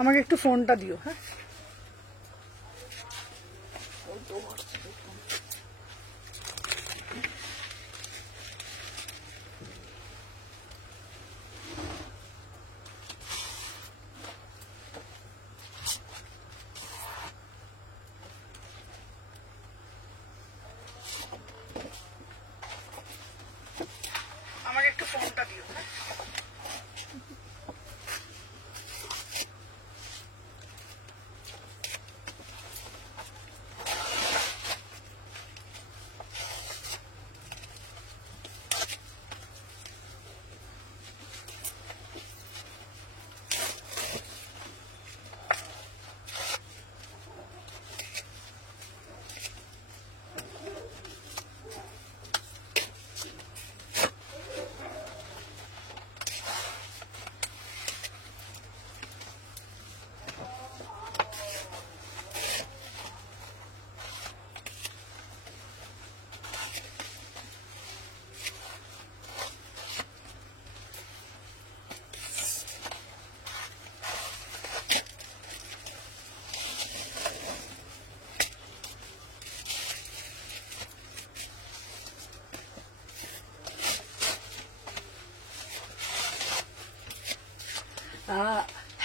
আমাকে একটু ফোনটা দিও। হ্যাঁ আমাকে একটু ফোনটা দিও।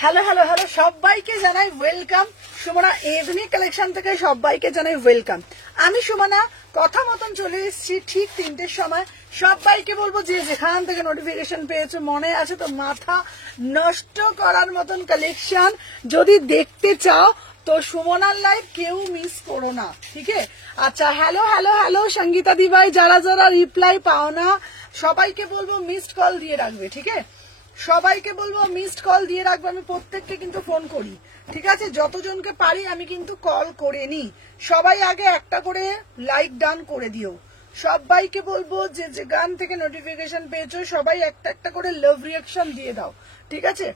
হ্যালো হ্যালো হ্যালো, সবাইকে জানাই ওয়েলকাম। সুমনা এভনি কালেকশন থেকে সবাইকে জানাই ওয়েলকাম। আমি সুমনা কথা মতন চলে এসেছি ঠিক 3টের সময়। সবাইকে বলবো যে যেখান থেকে নোটিফিকেশন পেয়েছো, মনে আছে তো মাথা নষ্ট করার মতন কালেকশন যদি দেখতে চাও তো সুমনার লাইভ কেউ মিস করো না, ঠিক আছে? আচ্ছা, হ্যালো হ্যালো হ্যালো সঙ্গীতা দিভাই, যারা যারা রিপ্লাই পাও না সবাইকে বলবো মিসড কল দিয়ে রাখবে, ঠিক আছে? সবাইকে বলবো মিসড কল দিয়ে রাখবো। আমি প্রত্যেককে কিন্তু ফোন করি, ঠিক আছে? যতজনকে পারি আমি কিন্তু কল করে নি। সবাই আগে একটা করে লাইক ডান করে দিও। সবাইকে বলবো যে যে গান থেকে নোটিফিকেশন পেয়েছো সবাই একটা একটা করে লাভ রিয়াকশন দিয়ে দাও, ঠিক আছে?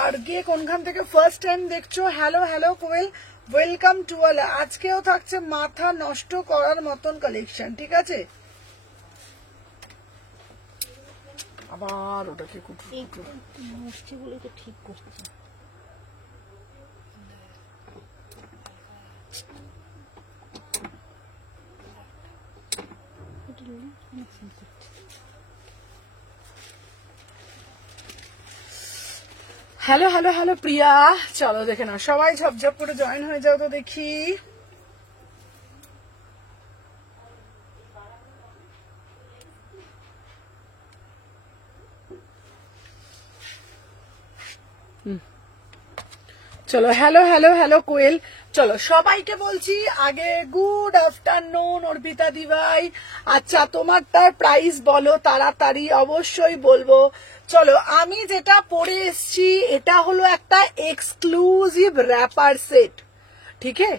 আর গিয়ে কোনখান থেকে ফার্স্ট টাইম দেখছো, hello hello Koel, welcome to all. আজকেও থাকছে মাথা নষ্ট করার মতন কালেকশন, ঠিক আছে? আবার ওটাকে মিষ্টিগুলোকে ঠিক করছে। হ্যালো হ্যালো হ্যালো প্রিয়া, চলো দেখে নাও, সবাই ঝপঝপ করে জয়েন হয়ে যাও তো দেখি। চলো হ্যালো হ্যালো হ্যালো কোয়েল, চলো সবাইকে বলছি আগে গুড আফটারনুন অর্পিতা দিভাই। আচ্ছা, তোমারটার প্রাইস বলো তাড়াতাড়ি, অবশ্যই বলবো। চলো, আমি যেটা পরে এসছি এটা হলো একটা এক্সক্লুসিভ র্যাপার সেট, ঠিক আছে?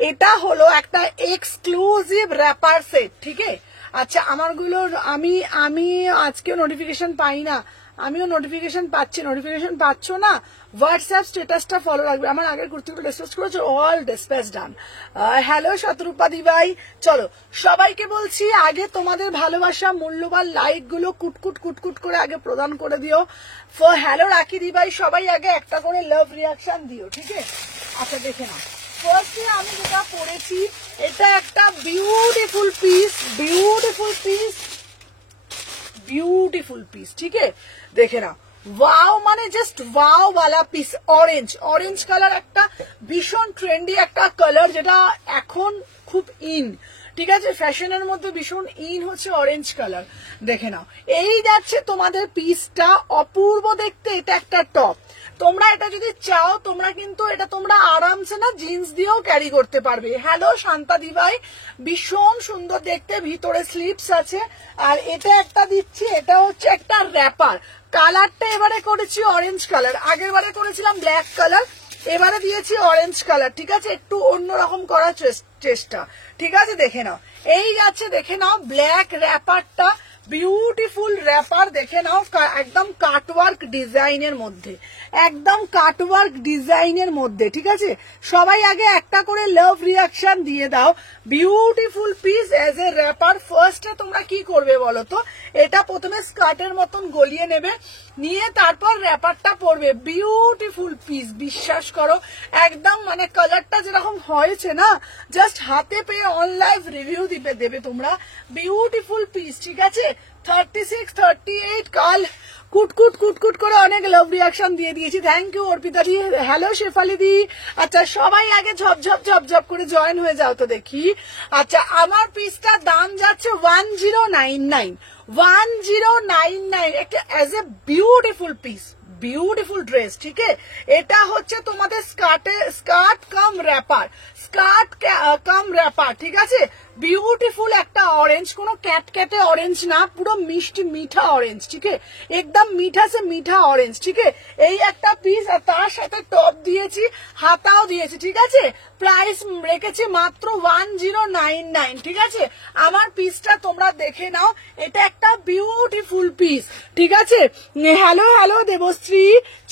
এটা হলো একটা এক্সক্লুসিভ র্যাপার সেট, ঠিক আছে? আচ্ছা, আমারগুলো আমি আমি আজকেও নোটিফিকেশন পাই না, আমিও নোটিফিকেশন পাচ্ছি। নোটিফিকেশন পাচ্ছ না, হোয়াটসঅ্যাপ স্ট্যাটাসটা ফলো রাখবে। আমার আগের কুর্তিগুলো ডিসপাস করেছো, অল ডিসপাস ডান। হ্যালো শতরূপা দিভাই, চলো সবাইকে বলছি আগে তোমাদের ভালোবাসা মূল্যবান লাইক গুলো কুটকুট কুটকুট করে আগে প্রদান করে দিও। হ্যালো রাখি দিভাই, সবাই আগে একটা করে লাভ রিয়াকশন দিও, ঠিক আছে? আচ্ছা দেখে নাও, ফার্স্টে আমি যেটা পরেছি এটা একটা beautiful piece, beautiful piece, beautiful piece, ঠিক আছে? দেখে নাও, ওয়াও মানে জাস্ট ওয়াও वाला পিস। অরেঞ্জ, অরেঞ্জ কালার একটা ভীষণ ট্রেন্ডি একটা কালার, যেটা এখন খুব ইন, ঠিক আছে? ফ্যাশনের মধ্যে ভীষণ ইন হচ্ছে অরেঞ্জ কালার। দেখে নাও, এই যাচ্ছে তোমাদের পিসটা, অপূর্ব দেখতে। এটা একটা টপ, তোমরা এটা যদি চাও তোমরা কিন্তু এটা তোমরা আরামসে না জিন্স দিয়েও ক্যারি করতে পারবে। হ্যালো শান্তা দিভাই, ভীষণ সুন্দর দেখতে, ভিতরে স্লিপস আছে। আর এটা একটা দিচ্ছি, এটা হচ্ছে একটা র্যাপার। কালারটা এবারে করেছি অরেঞ্জ কালার, আগের বারে করেছিলাম ব্ল্যাক কালার, এবারে দিয়েছি অরেঞ্জ কালার, ঠিক আছে? একটু অন্যরকম করার চেষ্টা, ঠিক আছে? দেখে নাও, এই যাচ্ছে, দেখে নাও ব্ল্যাক র্যাপারটা, বিউটিফুল র্যাপার দেখে নাও, একদম কাটওয়ার্ক ডিজাইনের মধ্যে, একদম কাটওয়ার্ক ডিজাইনের মধ্যে, ঠিক আছে। সবাই আগে একটা করে লাভ রিয়াকশন দিয়ে দাও। Beautiful piece as a wrapper. ফার্স্টে তোমরা কি করবে বলো তো, এটা প্রথমে স্কার্টের মতন গলিয়ে নেবে, নিয়ে তারপর র্যাপারটা পরবে। বিউটিফুল পিস, বিশ্বাস করো একদম মানে কালারটা যেরকম হয়েছে না, জাস্ট হাতে পেয়ে অনলাইন রিভিউ দেবে তোমরা। বিউটিফুল পিস, ঠিক আছে। 36, 38 কাল কুটকুট কুটকুট করে অনেক লাভ রিয়াকশন দিয়ে দিয়েছি। Thank you Arpita di, hello Shefali di. আচ্ছা সবাই আগে ঝপঝপ ঝপঝপ করে জয়েন হয়ে যাও তো দেখি। আচ্ছা আমার পিসটার দাম যাচ্ছে 1099, 1099 একটা as a beautiful piece, beautiful dress, ঠিক আছে। এটা হচ্ছে তোমাদের স্কার্ট কাম র্যাপার, স্কার্ট কাম র্যাপার, ঠিক আছে। বিউটিফুল একটা অরেঞ্জ, কোনো ক্যাটক্যাটে অরেঞ্জ না, পুরো মিষ্টি মিঠা অরেঞ্জ, ঠিক আছে। একদম মিঠা সে মিঠা অরেঞ্জ, ঠিক আছে। এই একটা পিস, আর তার সাথে টপ দিয়েছি, হাতাও দিয়েছি, ঠিক আছে। প্রাইস রেখেছি মাত্র 1099, ঠিক আছে। আমার পিসটা তোমরা দেখে নাও, এটা একটা বিউটিফুল পিস, ঠিক আছে। হ্যালো হ্যালো দেবশ্রী,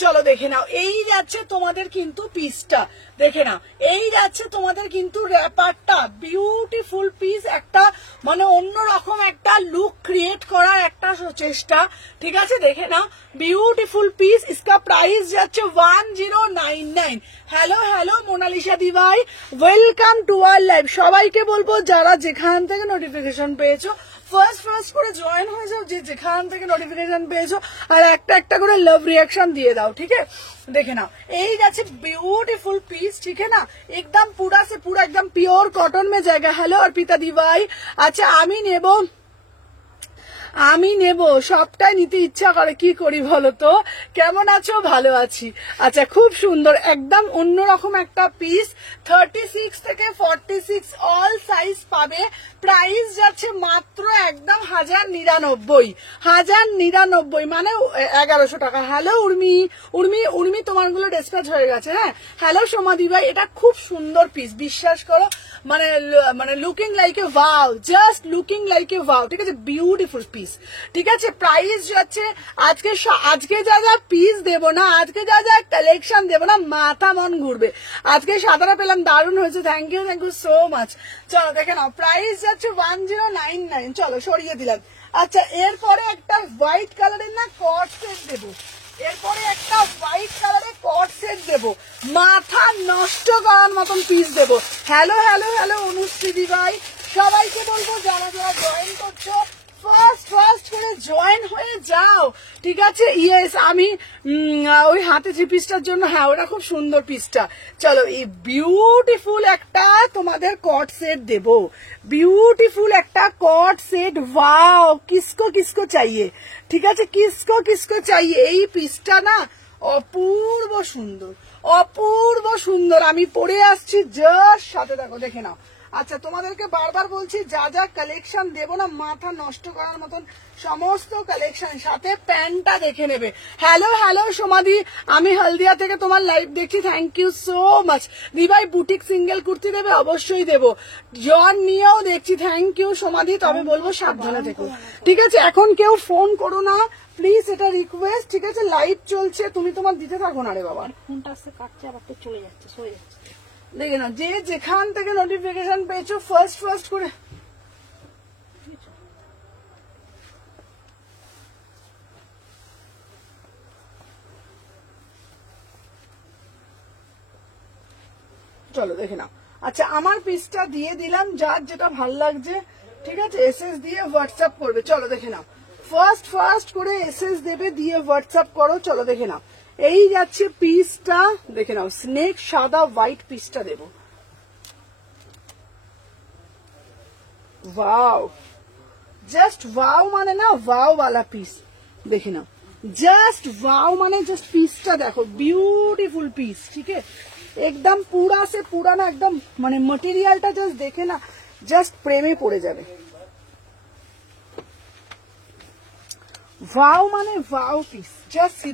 চলো দেখে নাও। এই যাচ্ছে তোমাদের কিন্তু পিসটা, দেখে নাও। এই যাচ্ছে তোমাদের কিন্তু র্যাপারটা, বিউটিফুল পিস, একটা মানে অন্যরকম একটা লুক ক্রিয়েট করার একটা চেষ্টা, ঠিক আছে। দেখে নাও বিউটিফুল পিস। इसका प्राइस যাচ্ছে 1099। হ্যালো হ্যালো মোনালিসা দি ভাই, ওয়েলকাম টু আওয়ার লাইভ। সবাইকে বলবো যারা যেখান থেকে নোটিফিকেশন পেয়েছো ফার্স্ট করে জয়েন হয়ে যাও, যে যেখান থেকে নোটিফিকেশন পেয়েছো, আর একটা একটা করে লাভ রিয়াকশন দিয়ে দাও, ঠিক আছে। দেখে নাও এই যাচ্ছে বিউটিফुल पीस, ठीक है ना, एकदम पूरा से पूरा एकदम प्योर कॉटन में जाएगा। हेलो अर्पिता दी भाई। अच्छा আমি নেব, সবটাই নিতে ইচ্ছা করে, কি করি বলো তো। কেমন আছো? ভালো আছি। আচ্ছা খুব সুন্দর, একদম অন্যরকম একটা পিস। 36 থেকে 46 অল সাইজ পাবে। প্রাইস যাচ্ছে মাত্র একদম 1099 মানে 1100 টাকা। হ্যালো উর্মি তোমারগুলো ডিসপ্যাচ হয়ে গেছে। হ্যাঁ হ্যালো সোমাদি ভাই, এটা খুব সুন্দর পিস, বিশ্বাস করো, মানে looking like a wow, just looking like a wow, ঠিক আছে। বিউটিফুল পিস, ঠিক আছে। প্রাইস যাচ্ছে আজকে যা যা পিস দেবো না, আজকে যা যা কালেকশন দেবো না, মাথা মন ঘুরবে। আজকে সাদারা পেলাম, দারুণ হয়েছে, থ্যাংক ইউ সো মাচ। চলো দেখে নাও, প্রাইস যাচ্ছে 1099। চলো সরিয়ে দিলাম। আচ্ছা এরপরে একটা হোয়াইট কালারের না কট সেট দেবো, এরপরে একটা হোয়াইট কালারের কট সেট দেবো, মাথা নষ্ট করার মতন পিস দেবো। হ্যালো হ্যালো হ্যালো অনুশ্রী ভাই, সবাইকে বলবো যারা যারা জয়েন করছো ফার্স্ট করে জয়েন হয়ে যাও, ঠিক আছে। ইয়েস আমি ওই হাতে যে পিসটার জন্য, হ্যাঁ ওটা খুব সুন্দর পিসটা। চলো এই বিউটিফুল একটা তোমাদের কট সেট দেব, বিউটিফুল একটা কট সেট। ওয়াও, কিসকো চাইয়ে, ঠিক আছে, কিসকো চাইয়ে। এই পিসটা না অপূর্ব সুন্দর, আমি পরে আসছি, জাস্ট সাথে দেখো, দেখে নাও। আচ্ছা তোমাদেরকে বারবার বলছি, যা যা কালেকশন দেবো না, মাথা নষ্ট করার মতন সমস্ত কালেকশন, সাথে প্যান্টটা দেখে নেবে। হ্যালো সোমাদি, আমি হলদিয়া থেকে তোমার লাইভ দেখছি, থ্যাংক ইউ সো মাচ। দিভাই বুটিক সিঙ্গেল কুর্তি দেবে? অবশ্যই দেবো। জন নিয়েও দেখছি, থ্যাংক ইউ সোমাদি, তবে বলবো সাবধানে থেকো, ঠিক আছে। এখন কেউ ফোন করো না প্লিজ, এটা রিকোয়েস্ট, ঠিক আছে। লাইভ চলছে, তুমি তোমার দিতে থাকো না রে বাবা। ফোনটা আসছে, কাটছে, আবার তো চলে যাচ্ছে, সরে যাচ্ছে। দেখে না, যে যেখান থেকে নোটিফিকেশন পেয়েছো ফার্স্ট করে চলো দেখে নাও। আচ্ছা আমার পিসটা দিয়ে দিলাম, যার যেটা ভাল লাগছে, ঠিক আছে, এসএস দিয়ে হোয়াটসঅ্যাপ করবে। চলো দেখে নাও, ফার্স্ট করে এসএস দেবে, দিয়ে হোয়াটসঅ্যাপ করো। চলো দেখে নাও, এই যাচ্ছে পিসটা, দেখে নাও, স্নেক সাদা হোয়াইট পিসটা দেবো। वाओ, जस्ट वाओ মানে না वाओ वाला পিস, দেখে নাও, জাস্ট वाओ মানে জাস্ট পিসটা দেখো, বিউটিফুল পিস, ঠিক আছে। একদম পুরা সে পুরা না, একদম মানে মটেরিয়ালটা জাস্ট দেখে না, জাস্ট প্রেমে পড়ে যাবে। वाओ মানে wow piece, just see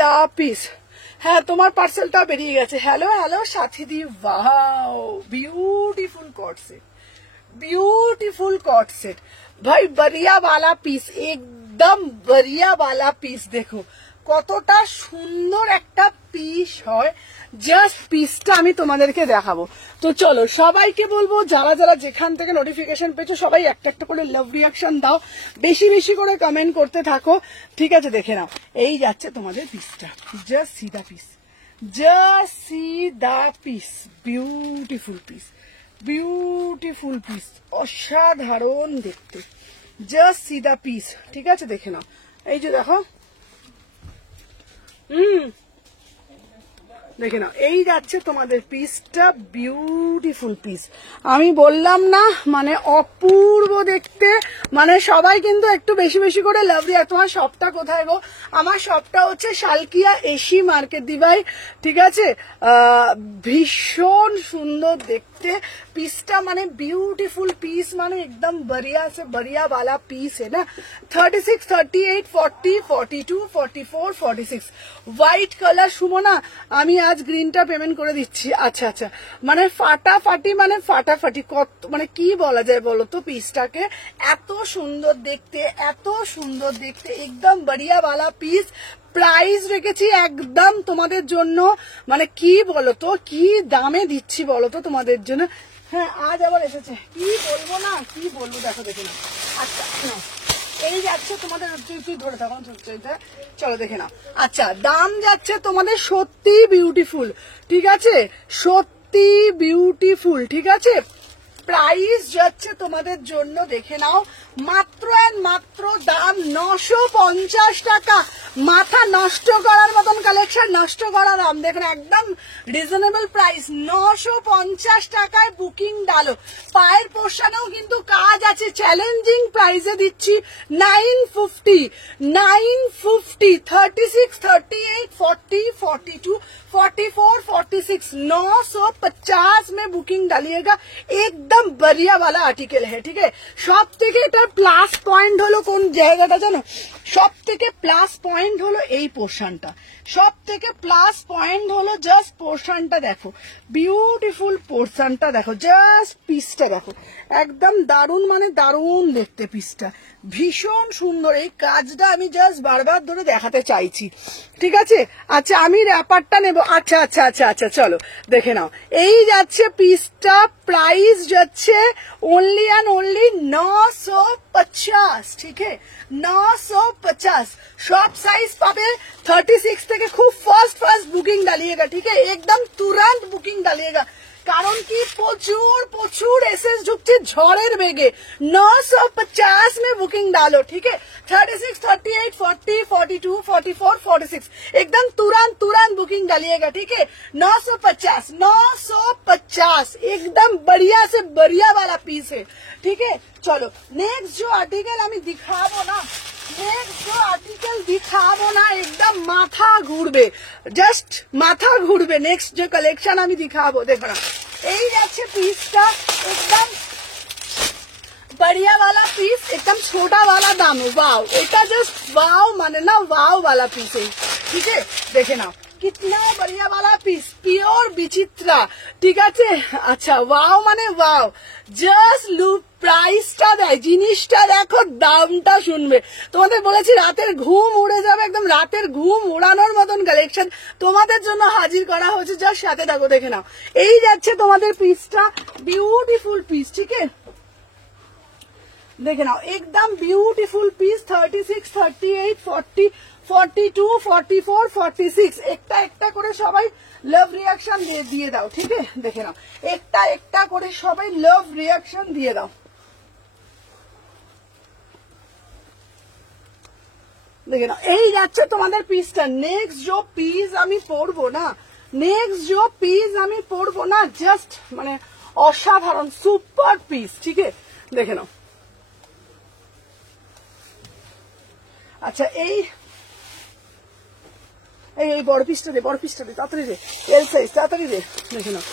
the piece. হ্যাঁ তোমার পার্সেলটা বেরিয়ে গেছে। হ্যালো সাথীদি, ওয়াও বিউটিফুল কট সেট, ভাই बढ़िया वाला পিস, একদম बढ़िया वाला পিস। দেখো কতটা সুন্দর একটা পিস হয়, জাস্ট পিসটা আমি তোমাদেরকে দেখাবো। তো চলো সবাইকে বলবো যারা যারা যেখান থেকে নোটিফিকেশন পেয়েছো সবাই একটা একটা করে লাভ রিয়াকশন দাও, বেশি বেশি করে কমেন্ট করতে থাকো, ঠিক আছে? দেখে নাও এই যাচ্ছে তোমাদের পিসটা, just see the piece, just see the piece, beautiful piece, beautiful piece, অসাধারণ দেখতে, জাস্ট সি দা পিস, ঠিক আছে? দেখে নাও এই যে দেখো, দেখে নাও এই যাচ্ছে তোমাদের পিসটা, বিউটিফুল পিস। আমি বললাম না মানে অপূর্ব দেখতে, মানে সবাই কিন্তু একটু বেশি বেশি করে লাভ রিয়া। তোমার শপটা কোথায় গো? আমার শপটা হচ্ছে শালকিয়া এসি মার্কেট দিবাই, ঠিক আছে? ভীষণ সুন্দর দেখতে পিসটা, মানে বিউটিফুল পিস, মানে একদম बढ़िया से बढ़िया वाला पीस है ना। 36, 38, 40, 42, 44, 46 হোয়াইট কালার। সুমনা আমি আজ গ্রিনটা পেমেন্ট করে দিচ্ছি। আচ্ছা আচ্ছা, মানে ফাটাফাটি, মানে ফাটাফাটি, কত মানে কি বলা যায় বলো তো পিসটাকে? এত সুন্দর দেখতে, এত সুন্দর দেখতে, একদম बढ़िया वाला পিস। প্রাইস রেখেছি একদম তোমাদের জন্য, মানে কি বলো তো, কি দামে দিচ্ছি বলো তো তোমাদের জন্য। হ্যাঁ আজ আবার এসেছে, কি বলবো না কি বলবো, দেখো দেখে না। আচ্ছা না এই যাচ্ছে তোমাদের, তুই ধরে থাকো, চলো দেখে নাও। আচ্ছা দাম যাচ্ছে তোমাদের সত্যি বিউটিফুল, ঠিক আছে? সত্যি বিউটিফুল, ঠিক আছে? প্রাইস যাচ্ছে তোমাদের জন্য দেখে নাও মাত্র এন্ড মাত্র দাম 950 টাকা। মাথা নষ্ট করার মতন কালেকশন, নষ্ট করার দাম দেখুন, একদম রিজনেবল প্রাইস, 950 টাকায় বুকিং ডালো। পায়ের পোর্শনেও কিন্তু কাজ আছে, চ্যালেঞ্জিং প্রাইসে দিচ্ছি 950, 36, 38, 40, 42, 44, 46, 950 में बुकिंग डालिएगा। एकदम बढ़िया वाला आर्टिकल है, ठीक है? সব থেকে এটার প্লাস পয়েন্ট হলো কোন জায়গাটা জানো? সব থেকে প্লাস পয়েন্ট হলো এই পোর্শনটা, সব থেকে প্লাস পয়েন্ট হলো জাস্ট পোর্শনটা দেখো, বিউটিফুল পোর্শনটা দেখো, জাস্ট পিসটা দেখো, একদম দারুণ, মানে দারুণ দেখতে পিসটা, ভীষণ সুন্দর। এই কাজটা আমি জাস্ট বারবার ধরে দেখাতে চাইছি, ঠিক আছে? আচ্ছা আমি র্যাপারটা নেব। আচ্ছা আচ্ছা আচ্ছা আচ্ছা চলো দেখে নাও এই যাচ্ছে পিসটা, প্রাইস যাচ্ছে ओनली एंड ओनली 950, ठीक है? 950। शॉप साइज पाবে 36 থেকে। খুব ফাস্ট বুকিং डालिएगा, ठीक है? एकदम तुरंत बुकिंग डालिएगा, কারণ কি প্রচুর প্রচুর এসএস ঢুকছে ঝড়ের বেগে। 950 में बुकिंग डालो, ठीक है? 36, 38, 40, 42, 44, 46 एकदम तुरंत बुकिंग डालिएगा, ठीक है? 950 एकदम बढ़िया से बढ़िया वाला पीस है, ठीक है? चलो नेक्स्ट जो आर्टिकल আমি दिखाबो ना, नेक्स्ट जो आर्टिकल दिखाबो ना एकदम माथा घुरबे, जस्ट माथा घुरबे। नेक्स्ट जो कलेक्शन আমি दिखाबो देखो ना, এই যাচ্ছে পিসটা, एकदम बढ़िया वाला पीस, एकदम छोटा वाला दाम है। वाओ, এটা জাস্ট वाओ মানে না वाओ वाला पीस है, ठीक है? দেখে নাও कितना बढ़िया वाला पीस, प्योर বিচিত্রা, ঠিক আছে? আচ্ছা ওয়াও মানে ওয়াও, জাস্ট লুক, প্রাইসটা দেয়, জিনিসটা দেখো, দামটা শুনবে, তোমাদের বলেছি রাতের ঘুম উড়ে যাবে, একদম রাতের ঘুম উড়ানোর মতন কালেকশন তোমাদের জন্য হাজির করা হয়েছে, জাস্ট সাথে থাকো দেখে নাও। এই যাচ্ছে তোমাদের পিসটা, বিউটিফুল পিস, ঠিক আছে? দেখে নাও একদম বিউটিফুল পিস। 36, 38, 40, 42, 44, 46 একটা একটা করে সবাই লাভ রিয়াকশন দিয়ে দাও, ঠিক আছে? দেখে নাও একটা একটা করে সবাই লাভ রিয়াকশন দিয়ে দাও। দেখে নাও এই যাচ্ছে তোমাদের পিসটা। নেক্সট जो পিস আমি পরবো না, নেক্সট जो পিস আমি পরবো না, জাস্ট মানে অসাধারণ সুপার পিস, ঠিক আছে? দেখে নাও। আচ্ছা এই এই বড় পিসটা দে, বড় পিসটা দে, তাড়াতাড়ি দে, এল সাইজ তাড়াতাড়ি দে, দেখে নাও।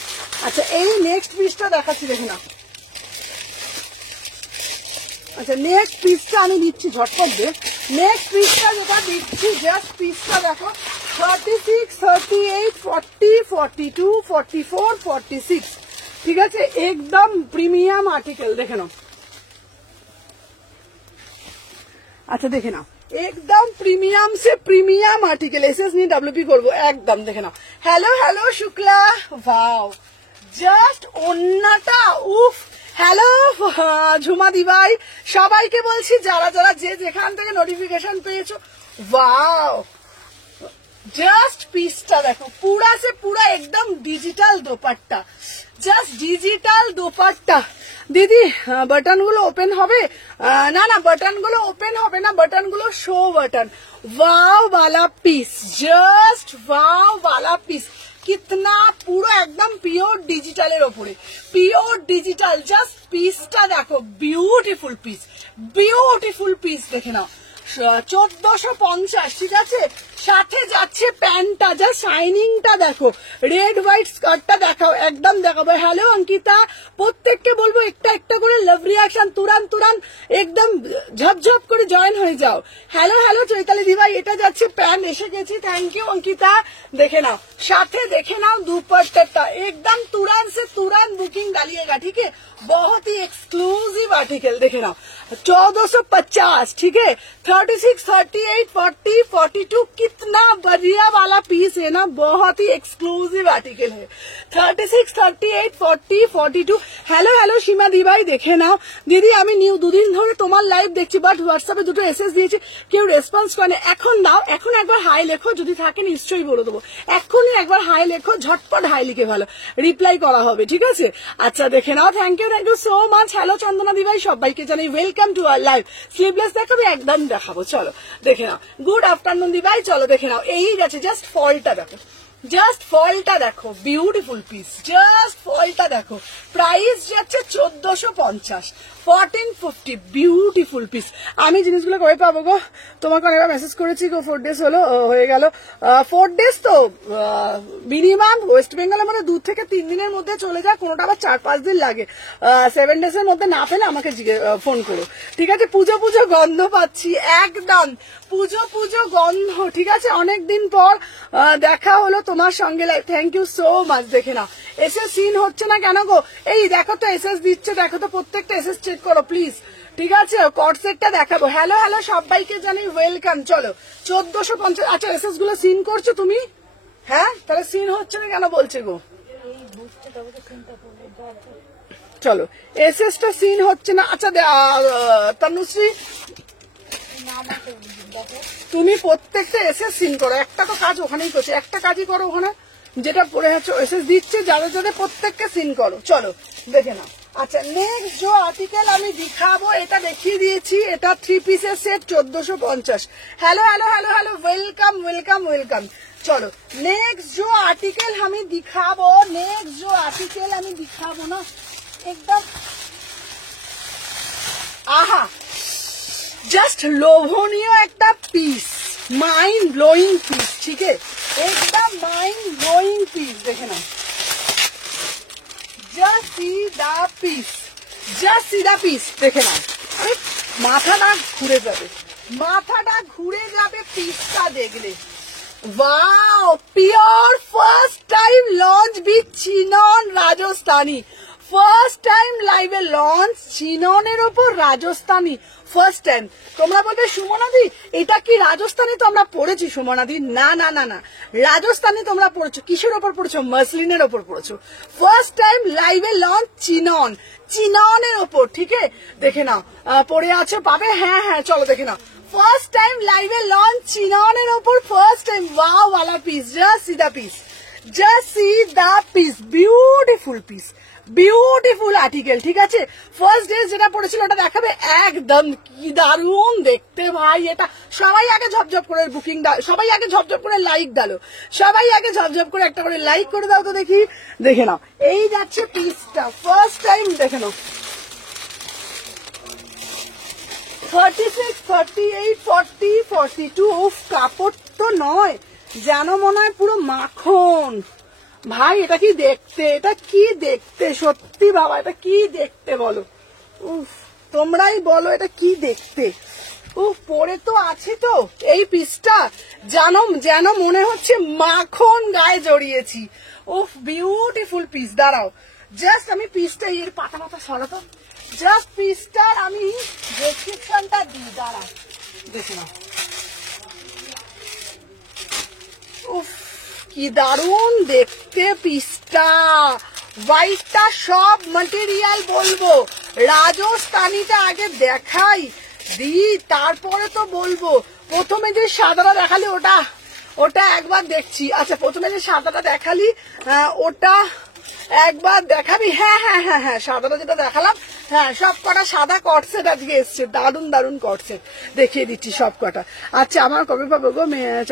আচ্ছা এই নেক্সট পিসটা দেখাচ্ছি, দেখে নাও। আচ্ছা নেক্সট পিসটা আমি দিচ্ছি, ঝটপট দে। নেক্সট পিসটা যেটা দিচ্ছি, জাস্ট পিসটা দেখো, 36, 38, 40, 42, 44, 46, ঠিক আছে? একদম প্রিমিয়াম আর্টিকেল, দেখে নাও। আচ্ছা দেখে নাও, একদম প্রিমিয়াম সে প্রিমিয়াম আর্টিকেল, এসএস নিয়ে ডব্লিউপি করবো একদম। দেখে নাও, হ্যালো হ্যালো শুক্লা, ভাও জাস্ট ওন্নাটা, উফ। হ্যালো ঝুমা দিভাই, সবাইকে বলছি যারা যারা যে যেখান থেকে নোটিফিকেশন পেয়েছো, ওয়াও জাস্ট পিসটা দেখো, পুরা সে পুরা একদম digital dupatta, just digital dupatta. দিদি বাটন গুলো ওপেন হবে? না না, বাটন গুলো ওপেন হবে না, বাটন গুলো শো বাটন। वाव वाला पीस, জাস্ট वाव वाला पीस, কিতনা পুরো একদম পিওর ডিজিটালের ওপরে, পিওর ডিজিটাল। জাস্ট পিসটা দেখো, বিউটিফুল পিস, বিউটিফুল পিস। দেখে নাও 1450, ঠিক আছে। সাথে যাচ্ছে প্যান্টটা, যা শাইনিংটা দেখো, রেড হোয়াইট স্কার্টটা দেখাও, একদম দেখাবো। হ্যালো অঙ্কিতা, প্রত্যেককে বলবো একটা একটা করে লাভ রিয়াকশন তুরান তুরান একদম ঝপঝপ করে জয়েন হয়ে যাও। হ্যালো হ্যালো চৈতালি দিভাই, এটা যাচ্ছে প্যান্ট, এসে গেছি, থ্যাংক ইউ অঙ্কিতা। দেখে নাও, সাথে দেখে নাও দুপাট্টাটা, एकदम तुरंत से तुरंत बुकिंग डालिएगा, ठीक है। बहुत ही एक्सक्लूसिव आर्टिकल। देखे ना 1450, ठीक है। 36, 38, 40, 42, कितना बढ़िया वाला पीस है ना, बहुत ही एक्सक्लूसिव आर्टिकल है। 36, 38, 40, 42। हेलो हेलो सीमा दी भाई, देखे नाও দিদি, আমি নিউ দুদিন ধরে তোমার লাইভ দেখছি, বাট হোয়াটসঅ্যাপে দুটো এসএস দিয়েছি, কেউ রেসপন্স করে। এখন দাও, এখন একবার হাই লেখো, যদি থাকে নিশ্চয়ই বলে দেবো। এখনই একবার হাই লেখো, ঝটপট হাই লিখে ভালো রিপ্লাই করা হবে, ঠিক আছে। আচ্ছা দেখে নাও, thank you so much. Hello Chandana di ভাই, সবাইকে জানাই welcome to our live. Sleeveless দেখাবো, একদম দেখাবো, চলো দেখে নাও। গুড আফটারনুন দি ভাই, চলো দেখে নাও। এই গেছে, জাস্ট ফলটা দেখো, জাস্ট ফলটা দেখো, বিউটিফুল পিস, জাস্ট ফলটা দেখো। প্রাইস যাচ্ছে 1450, 1450, বিউটিফুল পিস। আমি জিনিসগুলো কবে পাবো গো? তোমাকে অনেকবার মেসেজ করেছি গো, 4 ডেজ হলো, হয়ে গেল 4 ডেজ, তো মিনিমাম ওয়েস্ট বেঙ্গলের মধ্যে 2 থেকে 3 দিনের মধ্যে চলে যায়, কোনোটা আবার 4-5 দিন লাগে। 7 ডেজের মধ্যে না পেলে আমাকে ফোন করো, ঠিক আছে। পুজো পুজো গন্ধ পাচ্ছি, একদম পুজো পুজো গন্ধ, ঠিক আছে। অনেকদিন পর দেখা হলো তোমার সঙ্গে live, thank you so much. দেখে নাও, এসএস সিন হচ্ছে না কেন গো? এই দেখো তো এসএস দিচ্ছে, দেখো তো, প্রত্যেকটা এসএস চেক করো প্লিজ, ঠিক আছে। কটসেটটা দেখাবো। হ্যালো হ্যালো সবাইকে জানাই ওয়েলকাম। চলো 1450। আচ্ছা এসএস গুলো সিন করছো তুমি? হ্যাঁ, তাহলে সিন হচ্ছে না কেন বলছে গো? চলো এসএসটা সিন হচ্ছে না। আচ্ছা তনুশ্রী, তুমি প্রত্যেকটা এসএস সিন করো, একটা তো কাজ ওখানেই করছে, একটা কাজই করো ওখানে, যেটা পড়ে হচ্ছে এসএস দিচ্ছে, যাদের যাদের প্রত্যেককে সিন করো। চলো দেখে নাও। আচ্ছা নেক্সট जो आर्टिकल আমি दिखाबो, এটা দেখিয়ে দিয়েছি, এটা 3 পিসের set 1450। Hello hello hello hello, welcome welcome welcome. চলো নেক্সট जो आर्टिकल আমি दिखाबो, नेक्स्ट जो आर्टिकल আমি दिखाबो না, একদম আহা, জাস্ট লোভনীয় একটা পিস, মাইন্ড ব্লোয়িং পিস, ঠিক আছে, একদম মাইন্ড ব্লোয়িং পিস। দেখে নাও, just see the piece, just see the piece. দেখে নাও, আরে মাথাটা ঘুরে যাবে, মাথাটা ঘুরে যাবে পিসটা দেখলে। Wow, pure first time launch with chinon Rajasthani, first time লাইভে লঞ্চ চিননের ওপর রাজস্থানী, ফার্স্ট টাইম। তোমরা বলবে সুমনাদি এটা কি রাজস্থানী? তো আমরা পড়েছি সুমনাদি, না না না না, রাজস্থানী তোমরা পড়েছো, কিসের ওপর পড়েছো? মসলিনের ওপর পড়েছো। ফার্স্ট টাইম লাইভে লঞ্চ চিনন, চিননের ওপর, ঠিক আছে। দেখে নাও, পড়ে আছো, পাবে, হ্যাঁ হ্যাঁ, চলো দেখে নাও। ফার্স্ট টাইম লাইভে লঞ্চ চিননের ওপর, ফার্স্ট টাইম, ওয়াও वाला piece, just see the piece, just see the piece, beautiful piece, beautiful article, ঠিক আছে। ফার্স্ট ডে যেটা পড়েছিল ওটা দেখাবে, একদম কি দারুণ দেখতে ভাই। এটা সবাই আগে ঝপঝপ করে বুকিং দাও, সবাই আগে ঝপঝপ করে লাইক ডালো, সবাই আগে ঝপঝপ করে একটা করে লাইক করে দাও তো দেখি। দেখে নাও, এই যাচ্ছে পিসটা, ফার্স্ট টাইম। দেখে নাও 36, 38, 40, 42। উফ, কাপড় তো নয়, যেন মনে হয় পুরো মাখন ভাই। এটা কি দেখতে, এটা কি দেখতে, সত্যি বাবা, এটা কি দেখতে বলো? উফ, তোমরাই বলো এটা কি দেখতে। উফ, পরে তো আছে তো এই পিসটা, যেন মনে হচ্ছে মাখন গায়ে জড়িয়েছি। উফ, বিউটিফুল পিস। দাঁড়াও, জাস্ট আমি পিসটা, এর পাতা পাতা সরাতো, জাস্ট পিসটার আমি ডেসক্রিপশনটা দিই, দাঁড়াও, দেখে নাও, উফ কি দারুণ দেখতে পিসটা, হোয়াইটটা সব ম্যাটেরিয়াল বলবো, রাজস্থানীটা আগে দেখাই দি তারপরে তো বলবো। প্রথমে যে সাদাটা দেখালি ওটা ওটা একবার দেখছি। আচ্ছা প্রথমে যে সাদাটা দেখালি ওটা একবার দেখাবি? হ্যাঁ হ্যাঁ হ্যাঁ হ্যাঁ, সাদাটা যেটা দেখালাম, হ্যাঁ সব কটা সাদা কটসেট আজকে এসছে, দারুন দারুন কটসেট দেখিয়ে দিচ্ছি সব কটা। আচ্ছা আমার কবে পাবো গো?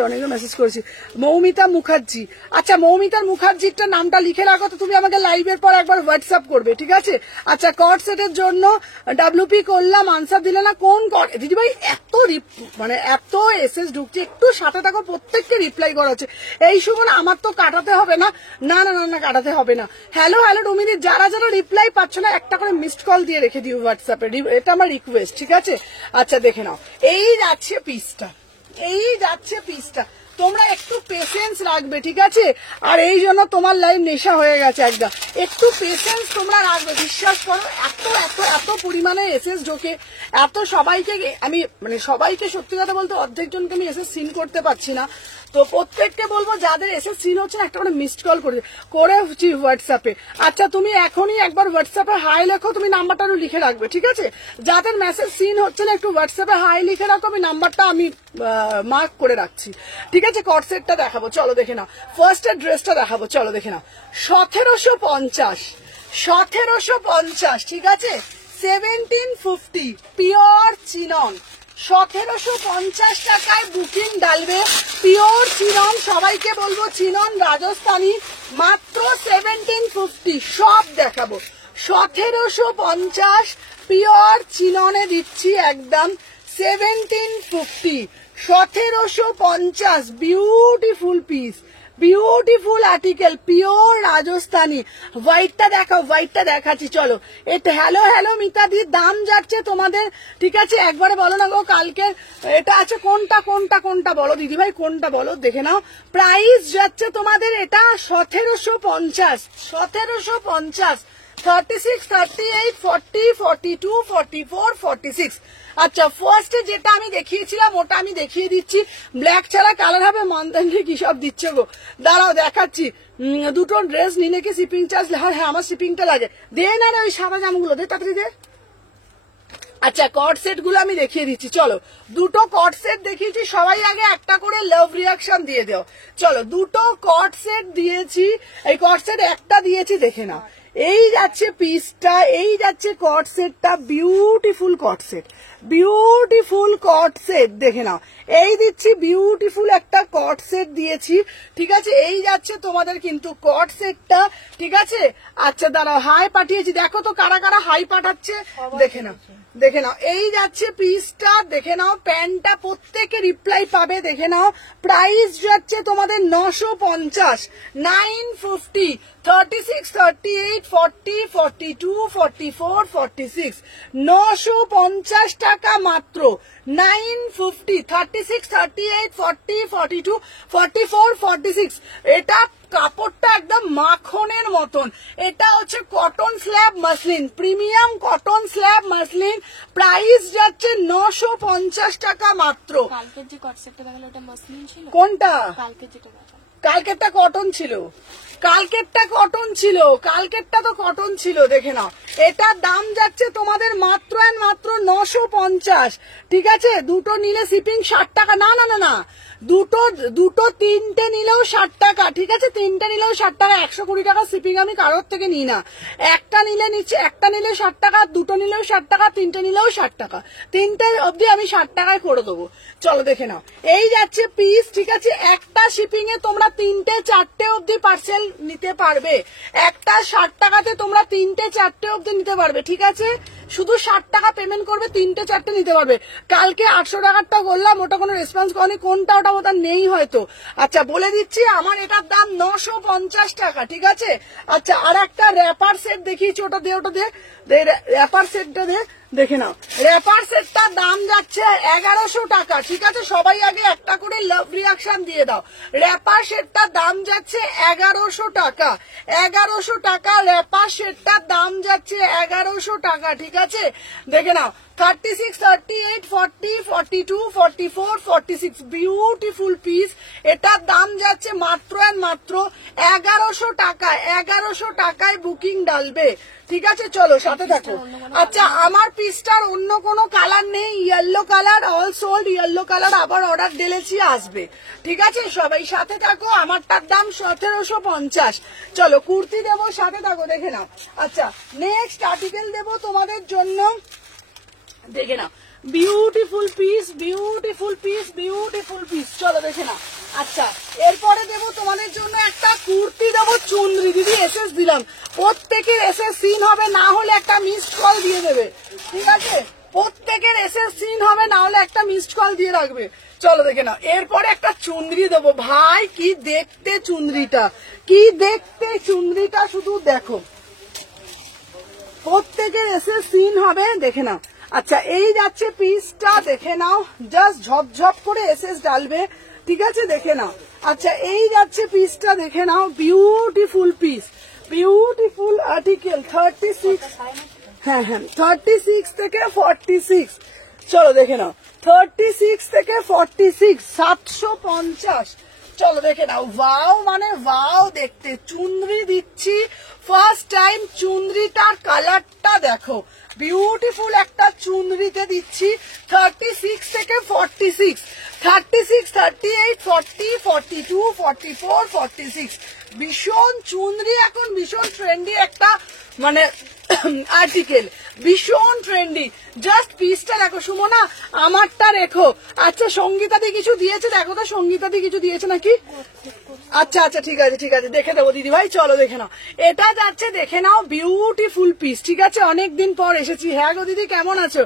অনেকে মেসেজ করেছি। মৌমিতা মুখার্জি, আচ্ছা মৌমিতা মুখার্জিটা নামটা লিখে রাখো তো, তুমি আমাকে লাইভের পর একবার হোয়াটসঅ্যাপ করবে, ঠিক আছে? আচ্ছা কটসেটের জন্য ডাব্লিউপি করলাম, আনসার দিলে না। কোন দিদি ভাই এত মানে এত এসএস ঢুকছে, একটু সাথে থাকো, প্রত্যেককে রিপ্লাই করা হচ্ছে। এই সময় আমার তো কাটাতে হবে না, না না না না কাটাতে হবে না। হ্যালো হ্যালো ডুমিনি, যারা যারা রিপ্লাই পাচ্ছ না একটা করে মিসড কল দিয়ে রেখে দিও হোয়াটসঅ্যাপে, এটা আমার রিকোয়েস্ট, ঠিক আছে? আচ্ছা দেখে নাও, এই যাচ্ছে পিসটা, এই যাচ্ছে পিসটা, তোমরা একটু পেশেন্স রাখবে, ঠিক আছে? আর এই জন্য তোমার লাইভ নেশা হয়ে গেছে একদম, একটু পেশেন্স তোমরা রাখবে, বিশ্বাস করো। এত এত এত পরিমাণে এসএস ঢোকে, এত সবাইকে আমি মানে সবাইকে সত্যি কথা বলতে অর্ধেক জনকে আমি এসএস সিন করতে পারছি না, তো প্রত্যেককে বলবো যাদের এসএস সিন হচ্ছে না একটা করে মিসড কল করে হোয়াটসঅ্যাপে। আচ্ছা তুমি এখনই একবার হোয়াটসঅ্যাপে হাই লেখো, তুমি নাম্বারটা লিখে রাখবে, ঠিক আছে? যাদের মেসেজ সিন হচ্ছে না একটু হোয়াটসঅ্যাপে হাই লিখে রাখো, আমি নাম্বারটা আমি মার্ক করে রাখছি, ঠিক আছে? কটসেটটা দেখাবো, চলো দেখে নাও। ফার্স্ট এর ড্রেসটা দেখাবো, চলো দেখে নাও। 1750, 1750, ঠিক আছে? 1750 পিওর চিনন, 1750 টাকায় বুকিং ডালবে, পিওর চিনন। সবাইকে বলবো চিনন রাজস্থানী, মাত্র 1750, সব দেখাবো। 1750 পিওর চিননে দিচ্ছি একদম 1750, 1750, beautiful piece, beautiful article, pure Rajasthani. হোয়াইটটা দেখাও, হোয়াইটটা দেখাচ্ছি, চলো। এটা হ্যালো হ্যালো মিতাদি, দাম যাচ্ছে তোমাদের, ঠিক আছে? একবারে বলো না গো কালকে এটা আছে, কোনটা কোনটা কোনটা বলো দিদি ভাই, কোনটা বলো দেখে নাও। প্রাইস যাচ্ছে তোমাদের এটা 1750, 1750, 36, 38, 40, 42, 44, 46। আচ্ছা ফার্স্টে যেটা আমি দেখিয়েছিলাম ওটা আমি দেখিয়ে দিচ্ছি, ব্ল্যাক ছাড়া কালার হবে। মন্দানকে কি সব দিচ্ছে গো, দাঁড়াও দেখাচ্ছি। দুটো ড্রেস নিলে কি শিপিং চার্জ? হ্যাঁ আমার শিপিংটা লাগে, দে না রে ওই সাদা জামগুলো দে, তাড়াতাড়ি দে। আচ্ছা কট সেট গুলো আমি দেখিয়ে দিচ্ছি, চলো। দুটো কট সেট দেখিয়েছি, সবাই আগে একটা করে লাভ রিয়াকশন দিয়ে দাও। চলো দুটো কট সেট দিয়েছি, এই কট সেট একটা দিয়েছি, দেখে নাও। এই যাচ্ছে পিসটা, এই যাচ্ছে কট সেটটা, বিউটিফুল কট সেট, বিউটিফুল কট সেট, দেখে নাও। এই দিচ্ছি বিউটিফুল একটা কট সেট দিয়েছি, ঠিক আছে? এই যাচ্ছে তোমাদের কিন্তু কট সেটটা, ঠিক আছে? আচ্ছা দাঁড়াও, হাই পাঠিয়েছি, দেখো তো কারা কারা হাই পাঠাচ্ছে, দেখে নাও, দেখে নাও। এই যাচ্ছে পিসটা, দেখে নাও। প্যান্টটা প্রত্যেকে রিপ্লাই পাবে, দেখে নাও। প্রাইস যাচ্ছে তোমাদের 950, 950, 36, 38, 40, 42, 44, 46, 950 টাকা মাত্র, 950, 36, 38, 40, 42, 44, 46। এটা কাপড়টা একদম মাখনের মতন, এটা হচ্ছে cotton slab muslin, premium cotton slab muslin. Price যাচ্ছে 950 টাকা মাত্র। কালকের যে কটসেটটা দেখালো ওটা মাসলিন ছিল? কোনটা? কালকের যেটা দেখালো, কালকেরটা কটন ছিল, কালকেরটা কটন ছিল, কালকেরটা তো কটন ছিল, দেখে নাও। এটার দাম যাচ্ছে তোমাদের মাত্র মাত্র 950, ঠিক আছে? দুটো নিলে শিপিং 60 টাকা, না না না না, দুটো তিনটে নিলেও 60 টাকা, ঠিক আছে? তিনটে নিলেও 60 টাকা, 120 টাকা শিপিং আমি কারোর থেকে নিই না। একটা নিলে নিচ্ছে, একটা নিলে 60 টাকা, দুটো নিলেও 60 টাকা, তিনটে নিলেও 60 টাকা, তিনটে অবধি আমি 60 টাকায় করে দেবো। চলো দেখে নাও, এই যাচ্ছে পিস, ঠিক আছে? একটা শিপিং এ তোমরা 3টে 4টে অবধি পার্সেল নিতে পারবে, একটা 60 টাকাতে তোমরা 3টে 4টে অবধি নিতে পারবে, ঠিক আছে? শুধু 60 টাকা পেমেন্ট করবে, 3টে 4টে নিতে পারবে। কালকে 800 টাকারটা বললাম, ওটা কোনো রেসপন্স করেনি, কোনটা ওটা ওটা নেই হয়তো। আচ্ছা বলে দিচ্ছি, আমার এটার দাম 950 টাকা, ঠিক আছে? আচ্ছা আর একটা র্যাপার সেট দেখিয়েছি, ওটা দে, ওটা দে, র্যাপার সেটটা দে, দেখে নাও। র্যাপার সেটটার দাম যাচ্ছে 1100 টাকা, ঠিক আছে? সবাই আগে একটা করে লাভ রিয়াকশন দিয়ে দাও। র্যাপার সেটটার দাম যাচ্ছে 1100 টাকা, 1100 টাকা র্যাপার সেটটার দাম যাচ্ছে 1100 টাকা, ঠিক আছে? দেখে নাও। 36, 38, 40, 42, 44, 46 বিউটিফুল পিস। এটার দাম যাচ্ছে মাত্র মাত্র 1100 টাকা। 1100 টাকায় বুকিং ডালবে, ঠিক আছে? চলো সাথে থাকো। আচ্ছা, আমার পিসটার অন্য কোনো কালার নেই, yellow colour, all sold yellow colour, আবার অর্ডার দিলেছি আসবে, ঠিক আছে? সবাই সাথে থাকো। আমারটার দাম 1750। চলো কুর্তি দেবো, সাথে থাকো, দেখে নাও। আচ্ছা, নেক্সট আর্টিকেল দেবো তোমাদের জন্য, দেখে নাও। Beautiful piece, beautiful piece, beautiful piece, চলো দেখে নাও। আচ্ছা, এরপরে দেবো তোমাদের জন্য একটা কুর্তি দেবো চুনরি। দিদি এসএস দিলাম, প্রত্যেকের এসএস সিন হবে, না হলে একটা মিসড কল দিয়ে দেবে, ঠিক আছে? প্রত্যেকের এসএস সিন হবে, না হলে একটা মিসড কল দিয়ে রাখবে। চলো দেখে নাও। এরপরে একটা চুনরি দেবো। ভাই কি দেখতে চুনরিটা, কি দেখতে চুনরিটা, শুধু দেখো। প্রত্যেকের এসএস সিন হবে, দেখে নাও। আচ্ছা, এই যাচ্ছে পিসটা, দেখে নাও। জাস্ট ঝপঝপ করে এসএস ডালবে, ঠিক আছে? দেখে নাও। আচ্ছা, এই যাচ্ছে পিসটা, দেখে নাও। Beautiful piece, beautiful article. 36, হ্যাঁ হ্যাঁ, 36 থেকে 46। চলো দেখে নাও। 36 থেকে 46, 750। চলো দেখে নাও। ওয়াও মানে ওয়াও দেখতে চুনরি দিচ্ছি ফার্স্ট টাইম। চুনরিটার কালারটা দেখো, বিউটিফুল একটা চুনরিতে দিচ্ছি। 36 থেকে 46, 36, 38, 40, 42, 44, 46। ভীষণ চুনরি এখন ভীষণ ট্রেন্ডি একটা মানে আর্টিকেল, ভীষণ ট্রেন্ডি। জাস্ট পিসটা দেখো সুমনা, আমারটা রেখো। আচ্ছা, সঙ্গীতাদি কিছু দিয়েছে, দেখো তো সঙ্গীতাদি কিছু দিয়েছে নাকি? আচ্ছা আচ্ছা, ঠিক আছে ঠিক আছে, দেখে দেবো দিদি ভাই। চলো দেখে নাও। এটা যাচ্ছে, দেখে নাও, বিউটিফুল পিস, ঠিক আছে? অনেকদিন পর এসেছি। হ্যাঁ গো দিদি, কেমন আছো?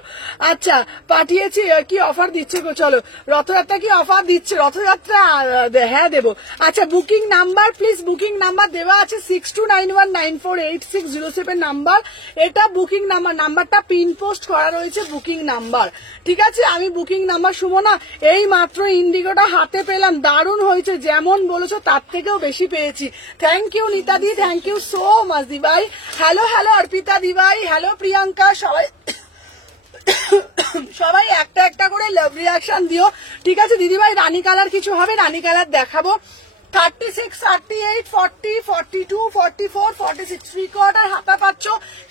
আচ্ছা, পাঠিয়েছি। কি অফার দিচ্ছে গো? চলো, রথযাত্রা কি অফার দিচ্ছে? রথযাত্রা হ্যাঁ দেবো। আচ্ছা, booking number please, booking number দেওয়া আছে 6291948607 নাম্বার। এটা বুকিং নাম্বার, নাম্বারটা পিন পোস্ট করা রয়েছে, বুকিং নাম্বার, ঠিক আছে? আমি বুকিং নাম্বার সুমনা এই মাত্র ইন্ডিগোটা হাতে পেলাম, দারুণ হয়েছে, যেমন বলেছো তার থেকেও বেশি পেয়েছি। Thank you Nita di, thank you so much দি ভাই। হ্যালো হ্যালো অর্পিতা দি ভাই, হ্যালো প্রিয়াঙ্কা, সবাই সবাই একটা একটা করে লাভ রিয়াকশন দিও, ঠিক আছে? দিদি ভাই রানী কালার কিছু হবে, রানী কালার দেখাবো। 36, 38, 40, 42, 44, 46 থ্রি কোয়ার্টার হাতা পাচ্ছ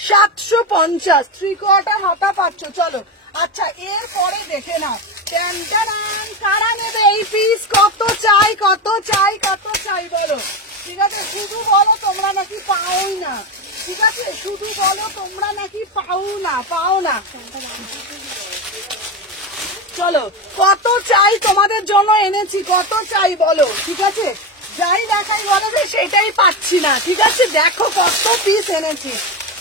750, থ্রি কোয়ার্টার হাতা পাচ্ছ। চলো, আচ্ছা, এরপরে দেখে নাও। কারা নেবে এই পিস? কত চাই, কত চাই, কত চাই বলো, ঠিক আছে? শুধু বলো তোমরা নাকি পাও না, ঠিক আছে? শুধু বলো তোমরা নাকি পাও না, পাও না। চলো, কত চাই তোমাদের জন্য এনেছি, কত চাই বলো, ঠিক আছে? যাই দেখাই বলো যে সেটাই পাচ্ছি না, ঠিক আছে? দেখো কত পিস এনেছি,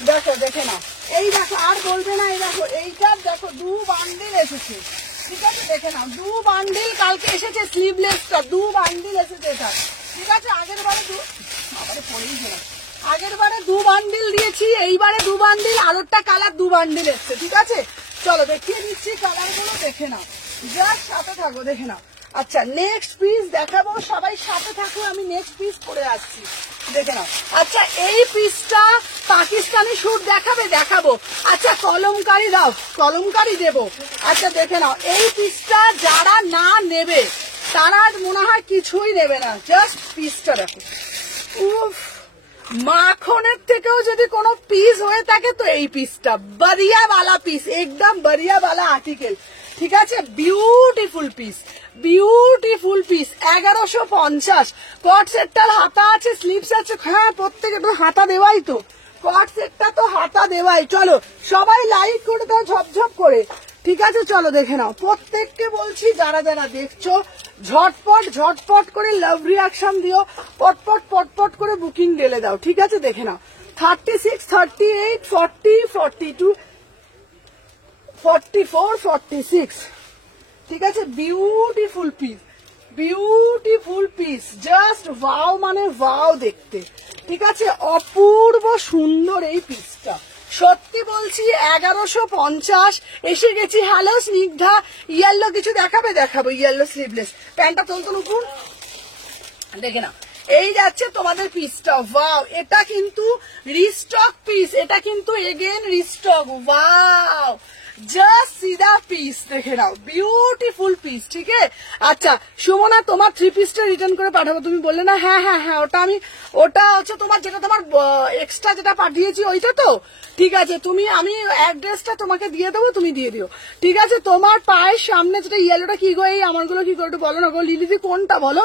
দেখো দেখে নাও। এই দেখো, আর বলবে না, এই দেখো, এইটার দেখো 2 বান্ডিল এসেছে, ঠিক আছে? দেখে নাও, 2 বান্ডিল কালকে এসেছে, স্লিভলেসটা 2 বান্ডিল এসেছে এটা, ঠিক আছে? আগের বারে 2 বান্ডিল দিয়েছি, এইবারে 2 বান্ডিল, আরেকটা কালার 2 বান্ডিল এসছে, ঠিক আছে? চলো দেখিয়ে দিচ্ছি কালার গুলো, দেখে নাও, জাস্ট সাথে থাকো, দেখে নাও। আচ্ছা, নেক্সট পিস দেখাবো, সবাই সাথে থাকো, আমি নেক্সট পিস পরে আসছি, দেখে নাও। আচ্ছা, এই পিসটা পাকিস্তানি স্যুট দেখাবে, দেখাবো। আচ্ছা, কলমকারি দাও, কলমকারি দেবো। আচ্ছা, দেখে নাও, এই পিসটা যারা না নেবে তারা মনে হয় কিছুই নেবে না, জাস্ট পিসটা দেখো। উফ, মাখনের থেকেও যদি কোনো পিস হয়ে থাকে তো এই পিসটা, বড়িয়াওয়ালা পিস, একদম বড়িয়াওয়ালা আর্টিকেল, ঠিক আছে? Beautiful piece, beautiful piece. 1150। কট সেটটার হাতা আছে, স্লিভস আছে, হ্যাঁ প্রত্যেকে তো হাতা দেওয়াই, তো কট সেটটা তো হাতা দেওয়াই। চলো সবাই লাইক করে দাও ঝপঝপ করে, ঠিক আছে? চলো দেখে নাও, প্রত্যেককে বলছি যারা যারা দেখছো ঝটপট ঝটপট করে লাভ রিয়াকশন দিও, পটপট পটপট করে বুকিং ঢেলে দাও, ঠিক আছে? দেখে নাও। 36, 38, 40, 42, 44, 46, ঠিক আছে? Beautiful piece, beautiful piece, just wow মানে ওয়াও দেখতে, ঠিক আছে? অপূর্ব সুন্দর এই পিসটা, সত্যি বলছি। 1150 এসে গেছি। হ্যালো স্নিগ্ধা, ইয়েলো কিছু দেখাবে? দেখাবো, ইয়েলো স্লিভলেস। প্যান্টটা তোলতো উপর, দেখে না। এই যাচ্ছে তোমাদের পিসটা, ওয়াও, এটা কিন্তু রিস্টক পিস, এটা কিন্তু এগেন রিস্টক, ওয়াও, জাস্ট সিধা পিস দেখে নাও, বিউটিফুল পিস। ঠিক আছে, আচ্ছা সুমনা তোমার 3 পিসটা রিটার্ন করে পাঠাবো, তুমি বললে না? হ্যাঁ হ্যাঁ হ্যাঁ, ওটা হচ্ছে তোমার, যেটা তোমার এক্সট্রা যেটা পাঠিয়েছি ওইটা তো। ঠিক আছে, তুমি আমি অ্যাড্রেসটা তোমাকে দিয়ে দেবো, তুমি দিয়ে দিও। ঠিক আছে, তোমার পায়ের সামনে যেটা ইয়েলোটা কি গো, এই আমারগুলো কি গো, একটু বলো না গো লিলিদি, কোনটা বলো?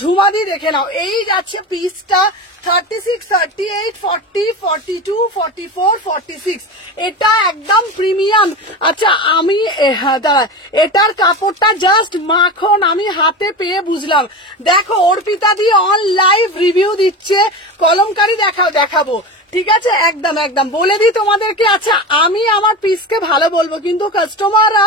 ঝুমাদি দেখে নাও, এই যাচ্ছে পিসটা 36, 38, 40, 42, 44, 46। এটা একদম প্রিমিয়াম। আচ্ছা আমি দাঁড়া, এটার কাপড়টা জাস্ট মাখন, আমি হাতে পেয়ে বুঝলাম। দেখো অর্পিতা দি অন লাইভ রিভিউ দিচ্ছে, কলমকারি দেখাবো। ঠিক আছে, একদম একদম বলে দিই তোমাদেরকে। আচ্ছা আমি আমার পিসকে ভালো বলবো, কিন্তু কাস্টমাররা,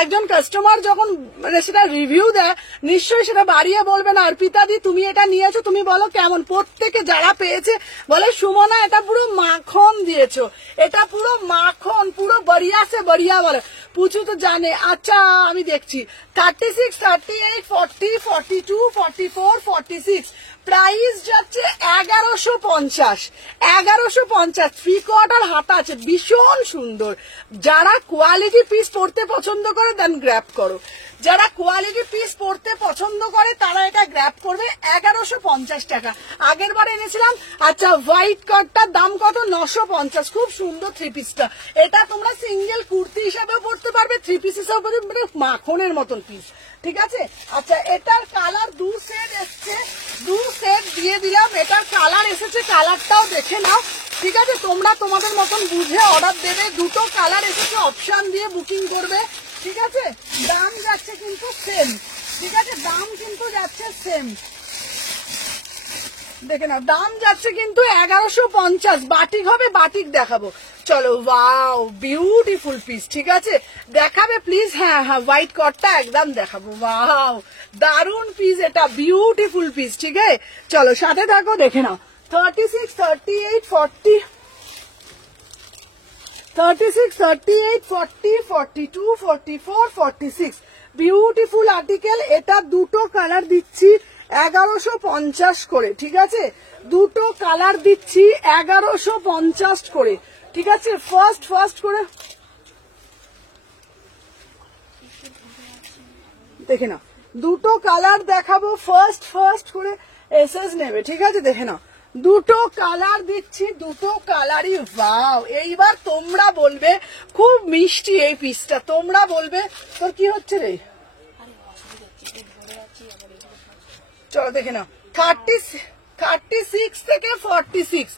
একজন কাস্টমার যখন মানে সেটা রিভিউ দেয়, নিশ্চয়ই সেটা বাড়িয়ে বলবে না। অর্পিতা দি তুমি এটা নিয়েছো, তুমি বলো কেমন? প্রত্যেকে যারা পেয়েছে বলে সুমনা এটা পুরো মাখন দিয়েছো, এটা পুরো মাখন, পুরো বড়িয়া সে বড়িয়া বলে। পুচু তো জানে। আচ্ছা আমি দেখছি 36, 38, 40, 42, 44, 46 প্রাইস যাচ্ছে 1150। 1150 3/4 হাতা আছে, ভীষণ সুন্দর। যারা কোয়ালিটি পিস পড়তে পছন্দ করে দেন গ্র্যাব করো, যারা কোয়ালিটি পিস পড়তে পছন্দ করে তারা এটা গ্র্যাব করবে। 1150 টাকা আগের বার এনেছিলাম। আচ্ছা হোয়াইট কাটটার দাম কত? 950। খুব সুন্দর 3 পিসটা, এটা তোমরা সিঙ্গেল কুর্তি হিসাবেও পড়তে পারবে, 3 পিস হিসাবে মানে মাখনের মতন পিস। ঠিক আছে, আচ্ছা এটার কালার 2 সেট এসছে, 2 সেট দিয়ে দিলাম। এটার কালার এসেছে, কালারটাও দেখে নাও। ঠিক আছে, তোমরা তোমাদের মতন বুঝে অর্ডার দেবে। 2টো কালার এসেছে, অপশন দিয়ে বুকিং করবে। ঠিক আছে, দাম যাচ্ছে কিন্তু সেম। ঠিক আছে, দাম কিন্তু যাচ্ছে সেম, দেখে নাও দাম যাচ্ছে কিন্তু 1150। বাটিক হবে, বাটিক দেখাবো। চলো, ওয়াও বিউটিফুল পিস। ঠিক আছে, দেখাবে প্লিজ? হ্যাঁ হ্যাঁ, হোয়াইট কটটা একদম দেখাবো। ওয়াও দারুন পিস, এটা বিউটিফুল পিস। ঠিক আছে, চলো সাথে থাকো, দেখে নাও। 36, 38, 40, 36, 38, 40, 42, 44, 46 বিউটিফুল আর্টিকেল। এটা 2টো কালার দিচ্ছি 1150 করে। ঠিক আছে, 2টো কালার দিচ্ছি 1150 করে। ঠিক আছে, ফার্স্ট করে দেখে নাও, 2টো কালার দেখাবো। ফার্স্ট করে এসএস নেবে। ঠিক আছে, দেখে নাও 2টো কালার দিচ্ছি, 2টো কালারই ওয়াও। এইবার তোমরা বলবে খুব মিষ্টি এই পিসটা, তোমরা বলবে তোর কি হচ্ছে রে। চলো দেখে নাও, 36 থেকে 46,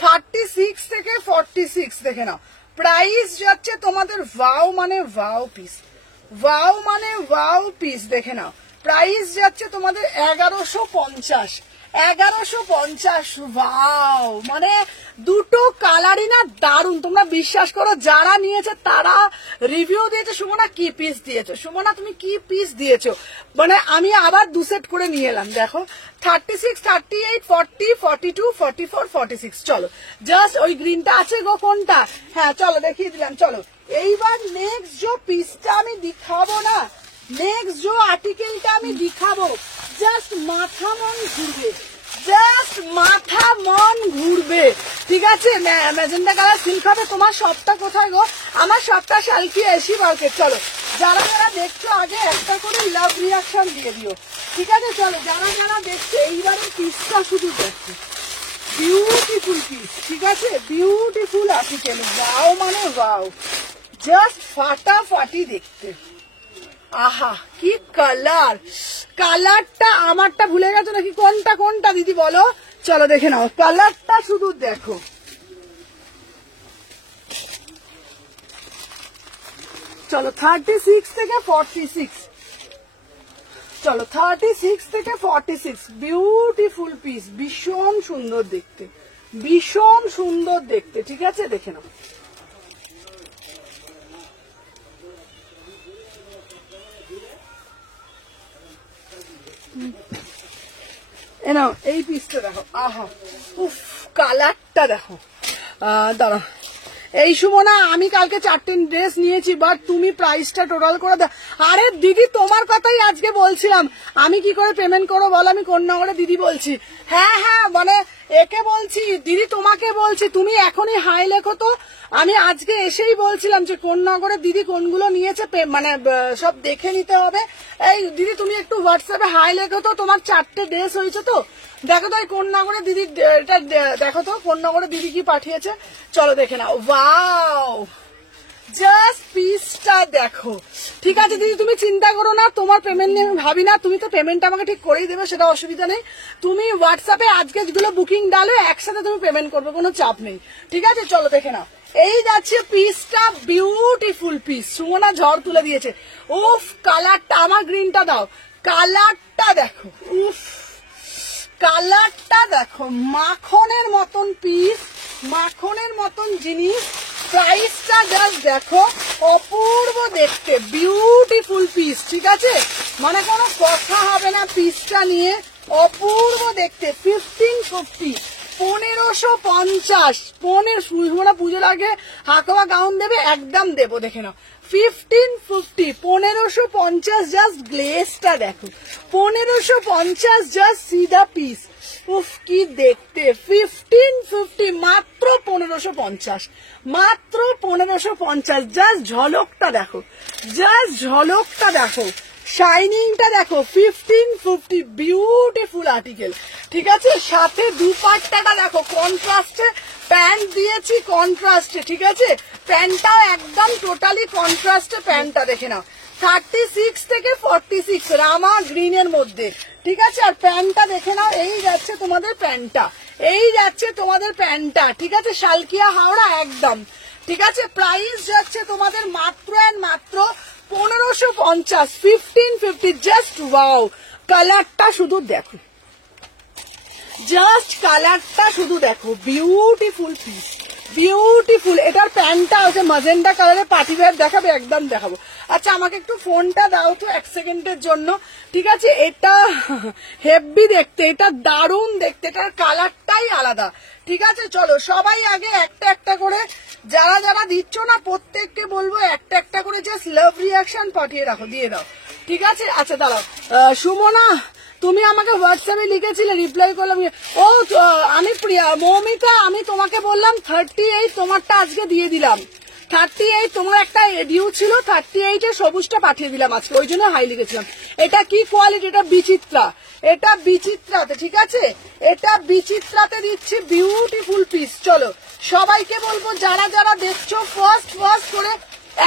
36 থেকে 46 দেখে নাও। প্রাইস যাচ্ছে তোমাদের ওয়াও মানে ওয়াও পিস, ওয়াও মানে ওয়াও পিস। দেখে নাও প্রাইস যাচ্ছে তোমাদের 1150। 1150 ওয়াও, মানে 2টো কালারই না দারুন। তোমরা বিশ্বাস করো, যারা নিয়েছে তারা রিভিউ দিয়েছে সুমনা কি পিস দিয়েছো, সুমনা তুমি কি পিস দিয়েছো। মানে আমি আবার 2 সেট করে নিয়ে এলাম। দেখো 36, 38, 40, 42, 44, 46। চলো জাস্ট ওই গ্রিনটা আছে গো, কোনটা? হ্যাঁ চলো দেখিয়ে দিলাম। চলো এইবার নেক্সট যে পিসটা আমি দেখাবো না, নেক্সট যে আর্টিকেলটা আমি দেখাবো, জাস্ট মাথা মন ঘুরবে, জাস্ট মাথা মন ঘুরবে। ঠিক আছে, ম্যাজেন্ডা কালার সিল্ক হবে। তোমার শপটা কোথায় গো? আমার শপটা শালকি এসি মার্কেট। চলো যারা যারা দেখছো আগে একটা করে লাভ রিয়াকশন দিয়ে দিও। ঠিক আছে, চলো যারা যারা দেখছো এইবারের পিসটা শুধু দেখো, বিউটিফুল পিস। ঠিক আছে, বিউটিফুল আর্টিকেল, ওয়াও মানে ওয়াও, জাস্ট ফাটাফাটি দেখতে। আহা কি কালার, কালারটা আমারটা ভুলে গেছো নাকি? কোনটা কোনটা দিদি বলো? চলো দেখে নাও, কালারটা শুধু দেখো। চলো 36 থেকে 46, চলো 36 থেকে 46 বিউটিফুল পিস, ভীষণ সুন্দর দেখতে, ভীষণ সুন্দর দেখতে। ঠিক আছে, দেখে নাও। নাও এই পিসটা দেখো, আহা উফ কালারটা দেখো। দাঁড়া, এই সুমনা আমি কালকে 4টে ড্রেস নিয়েছি, বাট তুমি প্রাইসটা টোটাল করে দাও। আরে দিদি তোমার কথাই আজকে বলছিলাম, আমি কি করে পেমেন্ট করবো বলো? আমি কোন নগরে দিদি বলছি। হ্যাঁ হ্যাঁ, মানে একে বলছি দিদি, তোমাকে বলছি তুমি এখনই হাই লেখো তো। আমি আজকে এসেই বলছিলাম যে কোন নগরে দিদি কোনগুলো নিয়েছে মানে সব দেখে নিতে হবে। এই দিদি তুমি একটু হোয়াটসঅ্যাপে হাই লেখো তো, তোমার 4টে ড্রেস হয়েছে তো, দেখো তো এই কোন নগরে দিদি এটা দেখো তো কোন নগরে দিদি কি পাঠিয়েছে, চলো দেখে নাও। ওয়াও, জাস্ট পিসটা দেখো। ঠিক আছে দিদি, তুমি চিন্তা করো না, তোমার পেমেন্ট নিয়ে আমি ভাবি না, তুমি তো পেমেন্ট আমাকে ঠিক করেই দেবে, সেটা অসুবিধা নেই। তুমি হোয়াটসঅ্যাপে আজকে যেগুলো বুকিং ডালো একসাথে তুমি পেমেন্ট করবে, কোনো চাপ নেই। ঠিক আছে, চলো দেখে নাও। এই যাচ্ছে পিসটা, বিউটিফুল পিস, সুমনা ঝড় তুলে দিয়েছে। উফ, কালারটা, আমার গ্রিনটা দাও, কালারটা দেখো, উফ কালারটা দেখো, মাখনের মতন পিস, মাখনের মতন জিনিস। প্রাইসটা জাস্ট দেখো, অপূর্ব দেখতে, বিউটিফুল পিস। ঠিক আছে, মানে কোনো কথা হবে না পিসটা নিয়ে, অপূর্ব দেখতে। 1550, 1550, মানে পুজোর আগে হাকোয়া গাউন দেবে, একদম দেবো, দেখে নাও। 1550, 1550, জাস্ট গ্লেসটা দেখো, 1550, জাস্ট সি দা পিস। উফ কি দেখতে, 1550, মাত্র 1550, মাত্র 1550, জাস্ট ঝলকটা দেখো, জাস্ট ঝলকটা দেখো, শাইনিংটা দেখো। 1550, বিউটিফুল আর্টিকেল। ঠিক আছে, সাথে দুপাট্টাটা দেখো, কন্ট্রাস্টে প্যান্ট দিয়েছি, কন্ট্রাস্টে। ঠিক আছে, প্যান্টটাও একদম টোটালি কন্ট্রাস্টে, প্যান্টটা দেখে নাও। 36 থেকে 46, রামা গ্রিনের মধ্যে। ঠিক আছে, আর প্যান্টটা দেখে নাও, এই যাচ্ছে তোমাদের প্যান্টটা, এই যাচ্ছে তোমাদের প্যান্টটা। ঠিক আছে, শালকিয়া হাওড়া একদম। ঠিক আছে, প্রাইস যাচ্ছে তোমাদের মাত্র এন্ড মাত্র 1550, 1550, জাস্ট ওয়াও। কালারটা শুধু দেখো, জাস্ট কালারটা শুধু দেখো, বিউটিফুল পিস, বিউটিফুল। এটার প্যান্টটা আছে মাজেন্টা কালারের, পার্টি ওয়্যার দেখাবে, একদম দেখাবো। আচ্ছা আমাকে একটু ফোনটা দাও তো 1 সেকেন্ডের জন্য। ঠিক আছে, এটা হেভি দেখতে, এটা দারুণ দেখতে, এটার কালারটাই আলাদা। ঠিক আছে, চলো সবাই আগে একটা একটা করে, যারা যারা দিচ্ছ না প্রত্যেককে বলবো একটা একটা করে জাস্ট লাভ রিয়াকশন পাঠিয়ে রাখো, দিয়ে দাও। ঠিক আছে, আচ্ছা দাঁড়াও, সুমনা তুমি আমাকে হোয়াটসঅ্যাপে লিখেছিলে, রিপ্লাই করলাম। ও আমি প্রিয়া, মৌমিতা, আমি তোমাকে বললাম 38, তোমারটা আজকে দিয়ে দিলাম। 38 তোমার একটা ডিউ ছিল, 38 এর সবুজটা পাঠিয়ে দিলাম আজকে, ওই জন্য হাই লিখেছিলাম। এটা কি কোয়ালিটি, এটা বিচিত্রা, এটা বিচিত্রাতে। ঠিক আছে, এটা বিচিত্রাতে দিচ্ছি, বিউটিফুল পিস। চলো সবাইকে বলবো যারা যারা দেখছো ফার্স্ট ফার্স্ট করে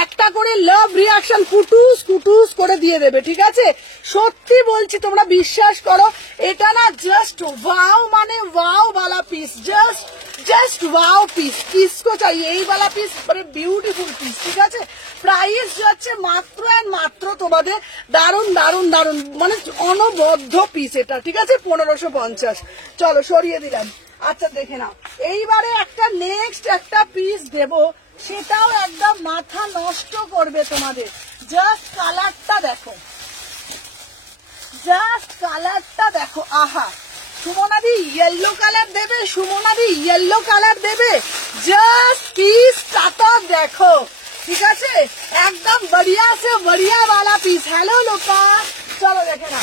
একটা করে লাভ রিয়াকশন কুটুস কুটুস করে দিয়ে দেবে। ঠিক আছে, সত্যি বলছি, তোমরা বিশ্বাস করো, এটা না জাস্ট ওয়াও, মানে ওয়াও वाला piece, just wow piece. Kisku চাই এই वाला পিস, মানে বিউটিফুল পিস। ঠিক আছে, প্রাইস যাচ্ছে মাত্র এন্ড মাত্র তোমাদের দারুন দারুন দারুন, মানে অনবদ্য পিস এটা। ঠিক আছে, 1550। চলো সরিয়ে দিলাম। আচ্ছা দেখে নাও, এইবারে একটা নেক্সট একটা পিস দেবো, সেটাও একদম মাথা নষ্ট করবে তোমাদের। জাস্ট কালারটা দেখো, জাস্ট কালারটা দেখো, আহা। সুমনাদি ইয়েলো কালার দেবে, সুমনাদি ইয়েলো কালার দেবে, জাস্ট পিসটা তো দেখো। ঠিক আছে, একদম बढ़िया से बढ़िया वाला पीस। हेलो लोका, चलो देखे ना,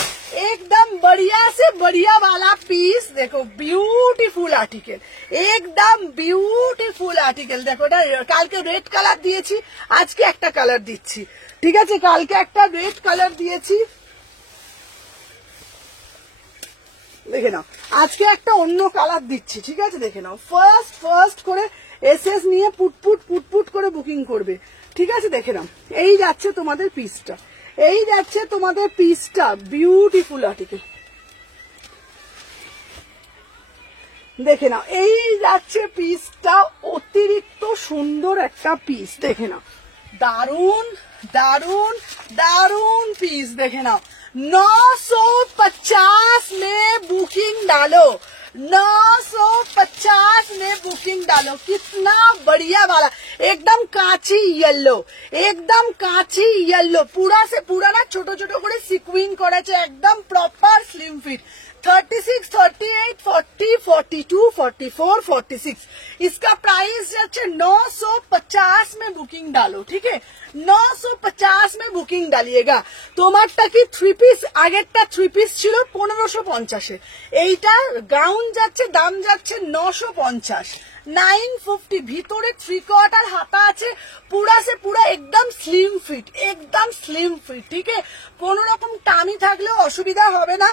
एकदम बढ़िया से बढ़िया वाला पीस। देखो বিউটিফুল আর্টিকেল, একদম বিউটিফুল আর্টিকেল। দেখো এটা কালকে রেড কালার দিয়েছি, আজকে একটা কালার দিচ্ছি। ঠিক আছে, কালকে একটা রেড কালার দিয়েছি, দেখে নাও, আজকে একটা অন্য কালার দিচ্ছি। ঠিক আছে, দেখে নাও, ফার্স্ট করে এসএস নিয়ে পুটপুট পুটপুট করে বুকিং করবে। ঠিক আছে, দেখে নাও, এই যাচ্ছে তোমাদের পিসটা, এই যাচ্ছে তোমাদের পিসটা, বিউটিফুল আর্টিকেল। দেখে নাও, এই যাচ্ছে পিসটা, অতিরিক্ত সুন্দর একটা পিস। দেখে নাও, দারুন দারুন দারুন পিস। দেখে নাও, 950 में बुकिंग डालो, 950 में बुकिंग डालो। कितना बढ़िया वाला, एकदम कांची येलो, एकदम कांची येलो, पूरा से पूरा ना ছোট ছোট করে সিকুইন করেছে, একদম প্রপার স্লিম ফিট। 36, 38, 40, 42, 44, 46 इसका प्राइस जाচ্ছে 950 में बुकिंग डालो, ठीक है 950 में बुकिंग डालिएगा। তোমারটা কি 3 পিস, আগেরটা 3 পিস ছিল 1550 এইটা গাউন যাচ্ছে দাম যাচ্ছে 950 950 ভিতরে 3/4 হাতা আছে, পুরা সে পুরা একদম স্লিম ফিট, একদম স্লিম ফিট, ঠিক আছে কোন রকম টামি থাকলেও অসুবিধা হবে না,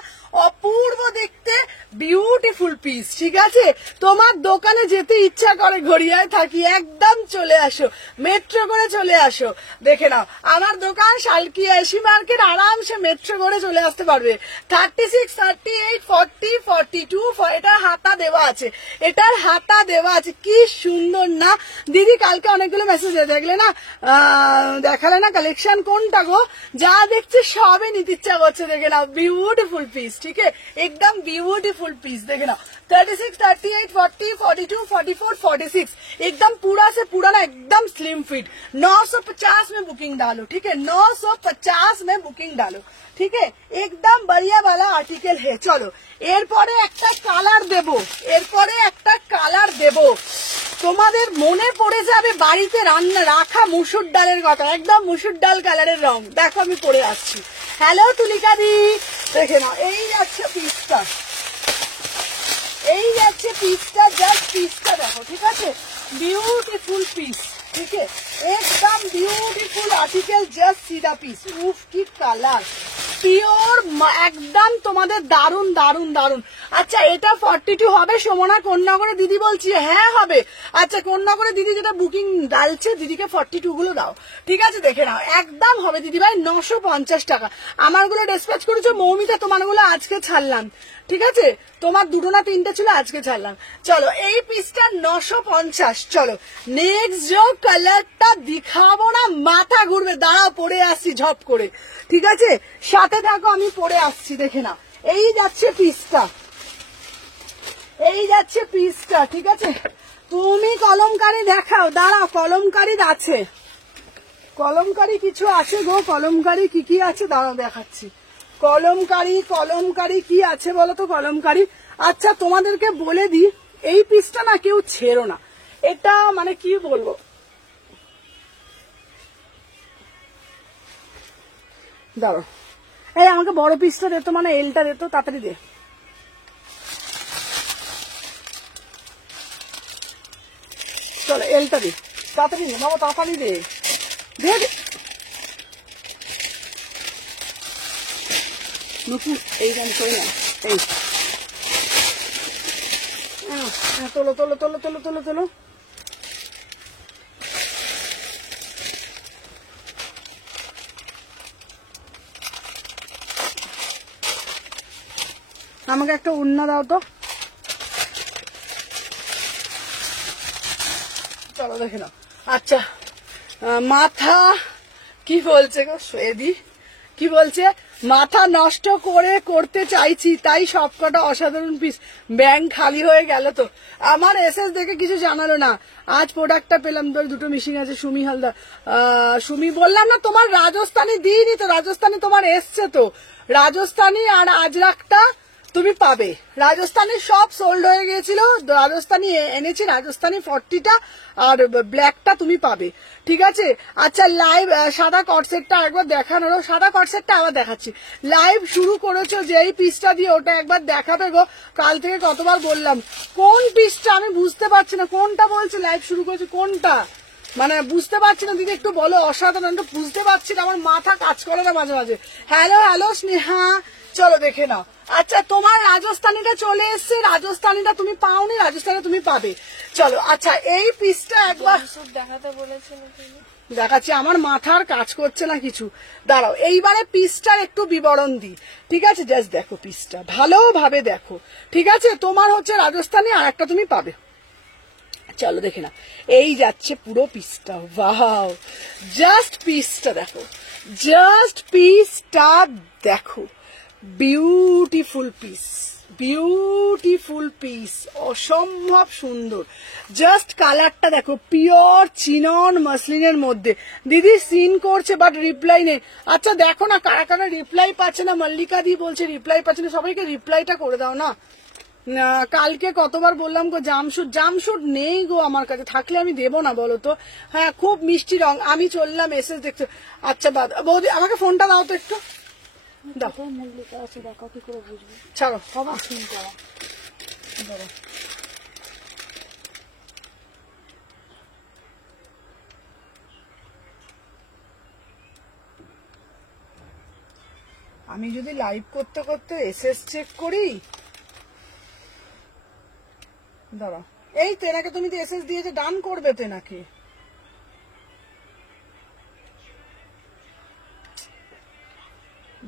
অপূর্ব দেখতে বিউটিফুল পিস, ঠিক আছে তোমার দোকানে যেতে ইচ্ছা করে গড়িয়ায় থাকি একদম চলে আসো, মেট্রো করে চলে আসো, দেখে নাও আমার দোকান শালকিয়া এসি মার্কেট, আরামসে মেট্রো করে চলে আসতে পারবে। 36, 38, 40, 42 এটার হাতা দেওয়া আছে, এটার হাতা দেওয়া আছে, কি সুন্দর না দিদি। কালকে অনেকগুলো মেসেজ দেখলে না, দেখালে না কালেকশন কোনটা গো, যা দেখছে সবে নিতে ইচ্ছা করছে, দেখে নাও বিউটিফুল পিস, ঠিক है एकदम ब्यूटीफुल पीस, देखे ना 36, 38, 40, 42, 44, 46 एकदम पूरा से पूरा ना एकदम स्लिम फिट। 950 में बुकिंग डालो, ठीक है 950 में बुकिंग डालो, ठीक है एकदम बढ़िया वाला आर्टिकल है। चलो এরপরে একটা কালার দেব, এরপরে একটা কালার দেব, তোমাদের মনে পড়ে যাবে বাড়িতে রান্না রাখা মুসুর ডালের কথা, একদম মুসুর ডাল কালারের রং। দেখো আমি পরে আসছি। হ্যালো তুলিকা দি, দেখে নাও এই যাচ্ছে পিসটা, এই যাচ্ছে পিসটা, জাস্ট পিসটা দেখো, ঠিক আছে বিউটিফুল পিস, ठीक है एकदम beautiful article, just see the piece, उफ की कलर পিওর একদম তোমাদের দারুন দারুন দারুন। আচ্ছা এটা 42 হবে সোমনা কন্যাগরে দিদি বলছি, হ্যাঁ হবে। আচ্ছা কন্যাগরে দিদি যেটা বুকিং ডালছে দিদিকে 42 গুলো দাও, ঠিক আছে দেখে নাও একদম হবে দিদি ভাই 950 টাকা। আমারগুলো ডিসপ্যাচ করেছো মৌমিতা, তোমারগুলো আজকে ছাড়লাম, ঠিক আছে তোমার দুটো না তিনটে ছিল আজকে ছাড়লাম। চলো এই পিসটা 950। চলো নেক্সট যে কালারটা দিখাবো না মাথা ঘুরবে, দাঁড়াও পরে আসছি ঝপ করে, ঠিক আছে সাথে থাকো আমি পরে আসছি। দেখে না এই যাচ্ছে পিসটা, এই যাচ্ছে পিসটা, ঠিক আছে তুমি কলমকারি দেখাও, দাঁড়াও কলমকারি আছে, কলমকারি কিছু আছে গো, কলমকারি কি কি আছে দাঁড়াও দেখাচ্ছি। কলমকারি কলমকারি কি আছে বলো তো কলমকারি। আচ্ছা তোমাদেরকে বলে দি এই পিসটা না কেউ ছেড়ো না, এটা মানে কি বলবো, দাঁড়ো এই আমাকে বড় পিসটা দে তো, মানে এলটা দে তো তাড়াতাড়ি দে। চলো এলটা দে তাড়াতাড়ি দে বাবা, তাড়াতাড়ি দে দে দে। নতুন এই গান করে না, এই তোলো তোলো তোলো তোলো তোলো তোলো। আমাকে একটা উন্না দাও তো। চলো দেখে নাও। আচ্ছা মাথা কি বলছে গো শ্বেদি, কি বলছে মাথা নষ্ট করে করতে চাইছি তাই সবকটা অসাধারণ পিস, ব্যাংক খালি হয়ে গেল তো। আমার এসএস দেখে কিছু জানালো না, আজ প্রোডাক্টটা পেলাম, তো দুটো মিশিং আছে। সুমি হালদার, সুমি বললাম না তোমার রাজস্থানী দিইনি তো, রাজস্থানী তোমার এসছে তো, রাজস্থানী আর আজরাকটা তুমি পাবে। রাজস্থানী সব সোল্ড হয়ে গিয়েছিল, রাজস্থানী এনেছি, রাজস্থানী 40টা আর ব্ল্যাকটা তুমি পাবে, ঠিক আছে। আচ্ছা লাইভ সাদা কটসেটটা একবার দেখানো, সাদা কটসেটটা আবার দেখাচ্ছি। লাইভ শুরু করেছো যে এই পিসটা দিয়ে, ওটা একবার দেখাবে গো, কাল থেকে কতবার বললাম কোন পিসটা আমি বুঝতে পারছি না, কোনটা বলছে লাইভ শুরু করেছো কোনটা, মানে বুঝতে পারছি না দিদি একটু বলো, অসাধারণ বুঝতে পারছি না, আমার মাথা কাজ করে না মাঝে মাঝে। হ্যালো হ্যালো স্নেহা, চলো দেখে নাও। আচ্ছা তোমার রাজস্থানীটা চলে এসছে, রাজস্থানীটা তুমি পাওনি, রাজস্থানীটা তুমি পাবে। চলো আচ্ছা এই পিসটা একবার দেখাতে বলেছিল, দেখাচ্ছি, আমার মাথার কাজ করছে না কিছু, দাঁড়াও এইবারে পিসটার একটু বিবরণ দিই, ঠিক আছে জাস্ট দেখো পিসটা ভালোভাবে দেখো, ঠিক আছে তোমার হচ্ছে রাজস্থানী আর একটা তুমি পাবে। চলো দেখে না এই যাচ্ছে পুরো পিসটা, ওয়াও জাস্ট পিসটা দেখো, জাস্ট পিসটা দেখো, বিউটিফুল পিস, বিউটিফুল পিস, অসম্ভব সুন্দর। জাস্ট কালারটা দেখো, পিওর চিনন মাসলিনের মধ্যে। দিদি সিন করছে বাট রিপ্লাই নেই। আচ্ছা দেখো না কারা কারা রিপ্লাই পাচ্ছে না। মল্লিকা দি বলছে রিপ্লাই পাচ্ছে না, সবাইকে রিপ্লাইটা করে দাও না। কালকে কতবার বললাম গো জামশুট, জামশুট নেই গো আমার কাছে, থাকলে আমি দেবো না বলো তো। হ্যাঁ খুব মিষ্টি রং। আমি চললাম এসএস দেখতে। আচ্ছা বৌদি আমাকে ফোনটা দাও তো একটু, দাও। মল্লিকা আছে দেখো কি করে বুঝবো। ছাড়ো সবার সিন করা। ধরো। আমি যদি লাইভ করতে করতে এসএস চেক করি, দাঁড়াও। এই তেনাকে তুমি তো এসএস দিয়েছে, ডান করবে তেনাকে।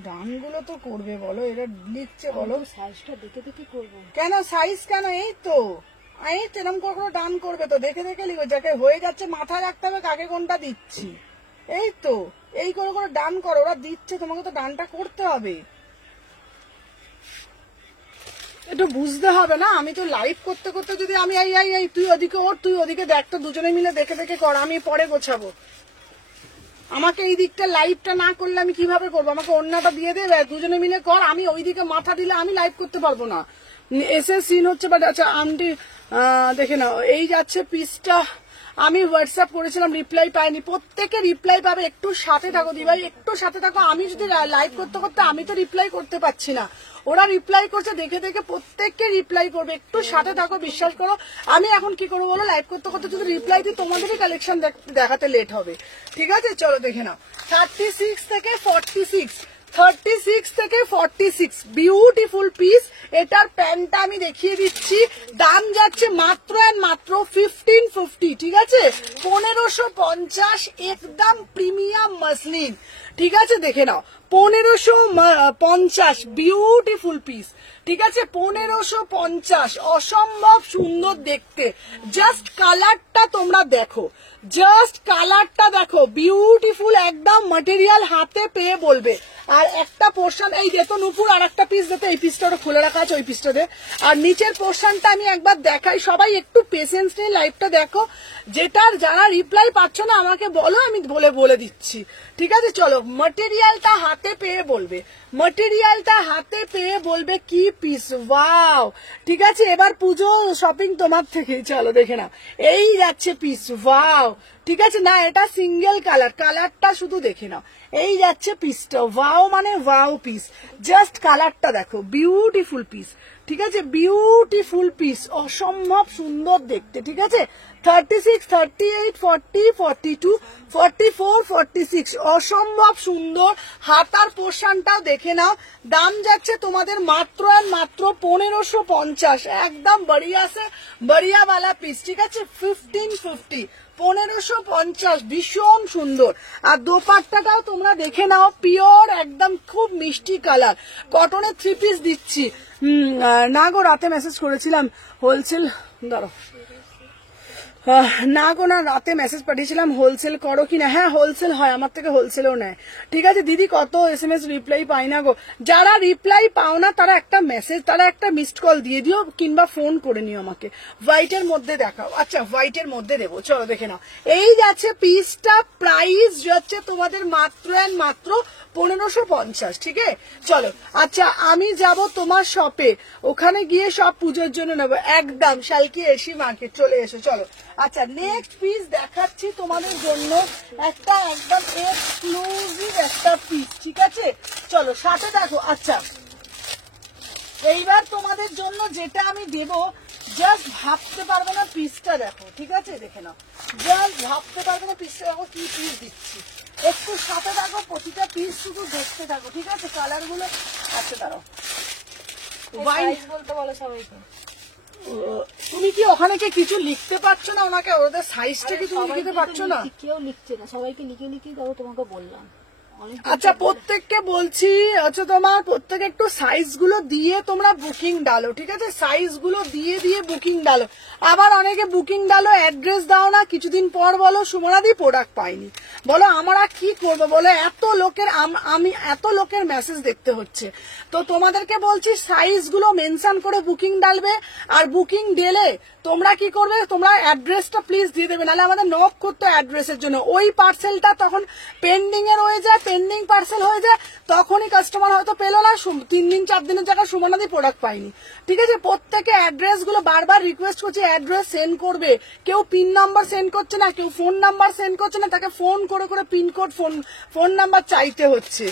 ডানগুলো তো করবে বলো, এরা লিখছে বলো। সাইজটা দেখে দেখে করবো। কেন সাইজ কেন, এই তো এই তেরম করে ডান করবে তো, দেখে দেখে লিখবে। যাকে হয়ে যাচ্ছে মাথায় রাখতে হবে কাকে কোনটা দিচ্ছি। এই তো এই করে করে ডান করো, ওরা দিচ্ছে তোমাকে তো ডানটা করতে হবে। একটু বুঝতে হবে না। আমি তো লাইভ করতে করতে যদি আমি এই তুই ওদিকে ওর, তুই ওদিকে দেখ, তো দুজনে মিলে দেখে দেখে কর, আমি পরে গোছাবো। আমাকে এই দিকটা লাইভটা না করলে আমি কিভাবে করবো? আমাকে অন্যটা দিয়ে দেবে, দুজনে মিলে কর। আমি ওইদিকে মাথা দিলে আমি লাইভ করতে পারবো না। এসে সিন হচ্ছে বাট। আচ্ছা আন্টি দেখে নাও, এই যাচ্ছে পিসটা। আমি হোয়াটসঅ্যাপ করেছিলাম, রিপ্লাই পাইনি। প্রত্যেকে রিপ্লাই পাবে, একটু সাথে থাকো দিভাই, একটু সাথে থাকো। আমি যদি লাইভ করতে করতে আমি তো রিপ্লাই করতে পারছি না, ওরা রিপ্লাই করছে দেখে দেখে প্রত্যেককে রিপ্লাই করবে। একটু সাথে থাকো, বিশ্বাস করো। আমি এখন কি করবো বলো, লাইভ করতে করতে যদি রিপ্লাই দিই তোমাদেরই কালেকশন দেখাতে লেট হবে। ঠিক আছে চলো দেখে নাও। 36 থেকে 46, 36 থেকে 46 বিউটিফুল পিস। এটার প্যান্টটা আমি দেখিয়ে দিচ্ছি। দাম যাচ্ছে মাত্র এন্ড মাত্র 1550। ঠিক আছে 1550, একদম প্রিমিয়াম মাসলিন। ঠিক আছে দেখে নাও 1550 বিউটিফুল পিস। ঠিক আছে 1550, অসম্ভব সুন্দর দেখতে। জাস্ট কালারটা তোমরা দেখো, জাস্ট কালারটা দেখো, বিউটিফুল একদম। ম্যাটেরিয়াল হাতে পেয়ে বলবে। আর একটা পোর্শন এই যেত নুপুর, আর একটা পিস দিতে, এই পিসটা খুলে রাখা আছে, ওই পিসটা দে। আর নিচের পোর্শনটা আমি একবার দেখাই, সবাই একটু পেশেন্স নিয়ে লাইভটা দেখো। যেটার যারা রিপ্লাই পাচ্ছ না আমাকে বলো, আমি বলে দিচ্ছি। ঠিক আছে চলো, ম্যাটেরিয়ালটা হাতে পেয়ে বলবে, ম্যাটেরিয়ালটা হাতে পেয়ে বলবে কি পিস। ওয়াও ঠিক আছে, এবার পুজো শপিং তোমার থেকেই। চলো দেখে নাও, এই যাচ্ছে পিস। ওয়াও ঠিক আছে, না এটা সিঙ্গেল কালার, কালারটা শুধু দেখে নাও। এই যাচ্ছে পিসটা, ওয়াও মানে ওয়াও পিস। জাস্ট কালারটা দেখো, বিউটিফুল পিস। ঠিক আছে বিউটিফুল পিস, অসম্ভব সুন্দর দেখতে। ঠিক আছে 36, 38, 40, 42, 44, 46, অসম্ভব সুন্দর। হাতার পোর্শনটাও দেখে নাও। দাম যাচ্ছে তোমাদের মাত্র আর মাত্র 1550, একদম বড়িয়া সে বড়িয়াওয়ালা পিস। ঠিক আছে 1550, 1550, ভীষণ সুন্দর। আর দোপাট্টাটাও তোমরা দেখে নাও, পিওর একদম, খুব মিষ্টি কালার। কটনের 3 পিস দিচ্ছি। না গো রাতে মেসেজ করেছিলাম হোলসেল, দাঁড়াও। না গো না, রাতে মেসেজ পাঠিয়েছিলাম হোলসেল করো কিনা। হ্যাঁ হোলসেল হয়, আমার থেকে হোলসেলও নেয়। ঠিক আছে দিদি, কত SMS রিপ্লাই পাই না গো। যারা রিপ্লাই পাও না তারা একটা মেসেজ, তারা একটা মিসড কল দিয়ে দিও, কিংবা ফোন করে নিও আমাকে। হোয়াইটের মধ্যে দেখাও। আচ্ছা হোয়াইটের মধ্যে দেবো, চলো দেখে নাও। এই যাচ্ছে পিসটা, প্রাইস যাচ্ছে তোমাদের মাত্র এন্ড মাত্র 1550। ঠিক আছে চলো। আচ্ছা আমি যাব তোমার শপে, ওখানে গিয়ে সব পুজোর জন্য নেবো। একদম শালকি এসি মার্কেট, চলে এসো চলো। আচ্ছা নেক্সট পিস দেখাচ্ছি তোমাদের জন্য, একটা একদম এক্সক্লুসিভ একটা পিস। ঠিক আছে চলো সাথে দেখো। আচ্ছা এইবার তোমাদের জন্য যেটা আমি দেব, জাস্ট ভাবতে পারবে না পিসটা দেখো। ঠিক আছে দেখে নাও, জাস্ট ভাবতে পারবে না পিসটা দেখো, কি পিস দিচ্ছি। একটু সাথে থাকো, প্রতিটা পিস শুধু দেখতে থাকো। ঠিক আছে কালার গুলো। আচ্ছা দাঁড়াও, বলতে বলো সবাইকে। তুমি কি ওখানে কি কিছু লিখতে পারছো না ওনাকে, ওদের সাইজটা কি তুমি লিখতে পারছো না? কেউ লিখছে না, সবাইকে লিখে লিখে দাও, তোমাকে বললাম। অনেক আচ্ছা প্রত্যেককে বলছি আচ্ছা তোমার প্রত্যেকে একটু সাইজ গুলো দিয়ে তোমরা বুকিং ডালো, ঠিক আছে? সাইজ গুলো দিয়ে দিয়ে বুকিং ডালো। আবার অনেকে বুকিং ডালো অ্যাড্রেস দাও না, কিছুদিন পর বলো সুমনাদি প্রোডাক্ট পাইনি। বলো আমরা কি করবো বলো, এত লোকের আমি এত লোকের মেসেজ দেখতে হচ্ছে। তো তোমাদেরকে বলছি সাইজ গুলো মেনশন করে বুকিং ডালবে। আর বুকিং দিলে তোমরা কি করবে, তোমরা অ্যাড্রেসটা প্লিজ দিয়ে দেবে, নাহলে আমাদের নক করতে অ্যাড্রেসের জন্য। ওই পার্সেলটা তখন পেন্ডিং এর হয়ে যায়, পেন্ডিং পার্সেল হয়ে যায়, তখনই কাস্টমার হয়তো পেলো না, 3 দিন 4 দিনের জায়গায় সুমনাদি প্রোডাক্ট পাইনি। ঠিক আছে, প্রত্যেকে অ্যাড্রেস গুলো বারবার রিকোয়েস্ট করছি অ্যাড্রেস সেন্ড করবে। কেউ পিন নাম্বার সেন্ড করছে না, কেউ ফোন নাম্বার সেন্ড করছে না, তাকে ফোন করে করে পিনকোড ফোন নাম্বার চাইতে হচ্ছে।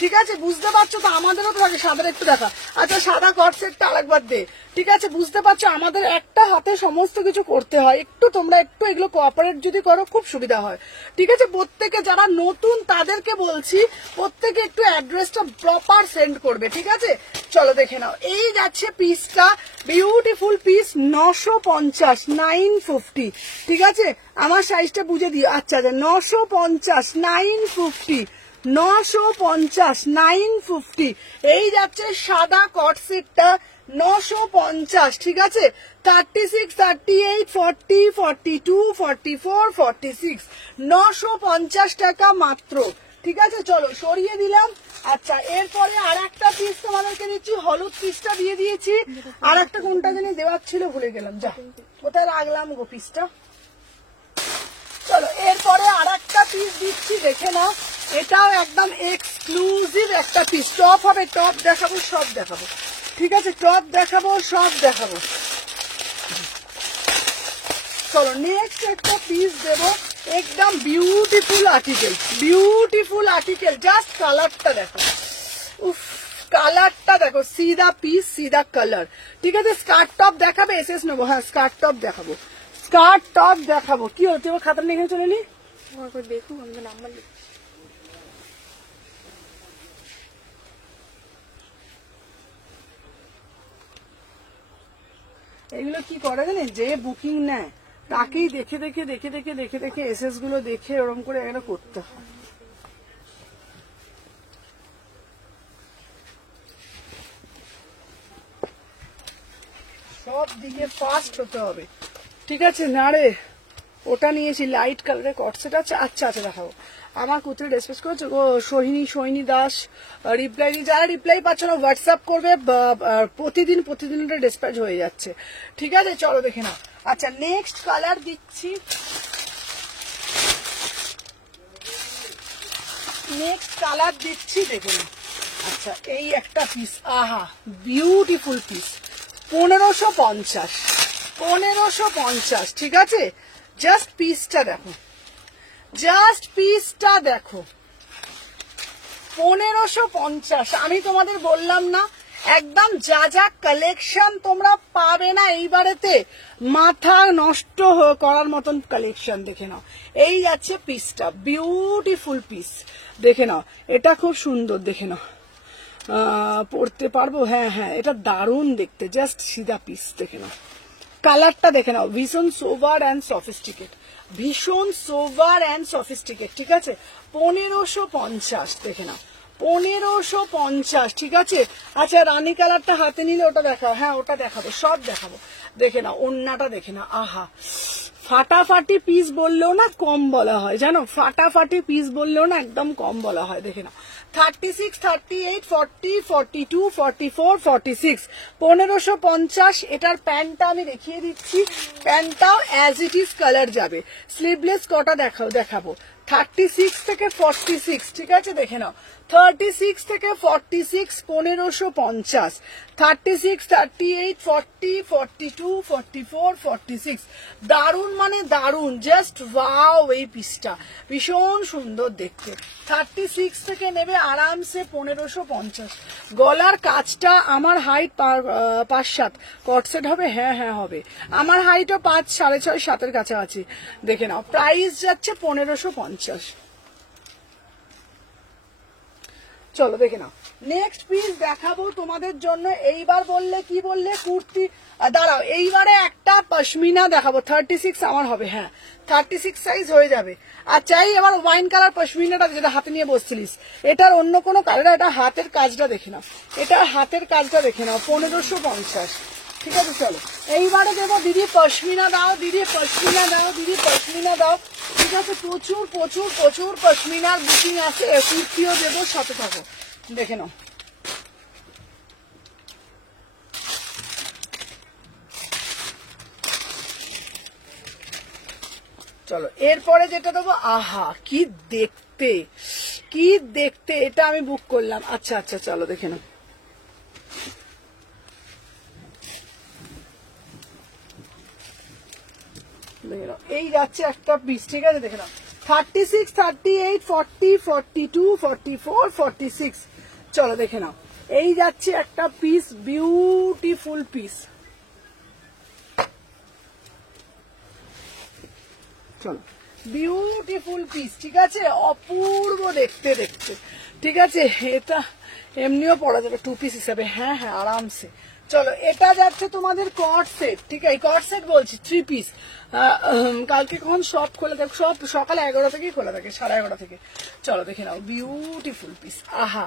ঠিক আছে, বুঝতে পারছো তো? আমাদেরও তো থাকে সাদা একটু দেখা। আচ্ছা সাদা কট সেটটা আরেকবার দে। ঠিক আছে, বুঝতে পারছো আমাদের একটা হাতে সমস্ত কিছু করতে হয়। একটু তোমরা একটু এগুলো কোঅপারেট যদি করো খুব সুবিধা হয়। ঠিক আছে, প্রত্যেকে যারা নতুন তাদেরকে বলছি প্রত্যেকে একটু অ্যাড্রেসটা প্রপার সেন্ড করবে। ঠিক আছে, চলো দেখে নাও। এই যাচ্ছে পিসটা, বিউটিফুল পিস, 950 950। ঠিক আছে, আমার সাইজটা বুঝে দিও। আচ্ছা আচ্ছা 950 950 950 950। এই যাচ্ছে সাদা কট সেটটা 950। ঠিক আছে, 36 38 40 42 44 46 950 টাকা মাত্র। ঠিক আছে, চলো সরিয়ে দিলাম। আচ্ছা এরপরে আর একটা পিস তোমাদেরকে দিচ্ছি, হলুদ পিসটা দিয়ে দিয়েছি। আর একটা কোনটা জানি দেওয়ার ছিল ভুলে গেলাম, যা কোথায় রাখলাম গো পিসটা। চলো এরপরে আর একটা পিস দিচ্ছি, দেখে নাও। এটাও একদম এক্সক্লুসিভ একটা পিস। টপ হবে, টপ দেখাবো, সব দেখাবো। ঠিক আছে, টপ দেখাবো, সব দেখাবো। চলো নেক্সট একটা পিস দেবো, একদম beautiful article, beautiful article. Just কালারটা দেখো, উফ কালারটা দেখো, সিধা পিস সিধা কালার। ঠিক আছে, স্কার্ট টপ দেখাবে, এসএস নেবো। হ্যাঁ স্কার্ট টপ দেখাবো, স্কার্ট টপ দেখাবো। কি হচ্ছে ওর খাতা নিয়ে চলে নি, দেখুন আমাদের নাম্বার লিখছি। এগুলো কি করে জানেন, যে বুকিং নেয় তাকেই দেখে দেখে দেখে দেখে দেখে দেখে এসএস গুলো দেখে ওরকম করে এগুলো করতে হয়। সব দিকে ফাস্ট হতে হবে। ঠিক আছে না রে, ওটা নিয়েছি লাইট কালারের কটসেট আছে। আচ্ছা আচ্ছা দেখাবো। আমার কোথায় রেসপেক্ট করেছে গো সোহিনী দাস, রিপ্লাই দিয়ে, যারা রিপ্লাই পাচ্ছ না হোয়াটসঅ্যাপ করবে। প্রতিদিন প্রতিদিন এটা ডিসপ্যাচ হয়ে যাচ্ছে। ঠিক আছে, চলো দেখে নাও। আচ্ছা নেক্সট কালার দিচ্ছি, নেক্সট কালার দিচ্ছি, দেখে নাও। আচ্ছা এই একটা পিস, আহা বিউটিফুল পিস, 1550 1550। ঠিক আছে, জাস্ট পিসটা দেখো, জাস্ট পিসটা দেখো, 1550। আমি তোমাদের বললাম না একদম যা যা কালেকশন তোমরা পাবে না এইবারেতে, মাথা নষ্ট করার মতন কালেকশন। দেখে নাও, এই যাচ্ছে পিসটা, বিউটিফুল পিস। দেখে নাও, এটা খুব সুন্দর, দেখে নাও। পড়তে পারবো, হ্যাঁ হ্যাঁ এটা দারুণ দেখতে, জাস্ট সিধা পিস। দেখে নাও কালারটা, দেখে নাও, ভীষণ সোভার অ্যান্ড সফিস্টিকেট, ভীষণ সোভার অ্যান্ড সফিস্টিকেট। ঠিক আছে, 1550। দেখে নাও 1550। ঠিক আছে, আচ্ছা রানী কালারটা হাতে নিলে ওটা দেখাও। হ্যাঁ ওটা দেখাবো, সব দেখাবো। দেখে নাও ওন্নাটা, দেখে নাও, আহা ফাটাফাটি পিস বললেও না কম বলা হয়, জানো, ফাটাফাটি পিস বললেও না একদম কম বলা হয়। দেখে নাও 36 38 40 42 44 46 1550। এটার প্যান্টটা আমি দেখিয়ে দিচ্ছি, প্যান্টটাও অ্যাজ ইট ইজ কালার যাবে। স্লিভলেস কটা দেখাবো 36 থেকে 46। ঠিক আছে, দেখে নাও 36 থেকে 46 1550, 36 38 40 42 44 46। দারুণ মানে দারুণ, জাস্ট ওয়াও। এই পিসটা ভীষণ সুন্দর দেখতে, 36 থেকে নেবে আরামসে 1550। গলার কাজটা আমার হাইট 5-7, কটসেট হবে, হ্যাঁ হ্যাঁ হবে। আমার হাইটও 5 6.5 7-এর কাছাকাছি। দেখে নাও প্রাইস যাচ্ছে 1550। চলো দেখে নাও নেক্সট পিস দেখাবো তোমাদের জন্য। এইবার বললে কি বললে কুর্তি, দাঁড়াও এইবারে একটা পশমিনা দেখাবো। 36 আমার হবে, হ্যাঁ 36 সাইজ হয়ে যাবে। আর চাই এবার ওয়াইন কালার পশমিনাটা যেটা হাতে নিয়ে বসছিলিস, এটার অন্য কোনো কালার, এটা হাতের কাজটা দেখে নাও, এটা হাতের কাজটা দেখে নাও, 1550। ঠিক আছে চলো এইবারে দেবো দিদি পশমিনা দাও, দিদি পশমিনা দাও, দিদি পশমিনা দাও। ঠিক আছে প্রচুর প্রচুর প্রচুর পশমিনার বুকিং আছে, কুর্তিও দেবো, সাথে থাকো দেখে নাও। চলো এরপরে যেটা দেবো, আহা কি দেখতে, কি দেখতে, এটা আমি বুক করলাম। আচ্ছা আচ্ছা চলো দেখে নাও। এই যাচ্ছে একটা পিস, ঠিক আছে দেখে নাও। 36, 38, 40, 42, 44, 46। চলো দেখে নাও, এই যাচ্ছে একটা পিস, বিউটিফুল পিস। চলো বিউটিফুল পিস, ঠিক আছে অপূর্ব দেখতে দেখতে, ঠিক আছে এটা এমনিও পরা যাবে 2 পিস হিসাবে, হ্যাঁ হ্যাঁ আরামসে। চলো এটা যাচ্ছে তোমাদের কট সেট, ঠিক আছে কট সেট বলছি 3 পিস। কালকে কখন সব খোলা থাকে, সব সকাল 11 থেকেই খোলা থাকে, 11:30 থেকে। চলো দেখে নাও বিউটিফুল পিস, আহা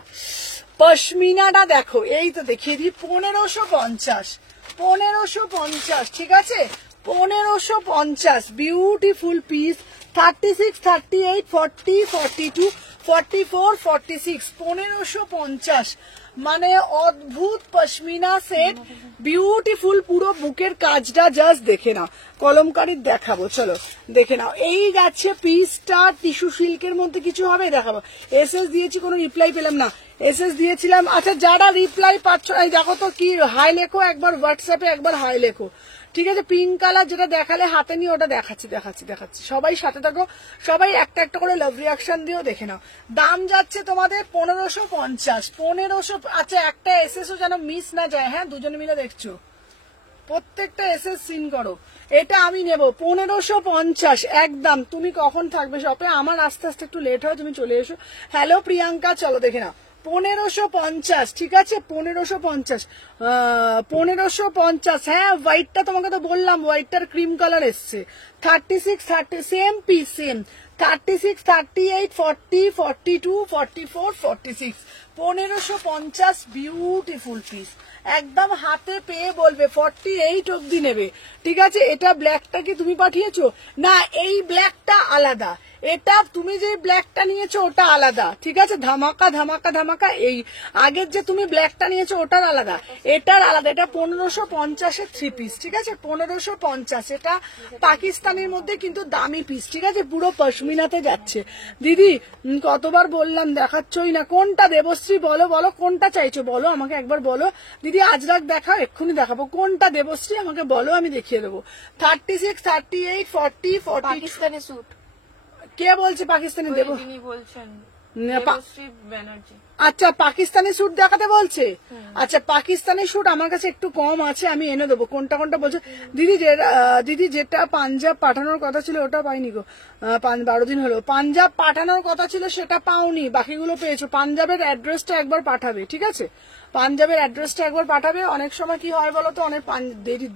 পশমিনাটা দেখো, এই তো দেখিয়ে দিই 1550, 1550, ঠিক আছে 1550 বিউটিফুল পিস। 36, 38, 40, 42, 44, 46, 1550 মানে অদ্ভুত পশমিনা সেট, বিউটিফুল পুরো বুকের কাজটা জাস্ট দেখে নাও, কলমকারীর দেখাবো। চলো দেখে নাও, এই যাচ্ছে পিসটা টিস্যু সিল্কের মধ্যে কিছু হবে দেখাবো। এসএস দিয়েছি, কোনো রিপ্লাই পেলাম না, এসএস দিয়েছিলাম। আচ্ছা যারা রিপ্লাই পাচ্ছ না দেখো তো কি, হাই লেখো একবার হোয়াটসঅ্যাপে, একবার হাই লেখো, ঠিক আছে পিঙ্ক কালার যেটা দেখালে হাতে নিয়ে ওটা দেখাচ্ছি দেখাচ্ছি দেখাচ্ছি। সবাই সাথে থাকো, সবাই একটা একটা করে লাভ রিয়াকশন দিয়েও দেখে নাও। দাম যাচ্ছে তোমাদের 1550, 1500। আচ্ছা একটা এসএসও যেন মিস না যায়, হ্যাঁ দুজনে মিলে দেখছো, প্রত্যেকটা এসএস সিন করো। এটা আমি নেব 1550 একদম। তুমি কখন থাকবে শপে? আমার আস্তে আস্তে একটু লেট হয়, তুমি চলে এসো। হ্যালো প্রিয়াঙ্কা, চলো দেখে নাও 1550, ঠিক আছে 1550, 1550। হ্যাঁ হোয়াইটটা তোমাকে তো বললাম, হোয়াইটটার ক্রিম কালার এসছে। 36, 30 same piece same, 36, 38, 40, 42, 44, 46, 1550 beautiful piece, একদম হাতে পেয়ে বলবে 48 অব্দি নেবে, ঠিক আছে। এটা ব্ল্যাকটা কি তুমি পাঠিয়েছো? না এই ব্ল্যাকটা আলাদা, এটা তুমি যে ব্ল্যাকটা নিয়েছো ওটা আলাদা, ঠিক আছে ধামাকা ধামাকা ধামাকা। এই আগের যে তুমি ব্ল্যাকটা নিয়েছো ওটার আলাদা, এটার আলাদা। এটা 1550-এর 3 পিস, ঠিক আছে 1550। এটা পাকিস্তানের মধ্যে কিন্তু দামি পিস, ঠিক আছে পুরো পশমিনাতে যাচ্ছে। দিদি কতবার বললাম দেখাচ্ছই না, কোনটা দেবশ্রী বলো বলো কোনটা চাইছো বলো আমাকে একবার বলো। দিদি আজরাক দেখাও, এক্ষুনি দেখাবো। কোনটা দেবশ্রী আমাকে বলো, আমি দেখিয়ে দেবো। 36, 38, 40, 40। পাকিস্তানি স্যুট কে বলছে পাকিস্তানি দেবো? যিনি বলছেন না, দেবশ্রী ব্যানার্জি। আচ্ছা পাকিস্তানি স্যুট দেখাতে বলছে। আচ্ছা পাকিস্তানি স্যুট আমার কাছে একটু কম আছে, আমি এনে দেবো। কোনটা কোনটা বলছে দিদি? দিদি যেটা পাঞ্জাব পাঠানোর কথা ছিল ওটা পাইনি গো, 12 দিন হলো। পাঞ্জাব পাঠানোর কথা ছিল সেটা পাওনি, বাকিগুলো পেয়েছো। পাঞ্জাবের অ্যাড্রেসটা একবার পাঠাবে, ঠিক আছে পাঞ্জাবের অ্যাড্রেসটা একবার পাঠাবে। অনেক সময় কি হয় বলো তো, অনেক দেরি,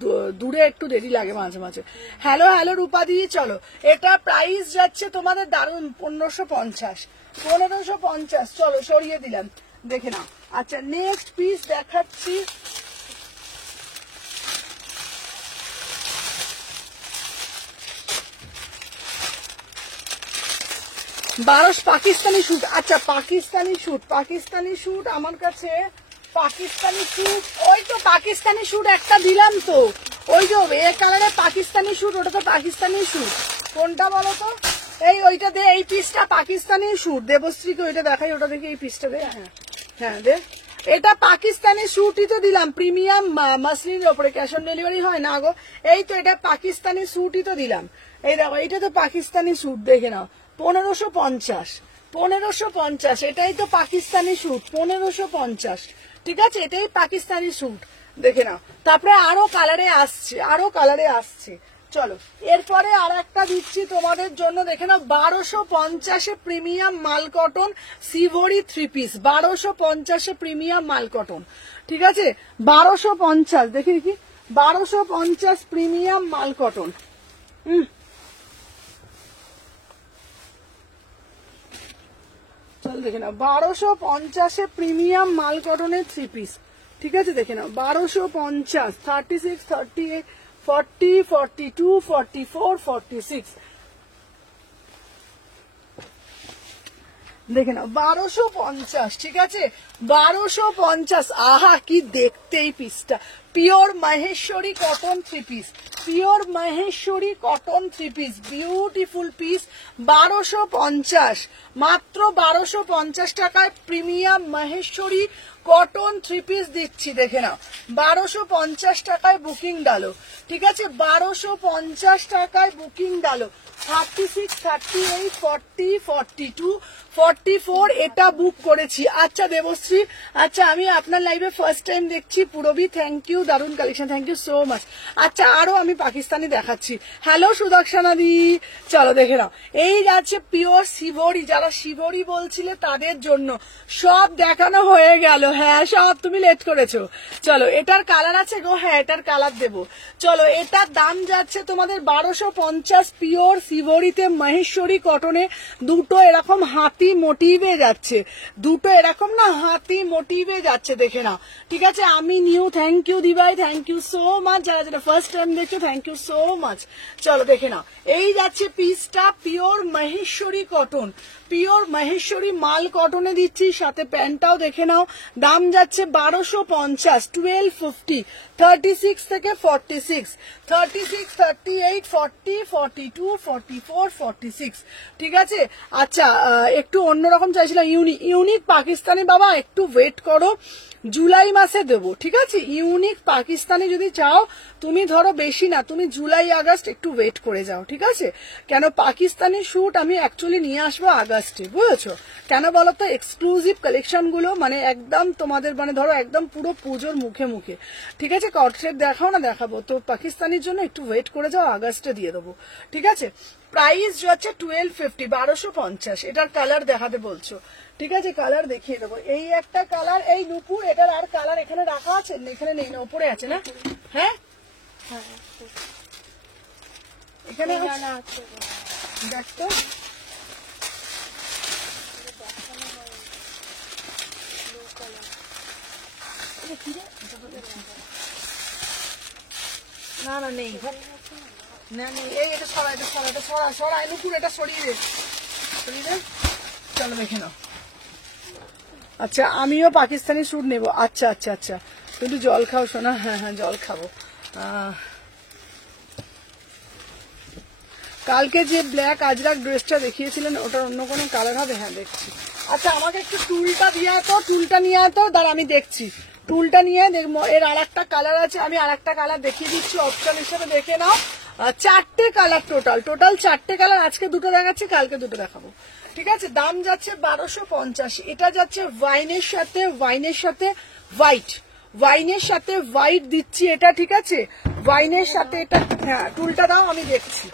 দূরে একটু দেরি লাগে মাঝে মাঝে। হ্যালো হ্যালো রূপা দিদি, চলো এটা প্রাইস যাচ্ছে তোমাদের দারুন 1550, 1550। চলো সরিয়ে দিলাম, দেখে নাও। আচ্ছা নেক্সট পিস দেখাচ্ছি, পাকিস্তানি স্যুট। আচ্ছা পাকিস্তানি স্যুট, পাকিস্তানি স্যুট আমার কাছে, পাকিস্তানি স্যুট ওই তো পাকিস্তানি স্যুট একটা দিলাম তো, ওই যে এ কালারের পাকিস্তানি স্যুট, ওটা তো পাকিস্তানি স্যুট। কোনটা বলো তো? এই ওইটা দে, এই পিসটা পাকিস্তানি স্যুট। দেবশ্রীকে ওইটা দেখাই, ওটা দেখি এই পিসটা দে। হ্যাঁ হ্যাঁ দে, এটা পাকিস্তানি স্যুটই তো দিলাম, প্রিমিয়াম মাসলিনের ওপরে, ক্যাশ অন ডেলিভারি হয় না গো। এই তো এটা পাকিস্তানি স্যুটই তো দিলাম, এই দেখো এটা তো পাকিস্তানি স্যুট, দেখে নাও 1550, 1550। এটাই তো পাকিস্তানি স্যুট 1550, ঠিক আছে এটাই পাকিস্তানি স্যুট, দেখে নাও। তারপরে আরো কালারে আসছে, আরো কালারে আসছে, চলো এরপরে আর একটা দিচ্ছি তোমাদের জন্য, দেখে নাও 1250 প্রিমিয়াম মাল কটন সিভরি 3 পিস, 1250 প্রিমিয়াম মাল কটন, ঠিক আছে 1250, দেখি দেখি 1250 প্রিমিয়াম মাল কটন। চল দেখে নাও 1250 প্রিমিয়াম মাল কটনের 3 পিস, ঠিক আছে দেখে নাও 1250, 36, 38, 40, 42, 44, 46, দেখে নাও 1250, ঠিক আছে 1250। আহা কি দেখতে এই পিসটা, pure Maheshwari cotton 3 piece, pure Maheshwari cotton 3 piece, beautiful piece, 1250, মাত্র 1250 টাকায় প্রিমিয়াম মহেশ্বরী কটন 3 পিস দিচ্ছি, দেখে নাও 1250 টাকায় বুকিং ডালো, ঠিক আছে 1250 টাকায় বুকিং ডালো। 36, 38, 40, 42, 44 এটা বুক করেছি। আচ্ছা দেবশ্রী, আচ্ছা আমি আপনার লাইভে ফার্স্ট টাইম দেখছি, পুরবি থ্যাংক ইউ, দারুন collection, thank you so much. আচ্ছা আরো আমি পাকিস্তানি দেখাচ্ছি। হ্যালো সুদর্শনা দি, চলো দেখে নাও এই যাচ্ছে পিওর শিভরি, যারা শিভরি বলছিলে তাদের জন্য সব দেখানো হয়ে গেল। হ্যাঁ সব তুমি লেট করেছো। চলো এটার কালার আছে গো, হ্যাঁ এটার কালার দেবো। চলো এটার দাম যাচ্ছে তোমাদের 1250, পিওর শিভরিতে মহেশ্বরী কটনে, দুটো এরকম হাতি মোটিভে যাচ্ছে, দুটো এরকম না হাতি মোটিভে যাচ্ছে, দেখে নাও ঠিক আছে। আমি নিউ, থ্যাংক ইউ দিবাই, থ্যাংক ইউ সো মাচ, যারা যারা ফার্স্ট টাইম দেখছো থ্যাংক ইউ সো মাচ। চলো দেখে নাও এই যাচ্ছে পিসটা pure Maheshwari cotton, pure Maheshwari মাল কটনে দিচ্ছি, সাথে প্যান্টটাও দেখে নাও, দাম যাচ্ছে 1250, 1250, 36 থেকে 46, 36, 38, 40, 42, 44, 46, ঠিক আছে। আচ্ছা একটু অন্যরকম চাইছিলাম, ইউনিক পাকিস্তানি বাবা একটু ওয়েট করো, জুলাই মাসে দেবো, ঠিক আছে। ইউনিক পাকিস্তানি যদি চাও তুমি ধরো বেশি না, তুমি জুলাই আগস্ট একটু ওয়েট করে যাও, ঠিক আছে। কেন পাকিস্তানি শুট আমি অ্যাকচুয়ালি নিয়ে আসবো আগস্টে, বুঝেছো কেন বলো তো, এক্সক্লুসিভ কালেকশন গুলো মানে একদম তোমাদের মানে ধরো একদম পুরো পুজোর মুখে মুখে, ঠিক আছে। কটসেট দেখাও না, দেখাবো তো, পাকিস্তানির জন্য একটু ওয়েট করে যাও, আগস্টে দিয়ে দেবো, ঠিক আছে। প্রাইস হচ্ছে 1250, 1250। এটার কালার দেখাতে বলছো, ঠিক আছে কালার দেখিয়ে দেবো। এই একটা কালার, এই নুপুর, এটার আর কালার এখানে রাখা আছে, এখানে নেই না, উপরে আছে না, হ্যাঁ এখানে দেখ তো, না না নেই, না নেই, এই এটা সরা, এটা সরা, এটা সরা, সরা নুপুর, এটা সরিয়ে দে, সরিয়ে দে। চলো দেখে নাও। আচ্ছা আমিও পাকিস্তানি স্যুট নেবো, আচ্ছা আচ্ছা আচ্ছা, একটু জল খাও শোনা, হ্যাঁ হ্যাঁ জল খাবো। কালকে যে ব্ল্যাক আজরাক ড্রেসটা দেখিয়েছিলেন ওটার অন্য কোনো কালার হবে, হ্যাঁ দেখছি। আচ্ছা আমাকে একটু টুলটা দিয়ে তো, টুলটা নিয়ে তো, দাঁড়া আমি দেখছি, টুলটা নিয়ে এর আর একটা কালার আছে, আমি আর একটা কালার দেখিয়ে দিচ্ছি অপশন হিসেবে, দেখে নাও। 4টে কালার, টোটাল 4টে কালার, আজকে দুটো দেখাচ্ছি, কালকে দুটো দেখাবো, ঠিক আছে। দাম যাচ্ছে 1250, এটা যাচ্ছে ওয়াইনের সাথে, ওয়াইনের সাথে হোয়াইট, ওয়াইনের সাথে হোয়াইট দিচ্ছি এটা, ঠিক আছে ওয়াইনের সাথে এটা, হ্যাঁ টুলটা দাও আমি দেখছি।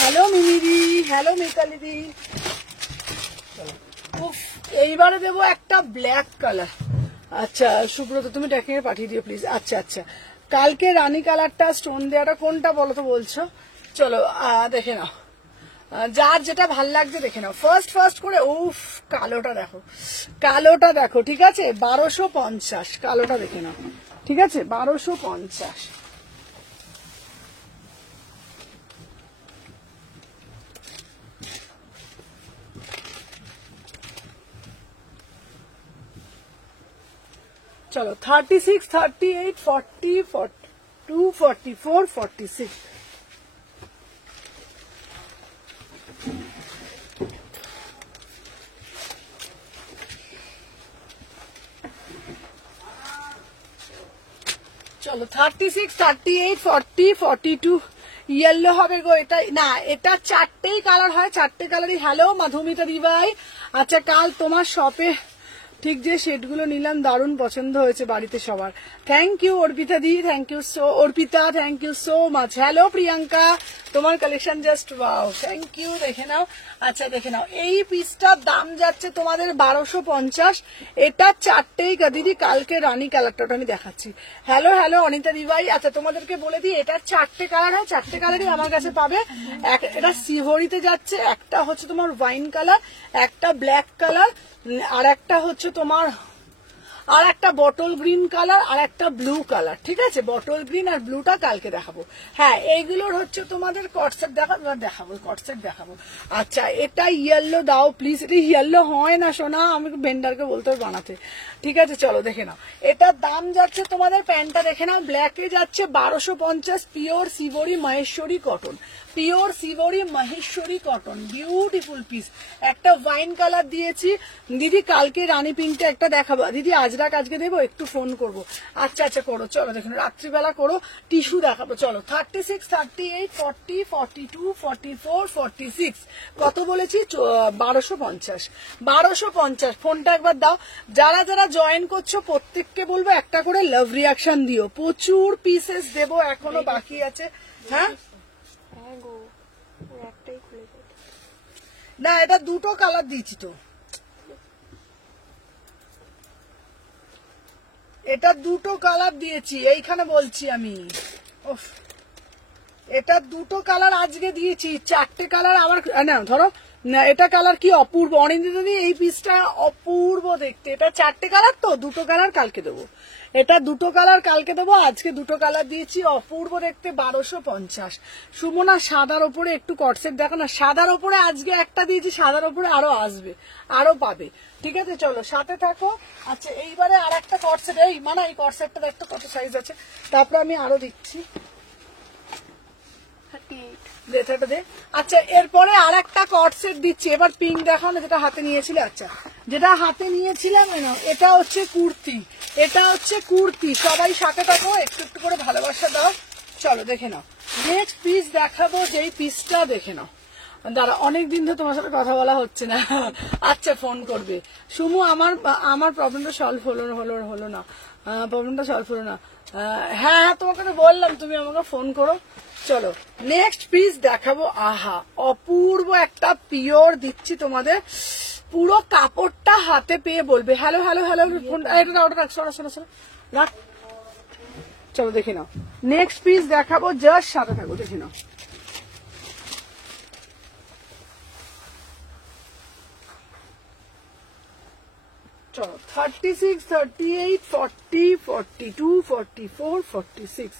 হ্যালো মিমিদি, হ্যালো মিতালিদি। এইবারে দেবো একটা ব্ল্যাক কালার। আচ্ছা সুব্রত তুমি ট্যাকিং পাঠিয়ে দিও প্লিজ। আচ্ছা আচ্ছা কালকে রানী কালারটা স্টোন দেওয়াটা কোনটা বলো তো বলছো, চলো দেখে নাও, যার যেটা ভাল লাগছে দেখে নাও। ফার্স্ট করে উফ কালোটা দেখো, কালোটা দেখো, ঠিক আছে 1250, কালোটা দেখে নাও, ঠিক আছে 1250, চলো 36, 38, 40, 42, 44, 46। চলো 36, 38, 40, 42 ইয়েলো হবে গো। এটা না, এটা চারটেই কালার হয়, চারটে কালারই। হ্যালো মাধুমিতা দিভাই, আচ্ছা কাল তোমার শপে ঠিক যে সেটগুলো নিলাম, দারুণ পছন্দ হয়েছে বাড়িতে সবার। Thank you Arpita di, thank you so Arpita, thank you so much. Hello Priyanka, তোমার collection just wow, thank you. দেখে নাও, আচ্ছা দেখে নাও, এই পিসটার দাম যাচ্ছে তোমাদের 1250। এটা চারটেই দিদি, কালকে রানী কালারটা আমি দেখাচ্ছি। হ্যালো হ্যালো অনিতা দিভাই, আচ্ছা তোমাদেরকে বলে দিই, এটা চারটে কালার হয়, চারটে কালারই আমার কাছে পাবে। এটা সিভরিতে যাচ্ছে, একটা হচ্ছে তোমার ওয়াইন কালার, একটা ব্ল্যাক কালার, আর একটা হচ্ছে তোমার, আর একটা বটল গ্রিন কালার, আর একটা ব্লু কালার। ঠিক আছে, বটল গ্রিন আর ব্লুটা কালকে দেখাবো। হ্যাঁ, এইগুলোর হচ্ছে তোমাদের কটসেট দেখাবো, কটসেট দেখাবো। আচ্ছা এটা ইয়েলো দাও প্লিজ। এটা ইয়েলো হয় না সোনা, আমি ভেন্ডারকে বলতে হবে বানাতে। ঠিক আছে চলো দেখে নাও, এটার দাম যাচ্ছে তোমাদের, প্যান্টটা দেখে নাও, ব্ল্যাকে যাচ্ছে 1250, পিওর সিভরি মহেশ্বরী কটন, পিওর সিভরি মহেশ্বরী কটন, বিউটিফুল পিস। একটা ওয়াইন কালার দিয়েছি দিদি, কালকে রানী পিঙ্কটা একটা দেখাবো দিদি, আজকে দেবো, একটু ফোন করবো। আচ্ছা আচ্ছা করো, চলো দেখুন রাত্রিবেলা করো, টিস্যু দেখাবো। চলো 36, 38, 40, 42, 44, 46 কত বলেছি? 1250, 1250। ফোনটা একবার দাও। যারা যারা জয়েন করছো প্রত্যেককে বলবো একটা করে লাভ রিয়াকশন দিও, প্রচুর পিসেস দেবো, এখনো বাকি আছে। হ্যাঁ একটাই খুলে যায়। না, এটা দুটো কালার দিয়েছি তো, এটা দুটো কালার দিয়েছি, এইখানে বলছি আমি। এটা দুটো কালার আজকে দিয়েছি, চারটে কালার আমার। না ধরো না, এটা কালার কি অপূর্ব, অনিন্দিতা দি এই পিসটা অপূর্ব দেখতে। এটা চারটে কালার তো, দুটো কালার কালকে দেবো, এটা দুটো কালার কালকে দেবো, আজকে দুটো কালার দিয়েছি, অপূর্ব দেখতে, 1250। সুমনা সাদার ওপরে একটু কটসেট দেখো না, সাদার ওপরে আজকে একটা দিয়েছি, সাদার ওপরে আরো আসবে, আরো পাবে। ঠিক আছে চলো সাথে থাকো। আচ্ছা এইবারে আর একটা কটসেট, এই মানে এই কটসেটটা দেখতো কত সাইজ আছে, তারপরে আমি আরো দিচ্ছি। 38 দে। আচ্ছা এরপরে আর একটা কটসেট দিচ্ছি, এবার পিঙ্ক দেখাও না, যেটা হাতে নিয়েছিলে। আচ্ছা যেটা হাতে নিয়েছিলাম না, এটা হচ্ছে কুর্তি, এটা হচ্ছে কুর্তি। সবাই সাথে থাকো, একটু একটু করে ভালোবাসা দাও। চলো দেখে নাও, নেক্সট পিস দেখাবো, যেই পিসটা দেখে নাও। দাঁড়া, অনেকদিন ধরে তোমার সাথে কথা বলা হচ্ছে না। আচ্ছা ফোন করবে সুমু, আমার প্রবলেমটা সলভ হলো না, প্রবলেমটা সলভ হলো না। হ্যাঁ তোমাকে তো বললাম তুমি আমাকে ফোন করো। চলো নেক্সট পিস দেখাবো। আহা অপূর্ব একটা পিওর দিচ্ছি তোমাদের, পুরো কাপড়টা হাতে পেয়ে বলবে হ্যালো হ্যালো হ্যালো। রাখ, চলো দেখে নাও, নেক্সট পিস দেখাবো, জাস্ট সাথে থাকো, দেখে নাও। চলো 36, 38, 40, 42, 44, 46।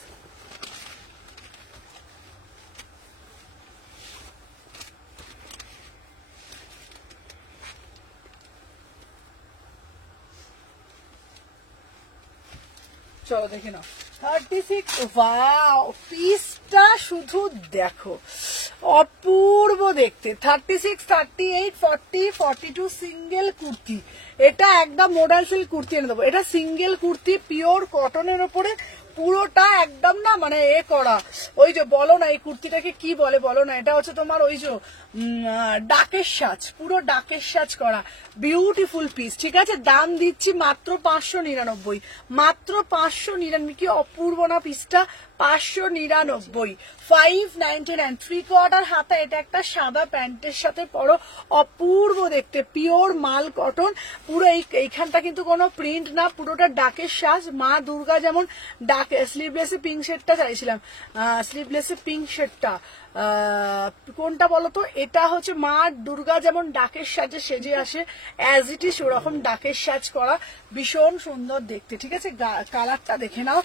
চলো দেখে নাও 36। ওয়াও পিসটা শুধু দেখো, অপূর্ব দেখতে। 36, 38, 40, 42 সিঙ্গেল কুর্তি, এটা একদম মডেল সিল্ক কুর্তি এনে দেবো। এটা সিঙ্গেল কুর্তি, পিওর কটনের ওপরে, পুরোটা একদম না মানে এ করা, ওই যে বলো না এই কুর্তিটাকে কি বলে বলো না, এটা হচ্ছে তোমার ওই যে ডাকের সাজ, পুরো ডাকের সাজ করা, বিউটিফুল পিস। ঠিক আছে, দাম দিচ্ছি মাত্র 599, মাত্র 599। কি অপূর্ব না পিসটা, 599, 599, 3/4 হাতা। এটা একটা সাদা প্যান্টের সাথে পরো, অপূর্ব দেখতে, পিওর মাল কটন। পুরো এইখানটা কিন্তু কোনো প্রিন্ট না, পুরোটা ডাকের সাজ। মা দুর্গা যেমন ডাকে, স্লিভলেসে পিঙ্ক শেডটা চাইছিলাম, স্লিভলেসে পিঙ্ক শেডটা কোনটা বলতো, এটা হচ্ছে মা দুর্গা যেমন ডাকের সাজে সেজে আসে, অ্যাজ ইট ইজ ওরকম ডাকের সাজ করা, ভীষণ সুন্দর দেখতে। ঠিক আছে, কালারটা দেখে নাও।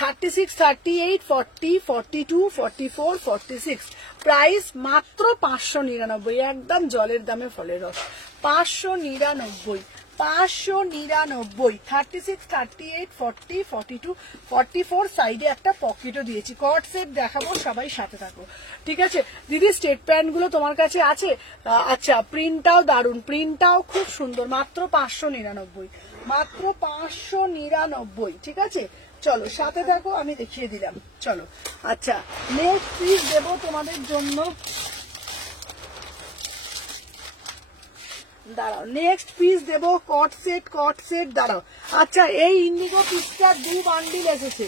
36, 38, 40, 42, 44, 46, প্রাইস মাত্র 599, একদম জলের দামে ফলের রস। 599, 599, 36, 38, 40, 42, 44 সাইডে একটা পকেটও দিয়েছি। কট সেট দেখাবো, সবাই সাথে থাকো, ঠিক আছে দিদি। স্টেট প্যান্ট গুলো তোমার কাছে আছে? আচ্ছা, প্রিন্টটাও দারুন, প্রিন্টটাও খুব সুন্দর, মাত্র 599, মাত্র 599, ঠিক আছে। চলো সাথে দেখো, আমি দেখিয়ে দিলাম। চলো আচ্ছা, নেক্সট পিস দেবো তোমাদের জন্য, দাঁড়াও, নেক্সট পিস দেবো কট সেট, দাঁড়াও। আচ্ছা, এই ইন্ডিগো পিসটা 2 বান্ডিল এসেছে,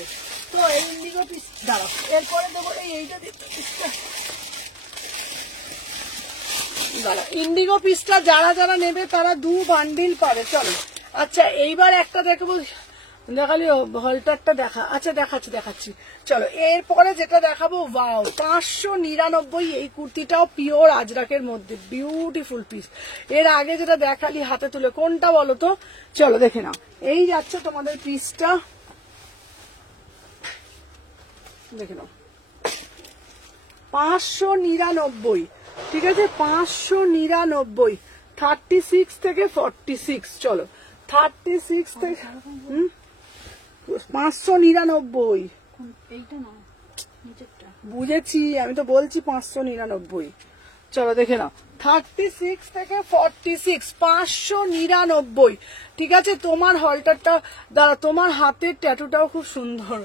তো এই ইন্ডিগো পিস দাঁড়াও, এরপরে দেবো এইটা পিসটা, দাঁড়াও। ইন্ডিগো পিসটা যারা যারা নেবে তারা 2 বান্ডিল পাবে। চলো আচ্ছা, এইবার একটা দেখবো, দেখালি হলটারটা দেখা, আচ্ছা দেখাচ্ছি। চলো এরপরে যেটা দেখাবো, ওয়াও, 599, এই কুর্তিটাও পিওর আজরাকের মধ্যে, বিউটিফুল পিস। এর আগে যেটা দেখালি হাতে তুলে, কোনটা বলো তো? চলো দেখে নাও, এই যাচ্ছে তোমাদের পিসটা, দেখে নাও, 599, ঠিক আছে, 599, 36 থেকে 46, চলো 36 থেকে 599, এইটা না, নিচেরটা। বুঝেছি, আমি তো বলছি 599। চলো দেখে নাও, 36 থেকে 46, 599, ঠিক আছে। তোমার হলটারটা দাঁড়া, তোমার হাতের ট্যাটুটাও খুব সুন্দর।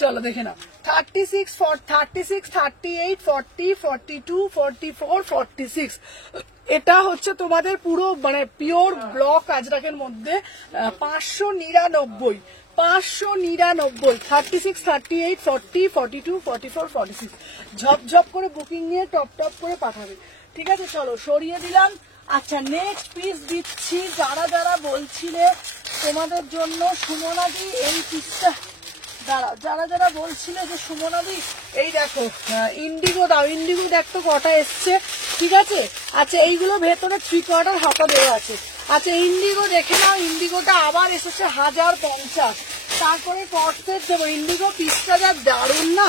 চলো দেখে নাও, 36, 38, 40, 42, 44, 46, এটা হচ্ছে তোমাদের পুরো মানে পিওর ব্লক আজরাকের মধ্যে, 599, 599, 36, 38, 40, 42, 44, 46, ঝপঝপ করে বুকিং নিয়ে টপ টপ করে পাঠাবে, ঠিক আছে। চলো সরিয়ে দিলাম। আচ্ছা, নেক্সট পিস দিচ্ছি, যারা যারা বলছিলে তোমাদের জন্য, সুমনাদি এই পিসটা, দাঁড়াও, যারা যারা বলছিলে যে সুমনাদি এই দেখো ইন্ডিগো দাও, ইন্ডিগো দেখতো কটা এসছে, ঠিক আছে। আচ্ছা, এইগুলো ভেতরে 3/4 হাতা দেওয়া আছে। আচ্ছা, ইন্ডিগো দেখে নাও, ইন্ডিগোটা আবার এসেছে 1050, তারপরে কটসেট দেবো। ইন্ডিগো পিসটা যা দারুন না,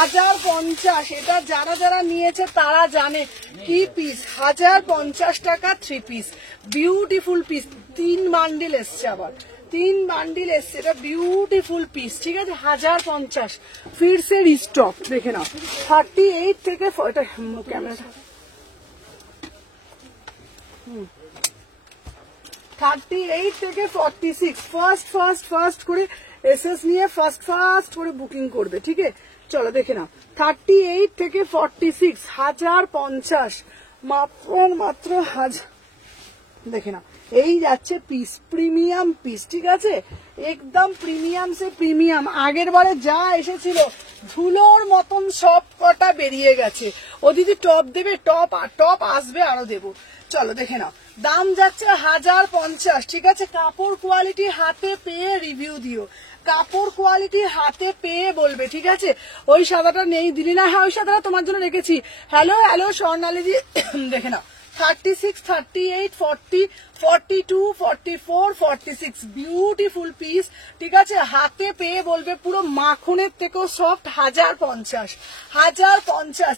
1050, এটা যারা যারা নিয়েছে তারা জানে কি পিস, 1050 টাকা 3 পিস, বিউটিফুল পিস, 3 বান্ডিল এসছে, আবার 3 বান্ডিল এসছে, এটা বিউটিফুল পিস, ঠিক আছে। 1050 ফিরসে রিস্টক, দেখে নাও, 38 থেকে এটা ক্যামেরা 38 থেকে 46, ফার্স্ট করে এসএস নিয়ে ফার্স্ট করে বুকিং করবে, ঠিক আছে। চলো দেখে নাও, 38 থেকে 46, 1050, মাত্র 1000, দেখে নাও, এই যাচ্ছে পিস, প্রিমিয়াম পিস, ঠিক আছে, একদম প্রিমিয়াম সে প্রিমিয়াম। আগের বারে যা এসেছিল ধুলোর মতন সব কটা বেরিয়ে গেছে। ও দিদি টপ দেবে, টপ আসবে, আরো দেবো। চলো দেখে নাও, দাম যাচ্ছে 1050, ঠিক আছে। কাপড় কোয়ালিটি হাতে পেয়ে রিভিউ দিও, কাপড় কোয়ালিটি হাতে পেয়ে বলবে, ঠিক আছে। ওই সাদাটা নেই দিলি না, হ্যাঁ ওই সাদাটা তোমার জন্য রেখেছি। হ্যালো স্বর্ণালীদি, দেখে নাও, 36, 38, 40, 42, 44, 46, বিউটিফুল পিস, ঠিক আছে। হাতে পেয়ে বলবে, পুরো মাখনের থেকেও সফট, 1050,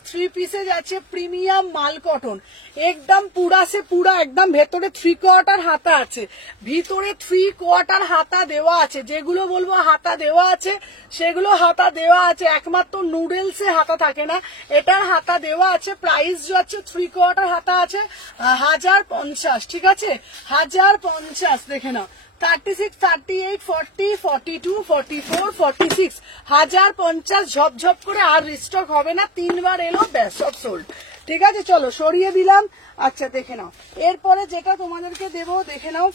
3 পিসে যাচ্ছে, প্রিমিয়াম মাল কটন, একদম পুরা একদম, ভেতরে 3/4 হাতা আছে, ভিতরে 3/4 হাতা দেওয়া আছে। যেগুলো বলবো হাতা দেওয়া আছে সেগুলো হাতা দেওয়া আছে, একমাত্র নুডলসে হাতা থাকে না, এটার হাতা দেওয়া আছে। প্রাইস যাচ্ছে 3/4 হাতা আছে, 1050, ঠিক আছে, 1050, দেখে নাও, 36, 38, 40, 42, 44, 46, 1050, ঝপঝপ করে, আর রিস্টক হবে না, 3 বার এলো, ব্যাস সব সোল্ড, ঠিক আছে। চলো সরিয়ে দিলাম। আচ্ছা দেখে নাও, এরপরে যেটা তোমাদেরকে দেবো, দেখে নাও,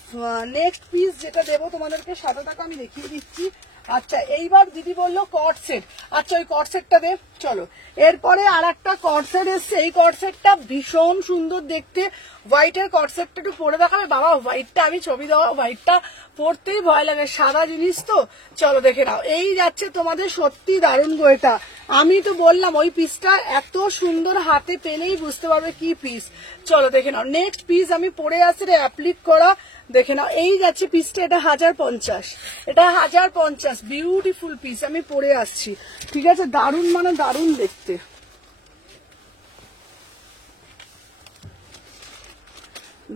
নেক্সট পিস যেটা দেবো তোমাদেরকে, সাদা টাকা আমি দেখিয়ে দিচ্ছি। আচ্ছা, এইবার দিদি বললো কট সেট, আচ্ছা ওই কট সেটটা দে। চলো, এরপরে আর একটা কট সেট এসছে, এই কট সেটটা ভীষণ সুন্দর দেখতে, হোয়াইটের কট সেটটা একটু পরে দেখাবে বাবা, হোয়াইটটা আমি ছবি দেওয়া, হোয়াইটটা পরতেই ভয় লাগে, সাদা জিনিস তো। চলো দেখে নাও, এই যাচ্ছে তোমাদের, সত্যি দারুণ গো এটা, আমি তো বললাম ওই পিসটা এত সুন্দর, হাতে পেলেই বুঝতে পারবে কি পিস। চলো দেখে নাও, নেক্সট পিস আমি পরে আসছি রে, অ্যাপ্লিক করা, দেখে নাও, এই যাচ্ছে পিসটা, এটা 1050, এটা 1050, বিউটিফুল পিস, আমি পরে আসছি, ঠিক আছে, দারুণ মানে দারুণ দেখতে।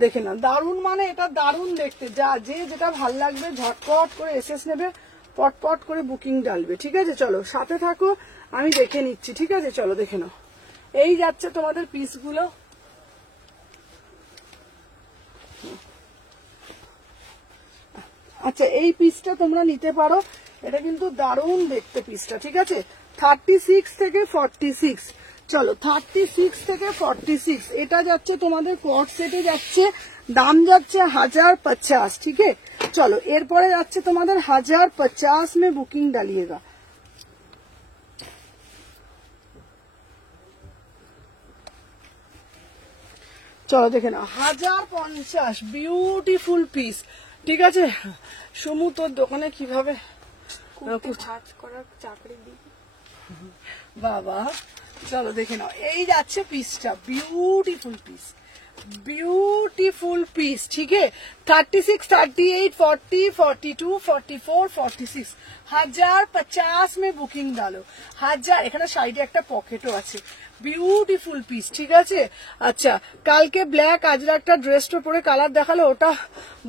দেখে না, দারুন মানে এটা দারুন দেখতে, যা যে যেটা ভাল লাগবে ঝটপট করে এসএস নেবে, পটপট করে বুকিং ডালবে। ঠিক আছে, চলো সাথে থাকো, আমি দেখে নিচ্ছি। ঠিক আছে, চলো দেখে নাও। এই যাচ্ছে তোমাদের পিসগুলো। আচ্ছা, এই পিসটা তোমরা নিতে পারো, এটা কিন্তু দারুণ দেখতে পিসটা। ঠিক আছে, 36 থেকে 46। চলো 36 থেকে 46 এটা যাচ্ছে তোমাদের কট সেটে যাচ্ছে, দাম যাচ্ছে 1050। ঠিক আছে, চলো এরপরে যাচ্ছে তোমাদের 1050 में बुकिंग डालिएगा। চলো দেখে না, 1050 বিউটিফুল পিস। ঠিক আছে, সমু তোর দোকানে কিভাবে কাজ করার চাকরি দিই বাবা। চলো দেখে নাও, এই যাচ্ছে পিসটা, বিউটিফুল পিস, বিউটিফুল পিস। ঠিক আছে, 36, 38, 40, 42, 44, 46 1050 में বুকিং ডালো। 1000, এখানে সাইডে একটা পকেটও আছে, বিউটিফুল পিস। ঠিক আছে, আচ্ছা কালকে ব্ল্যাক আজরাকটা ড্রেসটা পরে কালার দেখালো, ওটা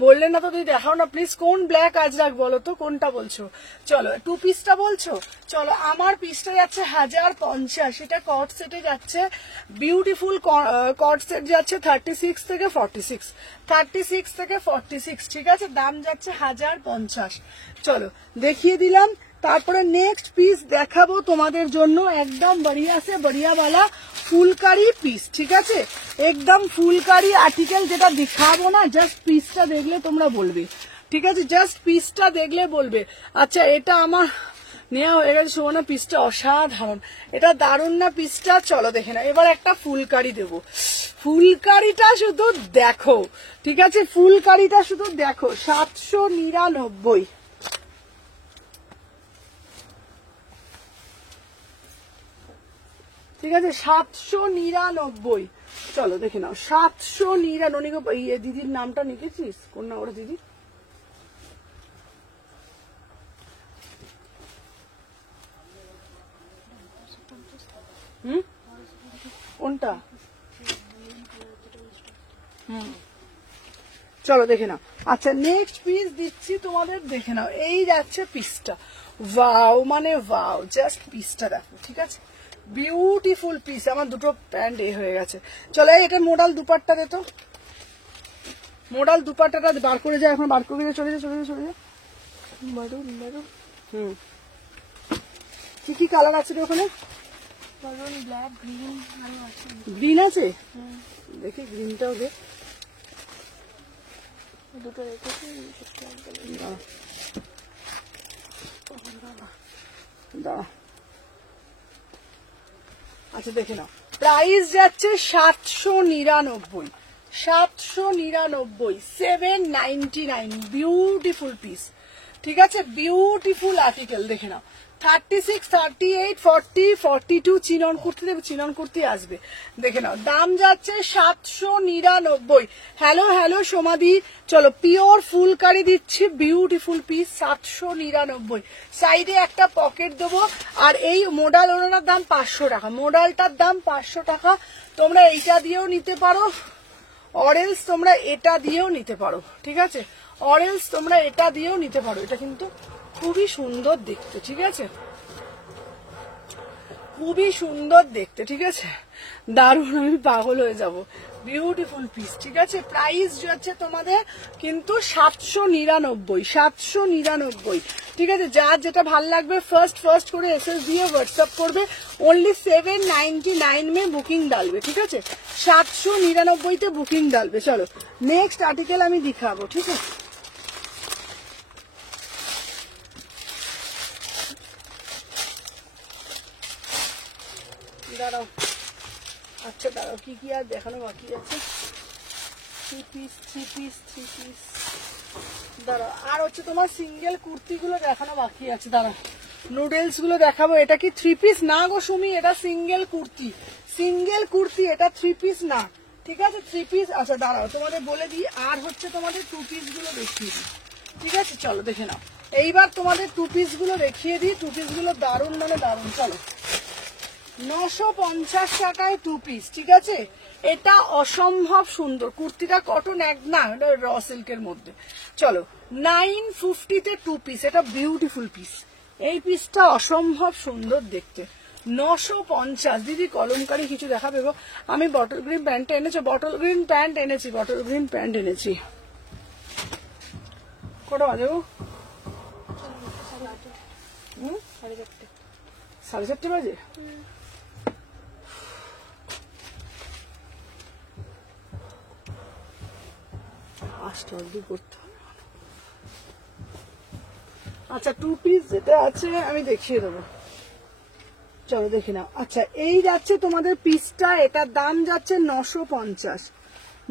বললে না তো, তুই দেখাও না প্লিজ, কোন ব্ল্যাক আজরাক বলো তো, কোনটা বলছো? চলো টু পিসটা বলছো। চলো আমার পিসটা যাচ্ছে 1050, এটা কট সেটে যাচ্ছে, বিউটিফুল কট সেট যাচ্ছে 36 থেকে 46, 36 থেকে 46। ঠিক আছে, দাম যাচ্ছে 1050। চলো দেখিয়ে দিলাম। তারপরে নেক্সট পিস দেখাবো তোমাদের জন্য, একদম বড়িয়া সে বড়িয়া वाला ফুলকারি পিস। ঠিক আছে, একদম ফুলকারি আর্টিকেল, যেটা দেখাবো না, জাস্ট পিসটা দেখলে তোমরা বলবে। ঠিক আছে, জাস্ট পিসটা দেখলে বলবে। আচ্ছা, এটা আমার নেওয়া হয়ে গেছে সুমনা, পিসটা অসাধারণ, এটা দারুণ না পিসটা? চলো দেখে না। এবার একটা ফুলকারি দেবো, ফুলকারিটা শুধু দেখো। ঠিক আছে, ফুলকারিটা শুধু দেখো, 799। ঠিক আছে, 799। চলো দেখে নাও, 799। দিদির নামটা লিখেছিস? কোন না ওরা দিদি? কোনটা? চলো দেখে নাও। আচ্ছা, নেক্সট পিস দিচ্ছি তোমাদের, দেখে নাও। এই যাচ্ছে পিসটা, ওয়াও মানে ওয়াও, জাস্ট পিসটা দেখো। ঠিক আছে, বিউটিফুল পিস। আমার দুটো প্যান্ট হয়ে গেছে। চলো এটা মোডাল দুপাট্টা দে তো, মোডাল দুপাট্টাটা বার করে যায়, এখন বার করে চলে যা, চলে যা, চলে যা। মারুন মারুন কি কি কালার আছে রে ওখানে? মারুন, ব্ল্যাক, গ্রিন আরো আছে। গ্রিন আছে, দেখি গ্রিনটাও দে। দুটো রেখেছি, দাঁড়া। আচ্ছা দেখে নাও, প্রাইস যাচ্ছে 799, 799, 799, বিউটিফুল পিস। ঠিক আছে, বিউটিফুল আর্টিকেল। দেখে নাও, 36, 38, 40, 42 চিনন কুর্তি দেবে, চিনন কুর্তি আসবে। দেখে নাও, দাম যাচ্ছে 799। হ্যালো হ্যালো সোমাদি, চলো পিওর ফুলকারি দিচ্ছি, বিউটিফুল পিস, 799। সাইডে একটা পকেট দেবো। আর এই মোডাল ওনার দাম 500 টাকা, মোডালটার দাম 500 টাকা। তোমরা এইটা দিয়েও নিতে পারো, অরেলস তোমরা এটা দিয়েও নিতে পারো। ঠিক আছে, অরেলস তোমরা এটা দিয়েও নিতে পারো। এটা কিন্তু খুবই সুন্দর দেখতে। ঠিক আছে, খুবই সুন্দর দেখতে। ঠিক আছে, দারুণ, আমি পাগল হয়ে যাব, বিউটিফুল পিস। ঠিক আছে, প্রাইস যাচ্ছে তোমাদের কিন্তু 799, 799। ঠিক আছে, যার যেটা ভাল লাগবে ফার্স্ট করে এসএস দিয়ে হোয়াটসঅ্যাপ করবে, অনলি 799 में বুকিং ডালবে। ঠিক আছে, 799 বুকিং ডালবে। চলো নেক্সট আর্টিকেল আমি দেখাবো। ঠিক আছে, দাঁড়াও। আচ্ছা দাঁড়াও, কি কি আর দেখানো বাকি আছে? থ্রি পিস দাঁড়াও। আর হচ্ছে তোমার সিঙ্গেল কুর্তি গুলো দেখানো বাকি আছে, দাঁড়াও। নুডলস গুলো দেখাবো। এটা কি থ্রি পিস না গো সুমি? এটা সিঙ্গেল কুর্তি, সিঙ্গেল কুর্তি, এটা থ্রি পিস না। ঠিক আছে, থ্রি পিস। আচ্ছা দাঁড়াও, তোমাদের বলে দিই। আর হচ্ছে তোমাদের টু পিস গুলো দেখিয়ে দিই। ঠিক আছে, চলো দেখে নাও। এইবার তোমাদের টু পিস গুলো দেখিয়ে দিই। টু পিস গুলো দারুণ মানে দারুণ। চলো, 950 টাকায় টু পিস। ঠিক আছে, এটা অসম্ভব সুন্দর কুর্তিটা, কটন এক না, এটা র সিল্কের মধ্যে। চলো 950-তে 2 পিস, এটা বিউটিফুল পিস। এই পিসটা অসম্ভব সুন্দর দেখতে। 950। দিদি কলমকারি কিছু দেখাবে গো? আমি বটল গ্রিন প্যান্ট এনেছি, বটল গ্রিন প্যান্ট এনেছি, বটল গ্রিন প্যান্ট এনেছি। কটা বাজে গো? 4:30 বাজে। করতে হবে। আচ্ছা 2 পিস যেটা আছে আমি দেখিয়ে দেবো, চলো দেখি নাও। আচ্ছা এই যাচ্ছে তোমাদের পিসটা, এটার দাম যাচ্ছে 950।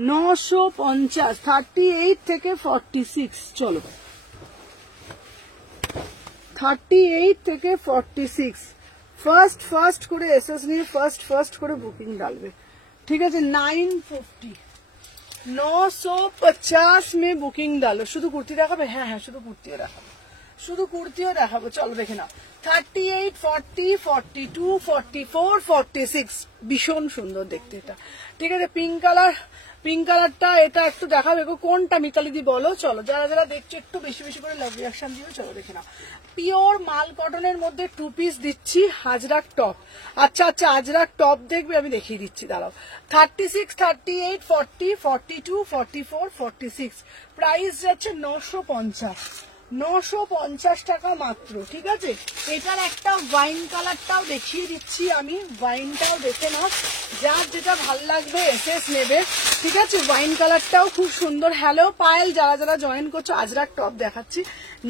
950, 38 থেকে 46। চলো 38 থেকে 46 ফার্স্ট করে এসএস নিয়ে ফার্স্ট করে বুকিং ডালবে, ঠিক আছে? 950, 950 মে বুকিং ডালো। শুধু কুর্তি দেখাবে? হ্যাঁ হ্যাঁ, শুধু কুর্তিও দেখাবো, শুধু কুর্তিও দেখাবো। চলো দেখে নাও। 38, 40, 42, 44, 46 ভীষণ সুন্দর দেখতে এটা, ঠিক আছে? পিঙ্ক কালারটা এটা একটু দেখাবে গো, কোনটা মিতালি দি বলো? চলো যারা যারা দেখছো একটু বেশি বেশি করে লাভ রিয়াকশন দিও। চলো দেখে নাও। পিওর মাল কটনের মধ্যে 2 পিস দিচ্ছি, হাজরাক টপ। আচ্ছা হাজরাক টপ দেখবে, আমি দেখিয়ে দিচ্ছি, দাঁড়াও। 36, 38, 40, 42, 44, 46 প্রাইস যাচ্ছে 950। 950 টাকা মাত্র, ঠিক আছে? এটার একটা ওয়াইন কালারটাও দেখিয়ে দিচ্ছি আমি, ওয়াইনটাও দেখে নাও, যার যেটা ভাল লাগবে এসএস নেবে, ঠিক আছে? ওয়াইন কালারটাও খুব সুন্দর। হ্যালো পায়েল, যারা যারা জয়েন করছো, আজরাক টপ দেখাচ্ছি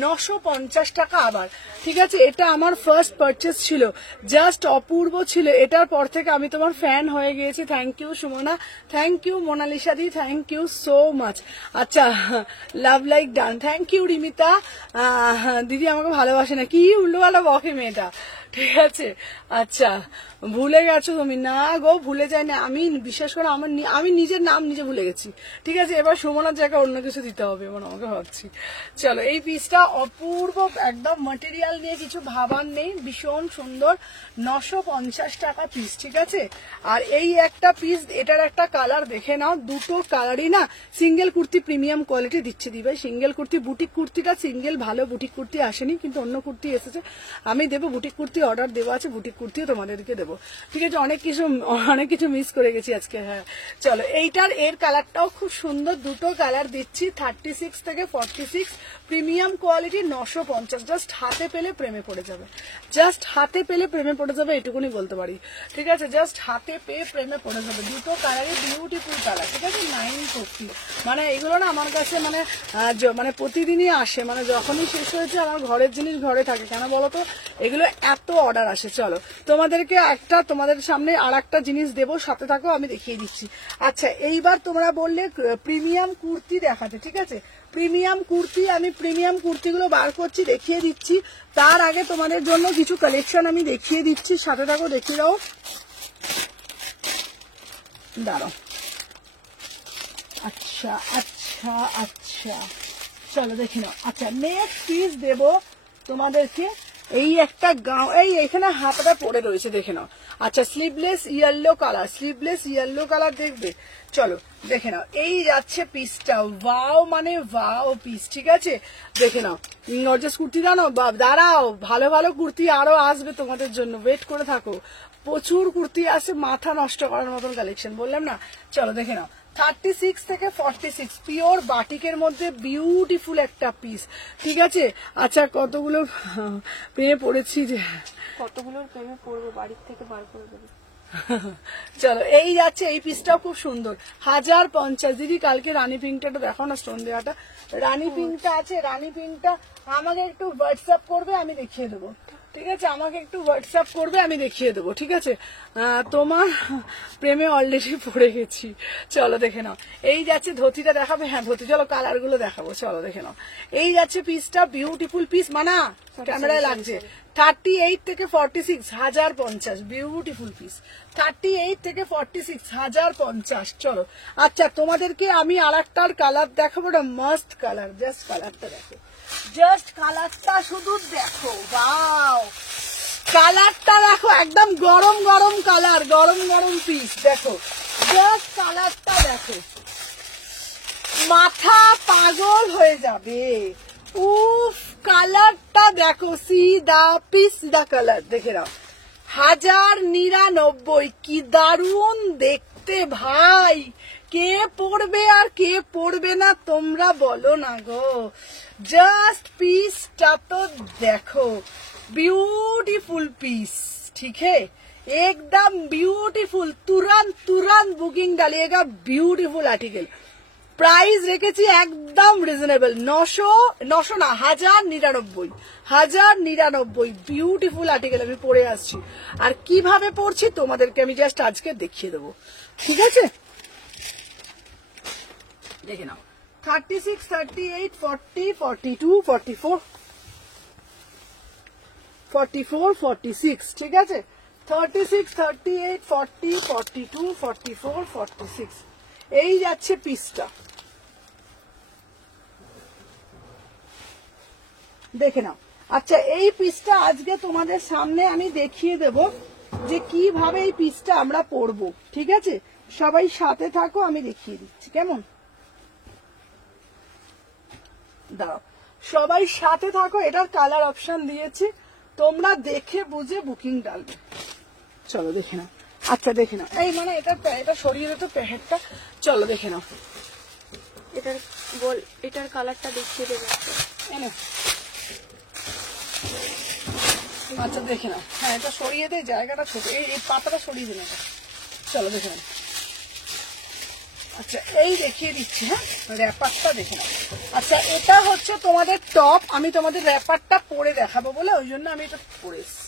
950 টাকা আবার, ঠিক আছে? এটা আমার ফার্স্ট পারচেস ছিল, জাস্ট অপূর্ব ছিল। এটার পর থেকে আমি তোমার ফ্যান হয়ে গিয়েছি। Thank you Sumana, thank you Monalisa di, thank you so much. আচ্ছা love like done, thank you Rimita. দিদি আমাকে ভালোবাসে না, কি উল্টো পাল্টা বকে মেয়েটা, ঠিক আছে? আচ্ছা ভুলে গেছো তুমি? না গো ভুলে যাই না আমি, বিশ্বাস করে আমি নিজের নাম নিজে ভুলে গেছি, ঠিক আছে? এবার সুমনার জায়গায় অন্য কিছু দিতে হবে এবার আমাকে, ভাবছি। চলো এই পিসটা অপূর্ব, একদম ম্যাটেরিয়াল নিয়ে কিছু ভাবার নেই, ভীষণ সুন্দর। 950 টাকা পিস, ঠিক আছে? আর এই একটা পিস, এটার একটা কালার দেখে নাও, দুটো কালারই না সিঙ্গেল কুর্তি প্রিমিয়াম কোয়ালিটি দিচ্ছে দিবে। সিঙ্গেল কুর্তি, বুটিক কুর্তিটা সিঙ্গেল ভালো বুটিক কুর্তি আসেনি, কিন্তু অন্য কুর্তি এসেছে, আমি দেবো বুটিক কুর্তি, অর্ডার দেওয়া আছে, বুটিক কুর্তিও তোমাদেরকে দেবো, ঠিক আছে? অনেক কিছু মিস করে গেছি আজকে। হ্যাঁ চলো এইটার এর কালারটাও খুব সুন্দর, দুটো কালার দিচ্ছি। 36 থেকে 46 প্রিমিয়াম কোয়ালিটি, 950। জাস্ট হাতে পেলে প্রেমে পড়ে যাবে, জাস্ট হাতে পেলে প্রেমে পড়ে যাবে, এটুকুনি বলতে পারি, ঠিক আছে? জাস্ট হাতে পেয়ে প্রেমে পড়ে যাবে। দুটো কালারই বিউটিফুল কালার, ঠিক আছে? 950। মানে এগুলো না আমার কাছে মানে প্রতিদিনই আসে, মানে যখনই শেষ হয়েছে আমার ঘরের জিনিস ঘরে থাকে, কেন বলো তো? এগুলো এত অর্ডার আসে। চলো তোমাদেরকে তোমাদের সামনে আর একটা জিনিস দেবো, সাথে থাকো, আমি দেখিয়ে দিচ্ছি। আচ্ছা এইবার তোমরা বললে প্রিমিয়াম কুর্তি দেখাতে, ঠিক আছে? প্রিমিয়াম কুর্তি, আমি প্রিমিয়াম কুর্তিগুলো বার করছি, দেখিয়ে দিচ্ছি। তার আগে তোমাদের জন্য কিছু কালেকশন আমি দেখিয়ে দিচ্ছি, সাথে থাকো, দেখিয়ে দাও, দাঁড়াও। আচ্ছা চলো দেখে নাও। আচ্ছা নেক্সট পিস দেবো তোমাদেরকে, এই একটা গাউন, এখানে হাতাটা পড়ে রয়েছে, দেখে নাও। আচ্ছা স্লিভলেস ইয়েলো কালার দেখবে, চলো দেখে নাও। এই যাচ্ছে পিসটা, ওয়াও মানে ওয়াও পিস, ঠিক আছে? দেখে নাও। নর্জাস কুর্তি দাঁড়াও, ভালো ভালো কুর্তি আরো আসবে তোমাদের জন্য, ওয়েট করে থাকো। প্রচুর কুর্তি আছে, মাথা নষ্ট করার মতন কালেকশন, বললাম না? চলো দেখে নাও। 36 থেকে 46 পিওর বাটিকের মধ্যে বিউটিফুল একটা পিস, ঠিক আছে? আচ্ছা কতগুলো প্রেমে পড়েছি, যে কতগুলোর প্রেমে পড়বো, বাড়ির থেকে বার করে দেবো। চলো এই যাচ্ছে, এই পিসটাও খুব সুন্দর, 1050। দিদি কালকে রানী পিঙ্কটা দেখো না, স্টোন দেওয়াটা রানী পিঙ্কটা আছে, রানী পিঙ্কটা আমাকে একটু হোয়াটসঅ্যাপ করবে, আমি দেখিয়ে দেবো, ঠিক আছে? আমাকে একটু হোয়াটসঅ্যাপ করবে, আমি দেখিয়ে দেবো, ঠিক আছে? তোমার প্রেমে অলরেডি পড়ে গেছি। চলো দেখে নাও। এই যাচ্ছে, ধুতিটা দেখাবে? হ্যাঁ ধুতি, চলো কালার গুলো দেখাবো, চলো দেখে নাও। এই যাচ্ছে পিসটা, বিউটিফুল পিস, মানা ক্যামেরায় লাগছে। 38 থেকে 46, 1050, বিউটিফুল পিস। 38 থেকে 46, 1050। চলো আচ্ছা তোমাদেরকে আমি আর একটার কালার দেখাবো, না মাস্ট কালার, জাস্ট কালারটা দেখো, জাস্ট কালারটা শুধু দেখো, ওয়াও কালারটা দেখো, একদম গরম গরম কালার, গরম গরম পিস, দেখো জাস্ট কালারটা দেখো, মাথা পাগল হয়ে যাবে। উফ, কালারটা দেখো, see the piece the colour দেখে নাও। 1099, কি দারুণ দেখতে ভাই। কে পড়বে আর কে পড়বে না তোমরা বলো না গো। জাস্ট পিসটা তো দেখো, ब्यूटीफुल पीस, ठीक है, एकदम ब्यूटीफुल। तुरंत बुकिंग डालिएगा। Beautiful article. প্রাইস রেখেছি একদম রিজনেবল, 900 না, 1099। বিউটিফুল আর্টিকেল আমি পরে আসছি। আর কিভাবে পরছি তোমাদেরকে আমি জাস্ট আজকে দেখিয়ে দেবো, ঠিক আছে? দেখে নাও, 36, 38, 40, 42, 44, 44, 46, ঠিক আছে? 36, 38, 40, 42, 44, 46, এই যাচ্ছে পিসটা। দেখে নাও। আচ্ছা, এই পিসটা আজকে তোমাদের সামনে আমি দেখিয়ে দেব যে কিভাবে এই পিসটা আমরা পরবো, ঠিক আছে? সবাই সাথে থাকো, আমি দেখিয়ে দিচ্ছি, কেমন? দাঁড়াও, সবাই সাথে থাকো। এটার কালার অপশন দিয়েছি, তোমরা দেখে বুঝে বুকিং ডালবে। চলো দেখে নাও। আচ্ছা দেখে নাও, এই মানে এটা সরিয়ে দিত প্যাকেটটা। চলো দেখে নাও, এটার কালারটা দেখিয়ে দেবে। এনে আচ্ছা দেখে নাও। হ্যাঁ, এটা সরিয়ে দে, জায়গাটা ছোট, এই পাতাটা সরিয়ে দিন এটা। চলো দেখে নাও। আচ্ছা, এই দেখিয়ে দিচ্ছি। হ্যাঁ, র্যাপারটা দেখে নাও। আচ্ছা, এটা হচ্ছে তোমাদের টপ। আমি তোমাদের র্যাপারটা পরে দেখাবো বলে ওই জন্য আমি এটা পরে এসছি।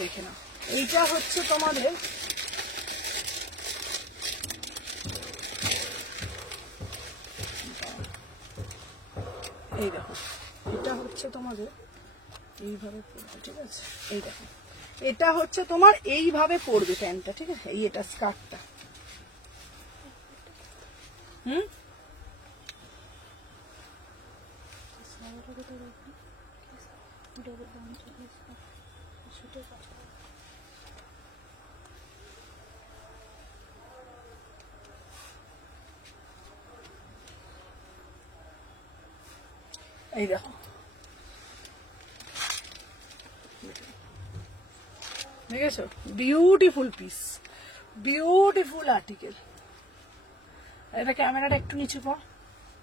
দেখে নাও, এইটা হচ্ছে তোমাদের এই দেখো, এটা হচ্ছে তোমাদের এইভাবে পড়বে, ঠিক আছে? এই দেখো, এটা হচ্ছে তোমার এইভাবে পড়বে প্যান্টটা, ঠিক আছে? এই এটা স্কার্টটা। এই দেখো, দেখেছো? Beautiful piece, beautiful article. এটা ক্যামেরাটা একটু নিচু কর,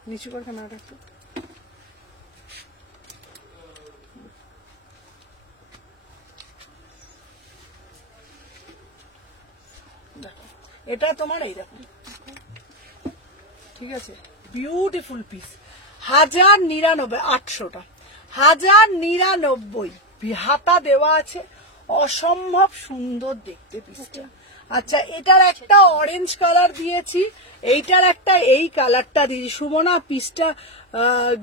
নিচু কর ক্যামেরাটা একটু। দেখো, এটা তোমার এই দেখো, ঠিক আছে? Beautiful piece. 1099, 800টা, 1099। হাতা দেওয়া আছে, অসম্ভব সুন্দর দেখতে পিসটা। আচ্ছা, এটার একটা অরেঞ্জ কালার দিয়েছি, এইটার একটা এই কালারটা দিয়েছি। সুমনা, পিসটা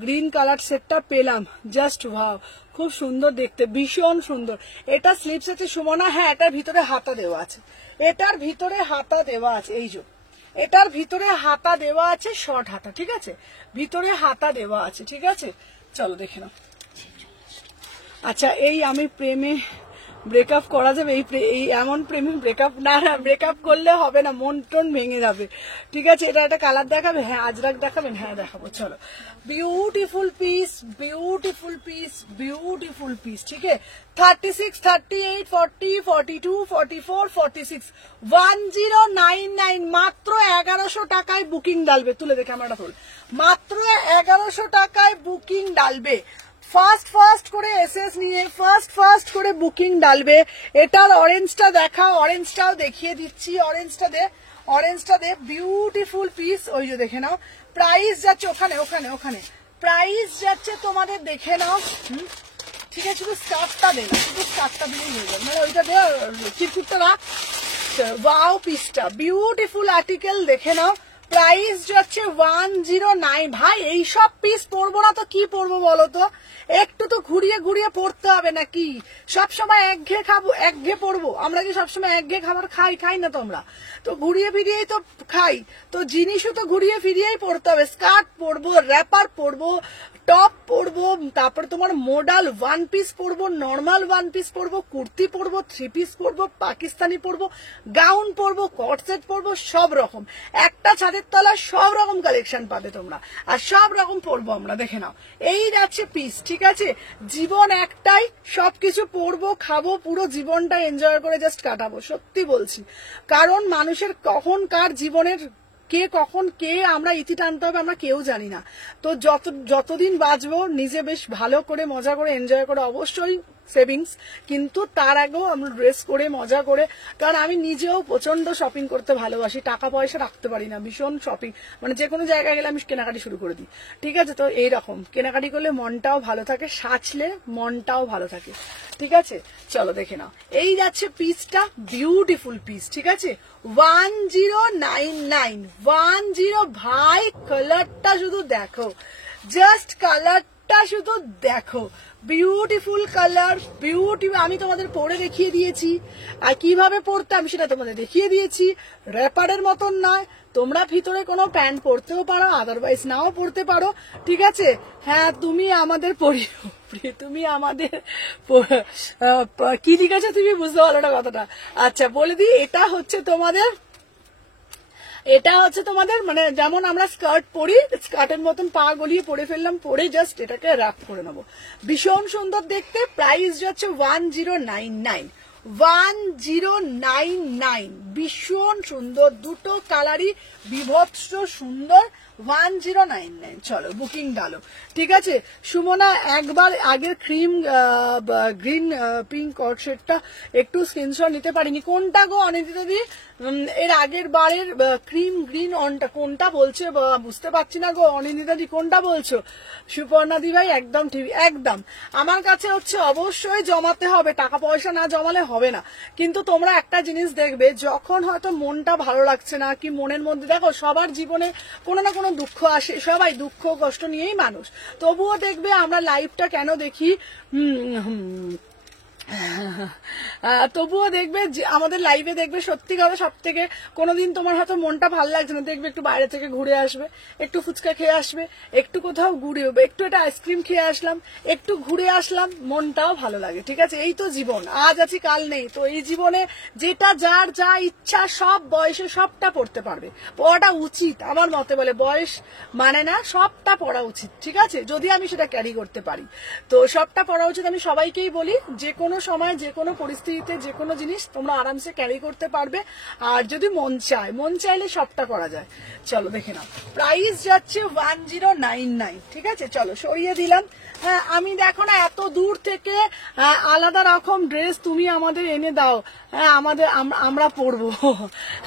গ্রিন কালার সেটটা পেলাম, জাস্ট ভাও, খুব সুন্দর দেখতে, ভীষণ সুন্দর। এটা স্লিপস আছে সুমনা। হ্যাঁ, এটার ভিতরে হাতা দেওয়া আছে, এটার ভিতরে হাতা দেওয়া আছে, এই যে এটার ভিতরে হাতা দেওয়া আছে, শর্ট হাতা, ঠিক আছে? ভিতরে হাতা দেওয়া আছে, ঠিক আছে? চলো দেখে নাও। আচ্ছা, এই আমি প্রেমে ব্রেকআপ করা যাবে? এই এমন প্রেমে ব্রেকআপ না, ব্রেকআপ করলে হবে না, মন টন ভেঙে যাবে, ঠিক আছে? এটা একটা কালার দেখাবে? হ্যাঁ, আজরাক দেখাবেন? হ্যাঁ দেখাবো। চলো, beautiful piece, beautiful piece, beautiful piece, ঠিক আছে? 36, 38, 40, 42, 44, 46, 1099, মাত্র 1100 টাকায় বুকিং ডালবে। তুলে দেখে আমরা ফুল, মাত্র 1100 টাকায় বুকিং ডালবে। ফার্স্ট করে এসএস নিয়ে ফার্স্ট করে বুকিং ডালবে। এটার অরেঞ্জটা দেখা, অরেঞ্জটাও দেখিয়ে দিচ্ছি। অরেঞ্জটা দে, বিউটিফুল পিস। ওই যে দেখে নাও, প্রাইস যাচ্ছে ওখানে প্রাইস যাচ্ছে তোমাদের, দেখে নাও। ঠিক আছে, শুধু স্কার্টটা দে না, শুধু স্কার্টটা দিলেই হয়ে যাবে, মানে ওইটা দে, চিরকুটটা রাখ। ওয়াও, পিসটা বিউটিফুল আর্টিকেল, দেখে নাও। প্রাইস যাচ্ছে 109। ভাই এইসব পিস পরবো না তো কি পরবো বলো তো, একটু তো ঘুরিয়ে ঘুরিয়ে পড়তে হবে নাকি? সবসময় একঘেয়ে খাবো, একঘেয়ে পড়বো? আমরা কি সবসময় একঘেয়ে খাবার খাই না? তোমরা তো ঘুরিয়ে ফিরিয়েই তো খাই, তো জিনিসও তো ঘুরিয়ে ফিরিয়েই পড়তে হবে। স্কার্ট পরবো, র্যাপার পরবো, টপ পরবো, তারপর তোমার মডাল ওয়ান পিস পরবো, নর্মাল ওয়ান পিস পরবো, কুর্তি পরবো, থ্রি পিস পরবো, পাকিস্তানি পরবো, গাউন পরবো, কট সেট পরবো, সব রকম একটা ছাদের তলা সব রকম কালেকশন পাবে তোমরা, আর সব রকম পরবো আমরা। দেখে নাও, এই যাচ্ছে পিস। ঠিক আছে, জীবন একটাই, সবকিছু পরবো, খাবো, পুরো জীবনটা এনজয় করে জাস্ট কাটাবো। সত্যি বলছি, কারণ মানুষের কখন কার জীবনের কে কখন কে আমরা ইতি টানতে হবে আমরা কেউ জানি না। তো যতদিন বাঁচবো নিজে বেশ ভালো করে মজা করে এনজয় করে, অবশ্যই সেভিংস, কিন্তু তার আগেও আমরা ড্রেস করে মজা করে, কারণ আমি নিজেও প্রচন্ড শপিং করতে ভালোবাসি, টাকা পয়সা রাখতে পারি না, ভীষণ শপিং, মানে যে কোনো জায়গায় গেলে আমি কেনাকাটি শুরু করে দিই। ঠিক আছে, তো এইরকম কেনাকাটি করলে মনটাও ভালো থাকে, সাজলে মনটাও ভালো থাকে। ঠিক আছে, চলো দেখে নাও, এই যাচ্ছে পিসটা, বিউটিফুল পিস। ঠিক আছে, 1099, 10। ভাই কালারটা শুধু দেখো, জাস্ট কালারটা শুধু দেখো, বিউটিফুল কালার, বিউটিফুল। আমি তোমাদের পরে দেখিয়ে দিয়েছি, আর কিভাবে পরতে আমি সেটা তোমাদের দেখিয়ে দিয়েছি। র্যাপারের মতন নয়, তোমরা ভিতরে কোনো প্যান্ট পরতেও পারো, আদারওয়াইজ নাও পরতে পারো। ঠিক আছে, হ্যাঁ তুমি আমাদের তুমি আমাদের কি লিখেছো তুমি বুঝতে পারো না কথাটা। আচ্ছা বলে দিই, এটা হচ্ছে তোমাদের মানে যেমন আমরা স্কার্ট পরি, স্কার্টের মতন পা গলিয়ে পরে ফেললাম, পরে জাস্ট এটাকে রাফ করে নেবো, ভীষণ সুন্দর দেখতে। প্রাইস যাচ্ছে 1099, 1099, ভীষণ সুন্দর, দুটো কালারই বিভৎস সুন্দর, 1099। চলো বুকিং ডালো। ঠিক আছে, সুমনা একবার আগের গ্রিন পিঙ্ক কট সেটটা একটু স্ক্রিনশট নিতে পারিনি। কোনটা গো অনিন্দিতা দি? এর আগের বারের ক্রিম গ্রিন অনটা কোনটা বলছে বুঝতে পারছি না গো অনিন্দিতা দি, কোনটা বলছো? সুপর্ণা দি ভাই একদম ঠিক, একদম আমার কাছে হচ্ছে অবশ্যই জমাতে হবে, টাকা পয়সা না জমালে হবে না। কিন্তু তোমরা একটা জিনিস দেখবে, যখন হয়তো মনটা ভালো লাগছে না, কি মনের মধ্যে, দেখো সবার জীবনে কোনো না কোনো দুঃখ আসে, সবাই দুঃখ কষ্ট নিয়েই মানুষ, তবুও দেখবে আমরা লাইফটা কেন দেখি, তবুও দেখবে যে আমাদের লাইফে দেখবে সত্যি কথা সব থেকে, কোনোদিন তোমার হয়তো মনটা ভালো লাগছে না, দেখবে একটু বাইরে থেকে ঘুরে আসবে, একটু ফুচকা খেয়ে আসবে, একটু কোথাও ঘুরে একটু একটা আইসক্রিম খেয়ে আসলাম, একটু ঘুরে আসলাম, মনটাও ভালো লাগে। ঠিক আছে, এই তো জীবন, আজ আছি কাল নেই, তো এই জীবনে যেটা যার যা ইচ্ছা সব বয়সে সবটা পড়তে পারবে, পড়াটা উচিত আমার মতে বলে, বয়স মানে না, সবটা পড়া উচিত। ঠিক আছে, যদি আমি সেটা ক্যারি করতে পারি তো সবটা পড়া উচিত। আমি সবাইকেই বলি, যে কোনো সময় যে কোনো পরিস্থিতিতে যে কোনো জিনিস তোমরা আরামসে ক্যারি করতে পারবে, আর যদি মন চাইলে সবটা করা যায়। চলো দেখে নাও, প্রাইস যাচ্ছে 1099। ঠিক আছে, চলো সরিয়ে দিলাম। হ্যাঁ আমি দেখো না এত দূর থেকে আলাদা রকম ড্রেস তুমি আমাদের এনে দাও, হ্যাঁ আমরা পরবো।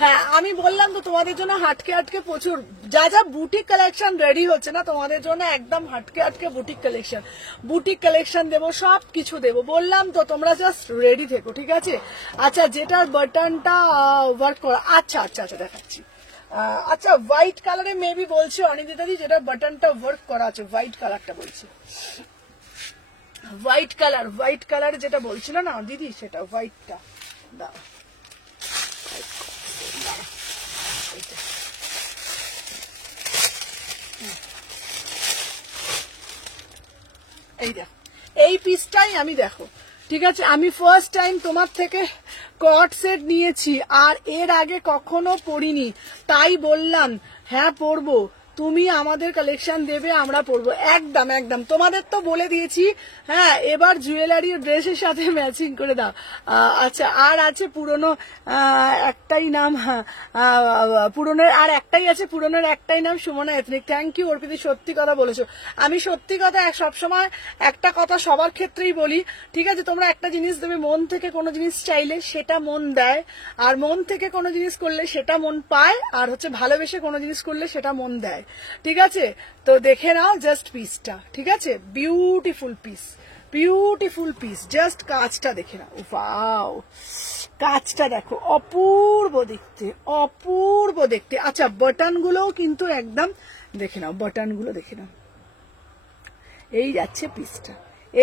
হ্যাঁ আমি বললাম তো তোমাদের জন্য হাটকে প্রচুর যা যা বুটিক কালেকশন রেডি হচ্ছে না, তোমাদের জন্য একদম হাটকে বুটিক কালেকশন দেবো, সব কিছু দেবো, বললাম তো তোমরা জাস্ট রেডি থেকো। ঠিক আছে, আচ্ছা যেটার বাটনটা ওয়ার্ক করা, আচ্ছা দেখাচ্ছি। আচ্ছা হোয়াইট কালারে মেবি বলছে অনিন্দিতা দি, যেটা বাটনটা ওয়ার্ক করা আছে, হোয়াইট কালারটা বলছে, হোয়াইট কালার যেটা বলছিল না দিদি, সেটা হোয়াইটটা দাও। এই দেখো, এই পিসটাই আমি দেখো। ঠিক আছে, আমি ফার্স্ট টাইম তোমার থেকে কট সেট নিয়েছি, আর এর আগে কখনো পরিনি, তাই বললাম হ্যাঁ পরবো, তুমি আমাদের কালেকশন দেবে, আমরা পরবো। একদম তোমাদের তো বলে দিয়েছি। হ্যাঁ এবার জুয়েলারি ড্রেসের সাথে ম্যাচিং করে দাও। আচ্ছা আর আছে পুরনো একটাই নাম, পুরনোর আর একটাই আছে, পুরনোর একটাই নাম Sumana ethnic. Thank you Arpita, সত্যি কথা বলেছো। আমি সত্যি কথা সবসময় একটা কথা সবার ক্ষেত্রেই বলি। ঠিক আছে, তোমরা একটা জিনিস দেবে, মন থেকে কোনো জিনিস চাইলে সেটা মন দেয়, আর মন থেকে কোনো জিনিস করলে সেটা মন পায়, আর হচ্ছে ভালোবেসে কোনো জিনিস করলে সেটা মন দেয়। ঠিক আছে, তো দেখে নাও জাস্ট পিসটা। ঠিক আছে, beautiful piece, beautiful piece, just কাজটা দেখে নাও, ওয়াও কাজটা দেখো, অপূর্ব দেখতে, অপূর্ব দেখতে। আচ্ছা বাটন গুলোও কিন্তু একদম দেখে নাও, বাটন গুলো দেখে নাও, এই যাচ্ছে পিসটা,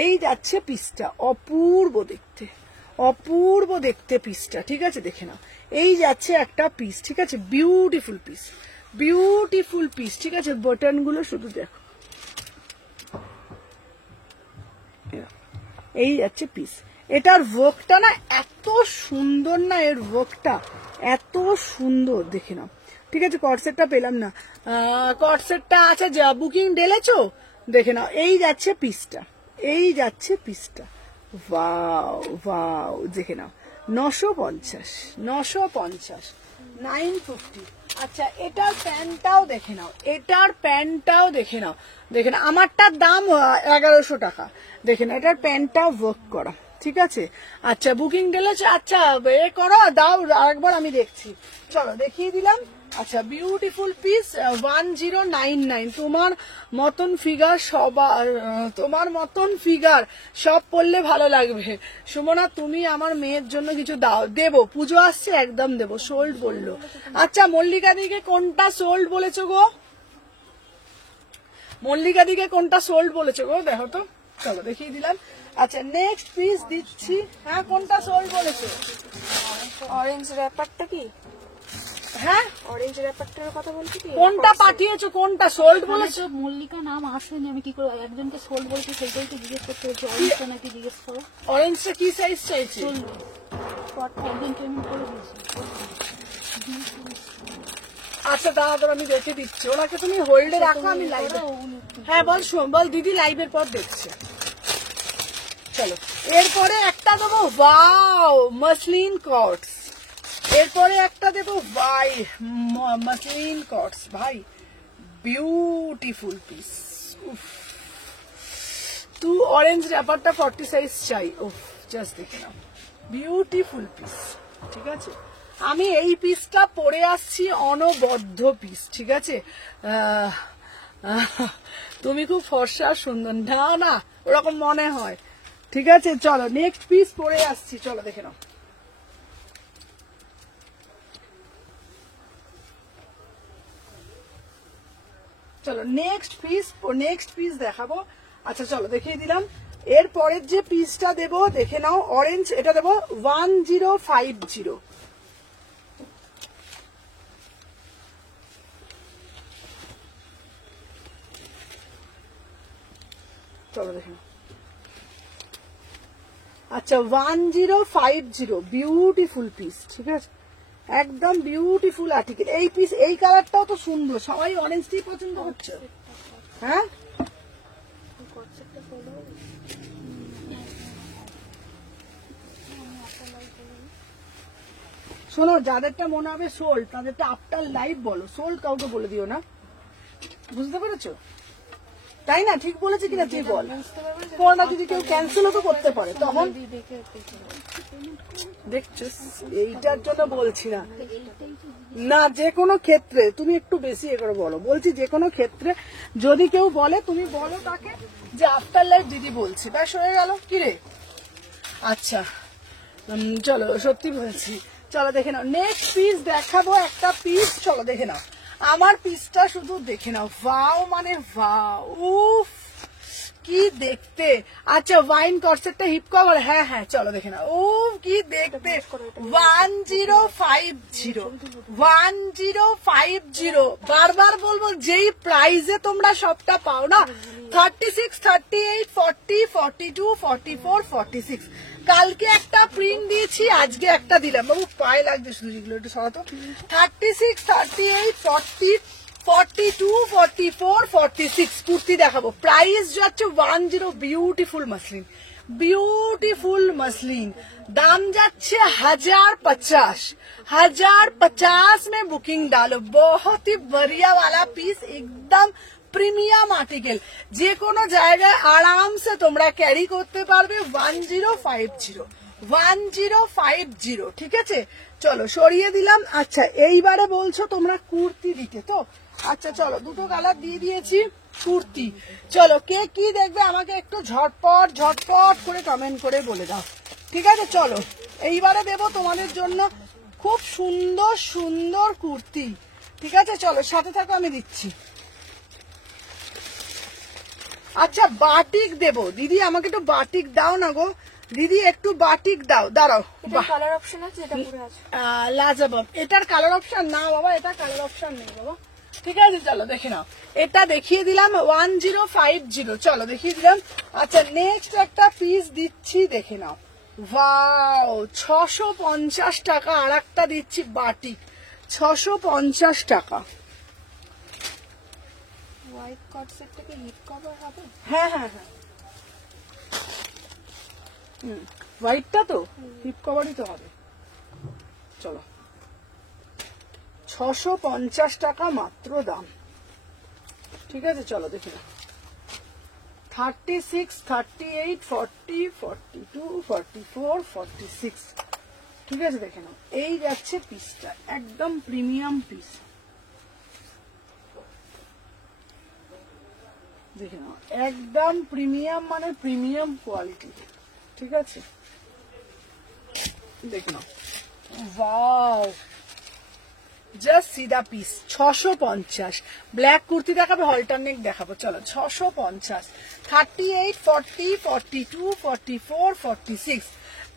এই যাচ্ছে পিসটা, অপূর্ব দেখতে, অপূর্ব দেখতে পিসটা, ঠিক আছে দেখে নাও, এই যাচ্ছে একটা পিস, ঠিক আছে, বিউটিফুল পিস, বিউটিফুল পিস, ঠিক আছে, বাটন গুলো শুধু দেখো, এই যাচ্ছে পিস। এটার ওয়ার্কটা না এত সুন্দর না, এর ওয়ার্কটা এত সুন্দর দেখে নাও, ঠিক আছে। কটসেটটা পেলাম না, কটসেটটা আছে, যা বুকিং ডেলেছো দেখে নাও, এই যাচ্ছে পিসটা, এই যাচ্ছে পিসটা, ওয়াও ওয়াও দেখে নাও, 950, 950, 950। আচ্ছা এটার প্যান্টটাও দেখে নাও, এটার প্যান্টটাও দেখে নাও, দেখে নাও, আমারটার দাম 1100 টাকা, দেখে নাও এটার প্যান্টটাও ওয়ার্ক করা, ঠিক আছে। আচ্ছা বুকিং ডেলেছে, আচ্ছা এ করো, দাও আরেকবার আমি দেখছি, চলো দেখিয়ে দিলাম। আচ্ছা বিউটিফুল পিস, 1099। তোমার মতন ফিগার সবার, তোমার মতন ফিগার সব পরলে ভালো লাগবে সুমনা, তুমি আমার মেয়ের জন্য কিছু দাও, দেবো, পুজো আসছে একদম দেবো, সোল্ড বললো। আচ্ছা মল্লিকা দিকে কোনটা সোল্ড বলেছো গো, মল্লিকা দিকে কোনটা সোল্ড বলেছো গো, দেখো তো, চলো দেখিয়ে দিলাম। আচ্ছা নেক্সট পিস দিচ্ছি, হ্যাঁ কোনটা সোল্ড বলেছো, অরেঞ্জ র্যাপারটা কি, হ্যাঁ অরেঞ্জ র্যাপারটার কথা বলছি কি, কোনটা পাঠিয়েছো, কোনটা সোল্ড বলেছো, মল্লিকা নাম আসেনি, আমি কি করে একজনকে সোল্ড বলছি, সেইটাই তো জিজ্ঞেস করতে হচ্ছে, অরেঞ্জটা নাকি জিজ্ঞেস করো, অরেঞ্জটা কি সাইজ চাইছে, একদিন পেমেন্ট করে দিয়েছি। আচ্ছা দাঁড়া আমি দেখে দিচ্ছি, ওনাকে তুমি হোল্ডে রাখো, আমি লাইভে, হ্যাঁ বল বল, দিদি লাইভের পর দেখছে। চলো এরপরে একটা দেবো, ওয়াও মসলিন কটস, এরপরে একটা দেবো ভাই মসলিন কটস, ভাই বিউটিফুল পিস, তু অরেঞ্জ র্যাপারটা 40 সাইজ চাই, উফ জাস্ট দেখে নাও, বিউটিফুল পিস, ঠিক আছে। আমি এই পিসটা পরে আসছি অনবদ্য পিস, ঠিক আছে। তুমি খুব ফর্সা সুন্দর, না না ওরকম মনে হয়, ঠিক আছে। চলো নেক্সট পিস পরে আসছি, চলো দেখে নাও, চলো নেক্সট পিস দেখাবো। আচ্ছা চলো দেখিয়ে দিলাম, এর পরের যে পিসটা দেবো দেখে নাও, অরেঞ্জ, এটা দেবো 1050, চলো দেখে নাও। আচ্ছা 1050, বিউটিফুল পিস, ঠিক আছে, একদম বিউটিফুল আর্টিকেল। এই পিস, এই কালারটাও তো সুন্দর, সবাই অরেঞ্জটাই পছন্দ করছে, হ্যাঁ শোনো, যাদেরটা মনে হবে সোল্ড তাদেরটা আফটার লাইভ বলো, সোল্ড কাউকে বলে দিও না, বুঝতে পেরেছো, তাই না? ঠিক বলেছে কিনা তুই বল, কোনটা যদি কেউ ক্যান্সেলও তো করতে পারে, তখন দেখছিস, এইটার জন্য বলছি না, না যে কোনো ক্ষেত্রে তুমি একটু বেশি এ করে বলো, বলছি যে কোনো ক্ষেত্রে যদি কেউ বলে তুমি বলো তাকে যে আফটার লাইফ দিদি বলছি, ব্যাস হয়ে গেল, কি রে। আচ্ছা চলো সত্যি বলছি, চলো দেখে নাও, নেক্সট পিস দেখাবো একটা পিস, চলো দেখে নাও, আমার পিসটা শুধু দেখে নাও, ওয়াও মানে ওয়াও, উফ কি দেখতে। আচ্ছা ওয়াইন কর্সেটটা হিপ কভার, হ্যাঁ হ্যাঁ চলো দেখে নাও, ও কি দেখতে, 1050, বারবার বলবো, যেই প্রাইসে তোমরা সবটা পাও না, 36, 38, 40, 42, 44, 46, কালকে একটা প্রিন্ট দিয়েছি, আজকে একটা দিলাম, বাবু পায়ে লাগছে শুধু, যেগুলো একটু সরাতো, 36, 38, 40, 42, 44, 46 কুর্তি দেখাবো, প্রাইস যাচ্ছে 10, বিউটিফুল মসলিন, বিউটিফুল মসলিন, দাম যাচ্ছে 1050, 1050 में बुकिंग डालो, बहुत ही बढ़िया वाला पीस, एकदम প্রিমিয়াম আর্টিকেল, যে কোনো জায়গায় আরাম সে তোমরা ক্যারি করতে পারবে, 1050, ঠিক আছে। চলো সরিয়ে দিলাম। আচ্ছা এইবারে বলছো তোমরা কুর্তি দিতে, তো আচ্ছা চলো, দুটো কালার দিয়ে দিয়েছি। কুর্তি, চলো কে কি দেখবে আমাকে একটু ঝটপট ঝটপট করে কমেন্ট করে বলে দাও, ঠিক আছে? চলো এইবারে দেবো তোমাদের জন্য খুব সুন্দর সুন্দর কুর্তি, ঠিক আছে? চলো সাথে থাকো, আমি দিচ্ছি। আচ্ছা বাটিক দেবো দিদি, আমাকে একটু বাটিক দাও না গো দিদি, একটু বাটিক দাও, দাঁড়াও। কালার অপশন আছে, এটা পুরো আছে। লাজবাব, এটার কালার অপশন না বাবা, এটা কালার অপশন নেই বাবা, ঠিক আছে? চলো দেখে নাও, এটা দেখিয়ে দিলাম 1050, চলো দেখিয়ে দিলাম। আচ্ছা নেক্সট একটা পিস দিচ্ছি, দেখে নাও। ওয়াও, 650 টাকা আর একটা দিচ্ছি বাটিক, 650 টাকা। হোয়াইট কট সেটটা কি হিপ কভার হবে? হ্যাঁ হ্যাঁ হ্যাঁ, হোয়াইটটা তো হিপ কভারই তো হবে। চলো 650 টাকা মাত্র দাম, ঠিক আছে? চলো দেখে নাও। 36, 38, 40, 42, 44, 46, ঠিক আছে? দেখে নাও, এই যাচ্ছে পিসটা, একদম প্রিমিয়াম পিস, দেখে নাও, একদম প্রিমিয়াম মানে প্রিমিয়াম কোয়ালিটি, ঠিক আছে? দেখে নাও, ওয়াও, জাস্ট সিধা পিস 650। ব্ল্যাক কুর্তি দেখাবে, অল্টারনেট দেখাবো, চলো 650। 38, 40, 42, 44, 46,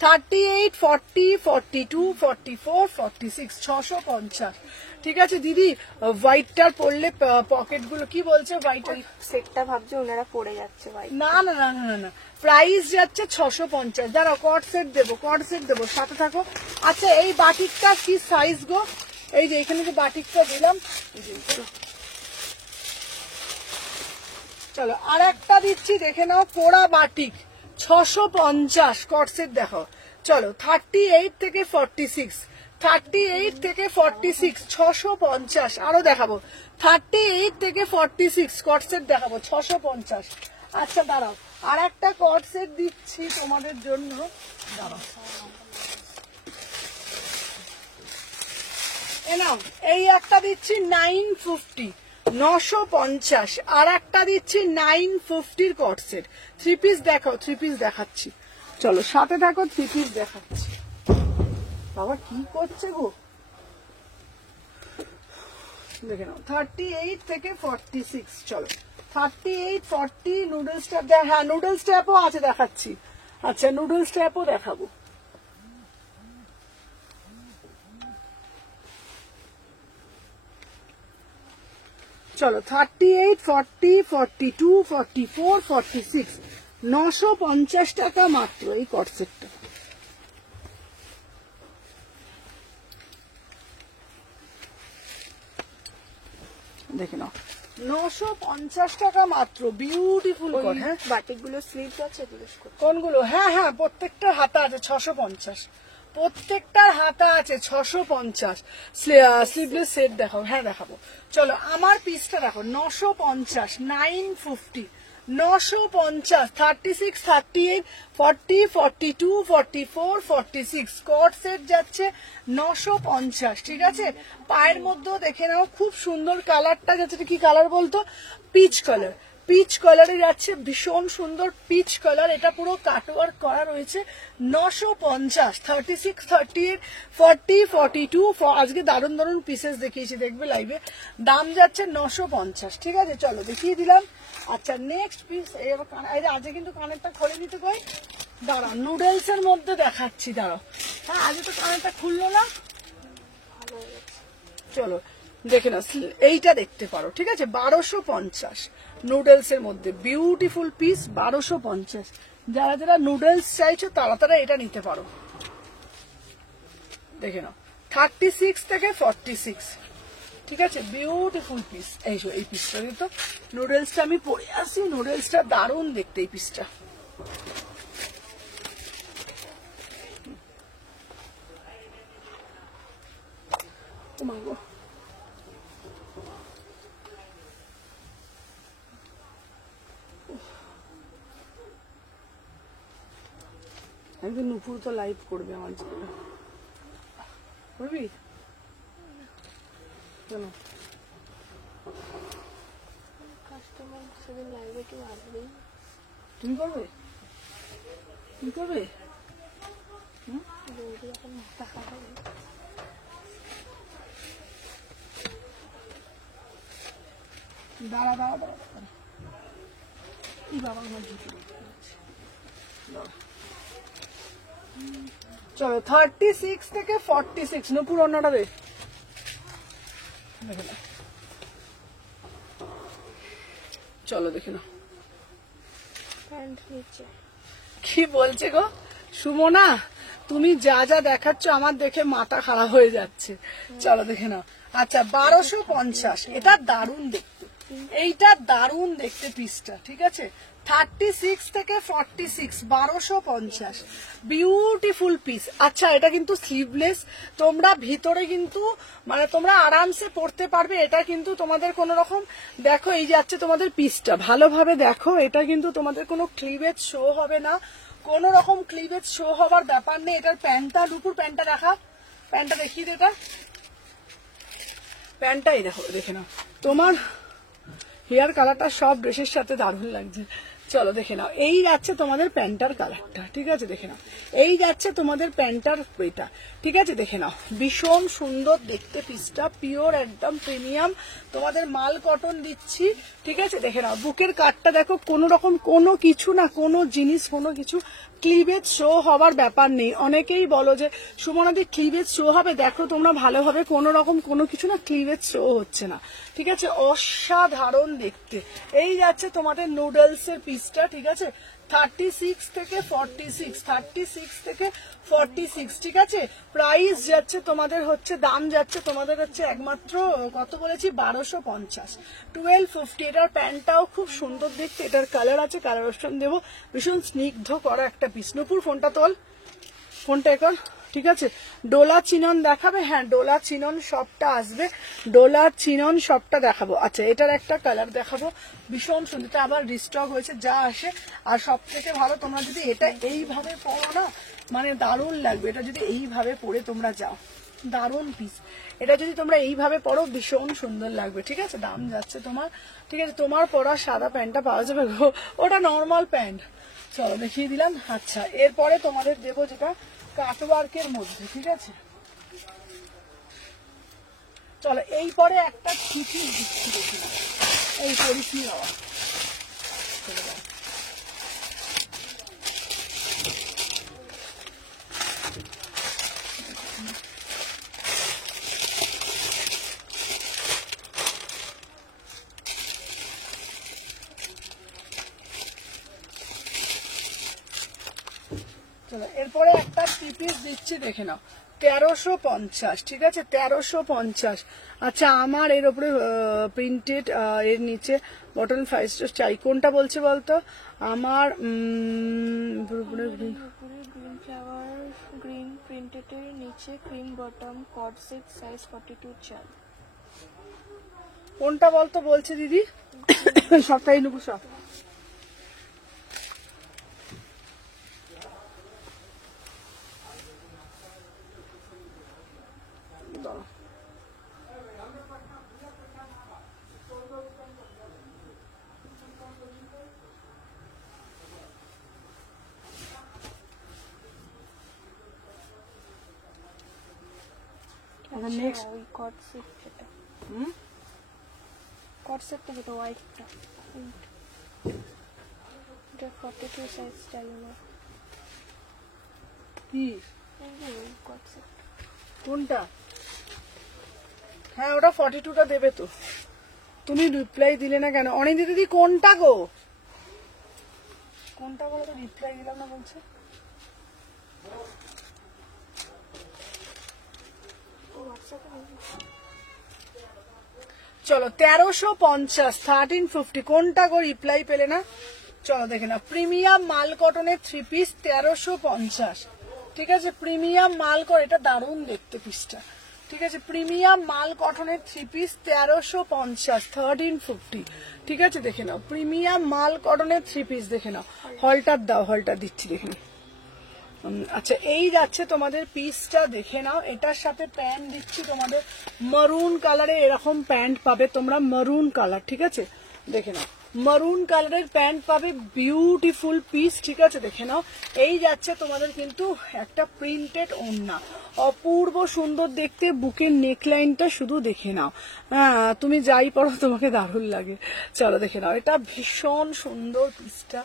38, 40, 42, 44, 46, 650, ঠিক আছে দিদি? হোয়াইটটার পরলে পকেট গুলো কি বলছে, হোয়াইট সেটটা ভাবছে ওনারা পড়ে যাচ্ছে ভাই। না না না না না, প্রাইস যাচ্ছে 650। দাঁড়াও, কট সেট দেবো, কট সেট দেবো, সাথে থাকো। আচ্ছা এই বাটিকটা কি সাইজ গো? এই যে এখানে যে বাটিকটা দিলাম, চলো আর একটা দিচ্ছি, দেখে নাও, পোড়া বাটিক 650, কট সেট দেখো। চলো 38 থেকে 46, 38 থেকে 46, 650। আরো দেখাবো, 38 থেকে 46 কট সেট দেখাবো, 650। আচ্ছা দাঁড়াও, আর একটা কট সেট দিচ্ছি তোমাদের জন্য, দাঁড়াও। নাও, এই একটা দিচ্ছি 950, 950। আর একটা দিচ্ছি 950 কট সেট। থ্রি পিস দেখাও, থ্রি পিস দেখাচ্ছি, চলো সাথে থাকো, থ্রি পিস দেখাচ্ছি। বাবা কি করছে গো, দেখে নাও। 38 থেকে 46, চলো 38, 40 নুডলস ট্যাপ, হ্যাঁ নুডলস ট্যাপও আছে, দেখাচ্ছি। আচ্ছা নুডলস ট্যাপও দেখাবো, চলো 38, 40, 42, 44, 46, 950 টাকা মাত্র এই কট সেটটা। দেখে নাও, 950 টাকা মাত্র, বিউটিফুল কট। হ্যাঁ বাটিক গুলো স্লিভস আছে, জিজ্ঞেস করছি। কোনগুলো? হ্যাঁ হ্যাঁ, প্রত্যেকটার হাতা আছে 650, প্রত্যেকটার হাতা আছে 650। স্লিভলেস সেট দেখাও, হ্যাঁ দেখাবো। চলো আমার পিসটা দেখো, 950, 950, 950, 36, 38, 40, 42, 44, 46, কট সেট যাচ্ছে 950, ঠিক আছে? পায়ের মধ্যেও দেখে নাও, খুব সুন্দর কালারটা যাচ্ছে, কি কালার বলতো? পিচ কালার, পিচ কালারে যাচ্ছে, ভীষণ সুন্দর পিচ কালার। এটা পুরো কাটওয়ার্ক করা রয়েছে, 950। 36, 38, 40, 42, আজকে দারুণ দারুণ পিসেস দেখিয়েছি, দেখবে লাইভে। দাম যাচ্ছে 950, ঠিক আছে? চলো দেখিয়ে দিলাম। আচ্ছা নেক্সট পিস, আজকে কিন্তু কানেরটা খুলে দিতে কই, দাঁড়া, নুডলস এর মধ্যে দেখাচ্ছি, দাঁড়াও। হ্যাঁ আজকে তো কানেরটা খুললো না, চলো দেখে নাও, এইটা দেখতে পারো, ঠিক আছে? 1250 নুডলস এর মধ্যে, বিউটিফুল পিস, 1250। যারা যারা নুডলস চাইছো তারা তারা এটা নিতে পারো, দেখে নাও। 36 থেকে 46, ঠিক আছে? Beautiful piece. এই পিসটা তো নুডলসটা আমি পরে আসি, নুডলসটা দারুণ দেখতে এই পিসটা। ও মা গো, একদিন নুপুর তো লাইভ করবে আমার জীবনে, করবি? চলো কাস্টমার সেদিন লাইভে কেউ আসবেই। তুমি করবে, তুমি করবে? বৌদি এখন মাথা খাবে। দাঁড়া দাঁড়া দাঁড়া দাঁড়া। এই বাবা আমার জুতো দাঁড়া। চলো 36 থেকে 46 নপুর অন্যটা দে, দেখে নাও। চলো দেখে নাও প্যান্ট নিচে কি বলছে গো সুমনা, তুমি যা যা দেখাচ্ছ আমার দেখে মাথা খারাপ হয়ে যাচ্ছে। চলো দেখে নাও। আচ্ছা 1250, এটা দারুণ দেখতে, এইটা দারুণ দেখতে পিসটা, ঠিক আছে। 36 থেকে 46, 1250, বিউটিফুল পিস। আচ্ছা এটা কিন্তু স্লিভলেস, তোমরা ভিতরে কিন্তু মানে তোমরা আরামসে পরতে পারবে। এটা কিন্তু তোমাদের কোন রকম, দেখো এই যাচ্ছে তোমাদের পিসটা, ভালোভাবে দেখো, এটা কিন্তু তোমাদের কোনো ক্লিভেজ শো হবে না, কোন রকম ক্লিভেজ শো হবার ব্যাপার নেই। এটার প্যান্টটা, দুপুর প্যান্টটা দেখা, প্যান্টটা দেখিয়ে দে, এটা প্যান্টটাই দেখো, দেখে নাও। তোমার হেয়ার কালারটা সব ড্রেসের সাথে দারুণ লাগছে। চলো দেখে নাও, এই যাচ্ছে তোমাদের প্যান্টার কালারটা, ঠিক আছে দেখে নাও। এই যাচ্ছে তোমাদের প্যান্টার এটা, ঠিক আছে দেখে নাও। ভীষণ সুন্দর দেখতে পিসটা, পিওর একদম প্রিমিয়াম তোমাদের মাল কটন দিচ্ছি, ঠিক আছে দেখে নাও। বুকের কাটটা দেখো, কোনো রকম কোনো কিছু না, কোনো জিনিস কোনো কিছু ক্লিভেজ শো হবার ব্যাপার নেই। অনেকেই বলো যে সুমনাদি ক্লিভেজ শো হবে, দেখো তোমরা ভালোভাবে, কোনো রকম কোনো কিছু না ক্লিভেজ শো হচ্ছে না, ঠিক আছে। অসাধারণ দেখতে। এই যাচ্ছে তোমাদের নুডলস এর পিসটা, ঠিক আছে। 36 থেকে 46, 36 থেকে 46, ঠিক আছে। প্রাইস যাচ্ছে তোমাদের হচ্ছে, দাম যাচ্ছে তোমাদের হচ্ছে একমাত্র কত বলেছি, 1250, 1250। এটার প্যান্টটাও খুব সুন্দর দেখতে, এটার কালার আছে, কালার অপশন দেবো। ভীষণ স্নিগ্ধ করা একটা পিস। নূপুর ফোনটা তোল, ফোনটা এখন, ঠিক আছে। ডোলা চিনন দেখাবে, হ্যাঁ ডোলা চিনন সবটা আসবে, ডোলা চিনন সবটা দেখাবো। আচ্ছা এটার একটা কালার দেখাবো, ভীষণ সুন্দর, এটা আবার রিস্টক হয়েছে, যা আসে। আর সব থেকে ভালো, তোমরা যদি এটা এইভাবে পরো না, মানে দারুণ লাগবে। এটা যদি এইভাবে পরে তোমরা যাও, দারুণ পিস। এটা যদি তোমরা এইভাবে পরো ভীষণ সুন্দর লাগবে, ঠিক আছে। দাম যাচ্ছে তোমার, ঠিক আছে। তোমার পরা সাদা প্যান্টটা পাওয়া যাবে, ওটা নর্মাল প্যান্ট। চলো দেখিয়ে দিলাম। আচ্ছা এরপরে তোমাদের দেবো যেটা কাটওয়ার্কের মধ্যে, ঠিক আছে। চলো এই পরে একটা চিঠি দিচ্ছি, দেখি না এই পরিচি হওয়া। চলো এরপরে একটা থ্রি পিস দিচ্ছি, দেখে নাও। 1350, ঠিক আছে 1350। আচ্ছা আমার এর উপরে প্রিন্টেড, এর নিচে বটন 5 স্টার চাই, কোনটা বলছে বলতো আমার? উপরে গ্রিন ফ্লাওয়ার, গ্রিন প্রিন্টেডের নিচে ক্রিম বটম, কট সেট, সাইজ 42 চাল। কোনটা বলতো বলছে দিদি? সবটাই নেবো সব। নেক্সট ওই কট সেট যেটা, কট সেটটা যেটা হোয়াইটটা, এটা 42 সাইজ চাই আমার। কি ওই কট সেট কোনটা? হ্যাঁ ওটা 42টা দেবে তো। তুমি রিপ্লাই দিলে না কেন? অনিন্দি দিদি কোনটা গো, কোনটা বলো তো, রিপ্লাই দিলাম না বলছে। চলো 1350, 1350, কোনটা গো রিপ্লাই পেলে না? চলো দেখে না, প্রিমিয়াম মাল কটনের থ্রি পিস 1350, ঠিক আছে। প্রিমিয়াম মাল কটন, এটা দারুণ দেখতে পিসটা, ঠিক আছে। প্রিমিয়াম মাল কটনের থ্রি পিস 1350, 1350, ঠিক আছে দেখে নাও। প্রিমিয়াম মাল কটনের থ্রি পিস দেখে নাও। হলটার দাও, হলটার দিচ্ছি দেখে নাও। আচ্ছা এই যাচ্ছে তোমাদের পিসটা, দেখে নাও। এটার সাথে প্যান্ট দিচ্ছি তোমাদের মারুন কালারে, এরকম প্যান্ট পাবে তোমরা মারুন কালার, ঠিক আছে, দেখে নাও মারুন কালারের প্যান্ট পাবে, বিউটিফুল পিস, ঠিক আছে, দেখে নাও। এই যাচ্ছে তোমাদের কিন্তু একটা প্রিন্টেড ওড়না, অপূর্ব সুন্দর দেখতে, বুকের নেকলাইনটা শুধু দেখে নাও। হ্যাঁ তুমি যাই পরো তোমাকে দারুণ লাগে। চলো দেখে নাও, এটা ভীষণ সুন্দর পিসটা,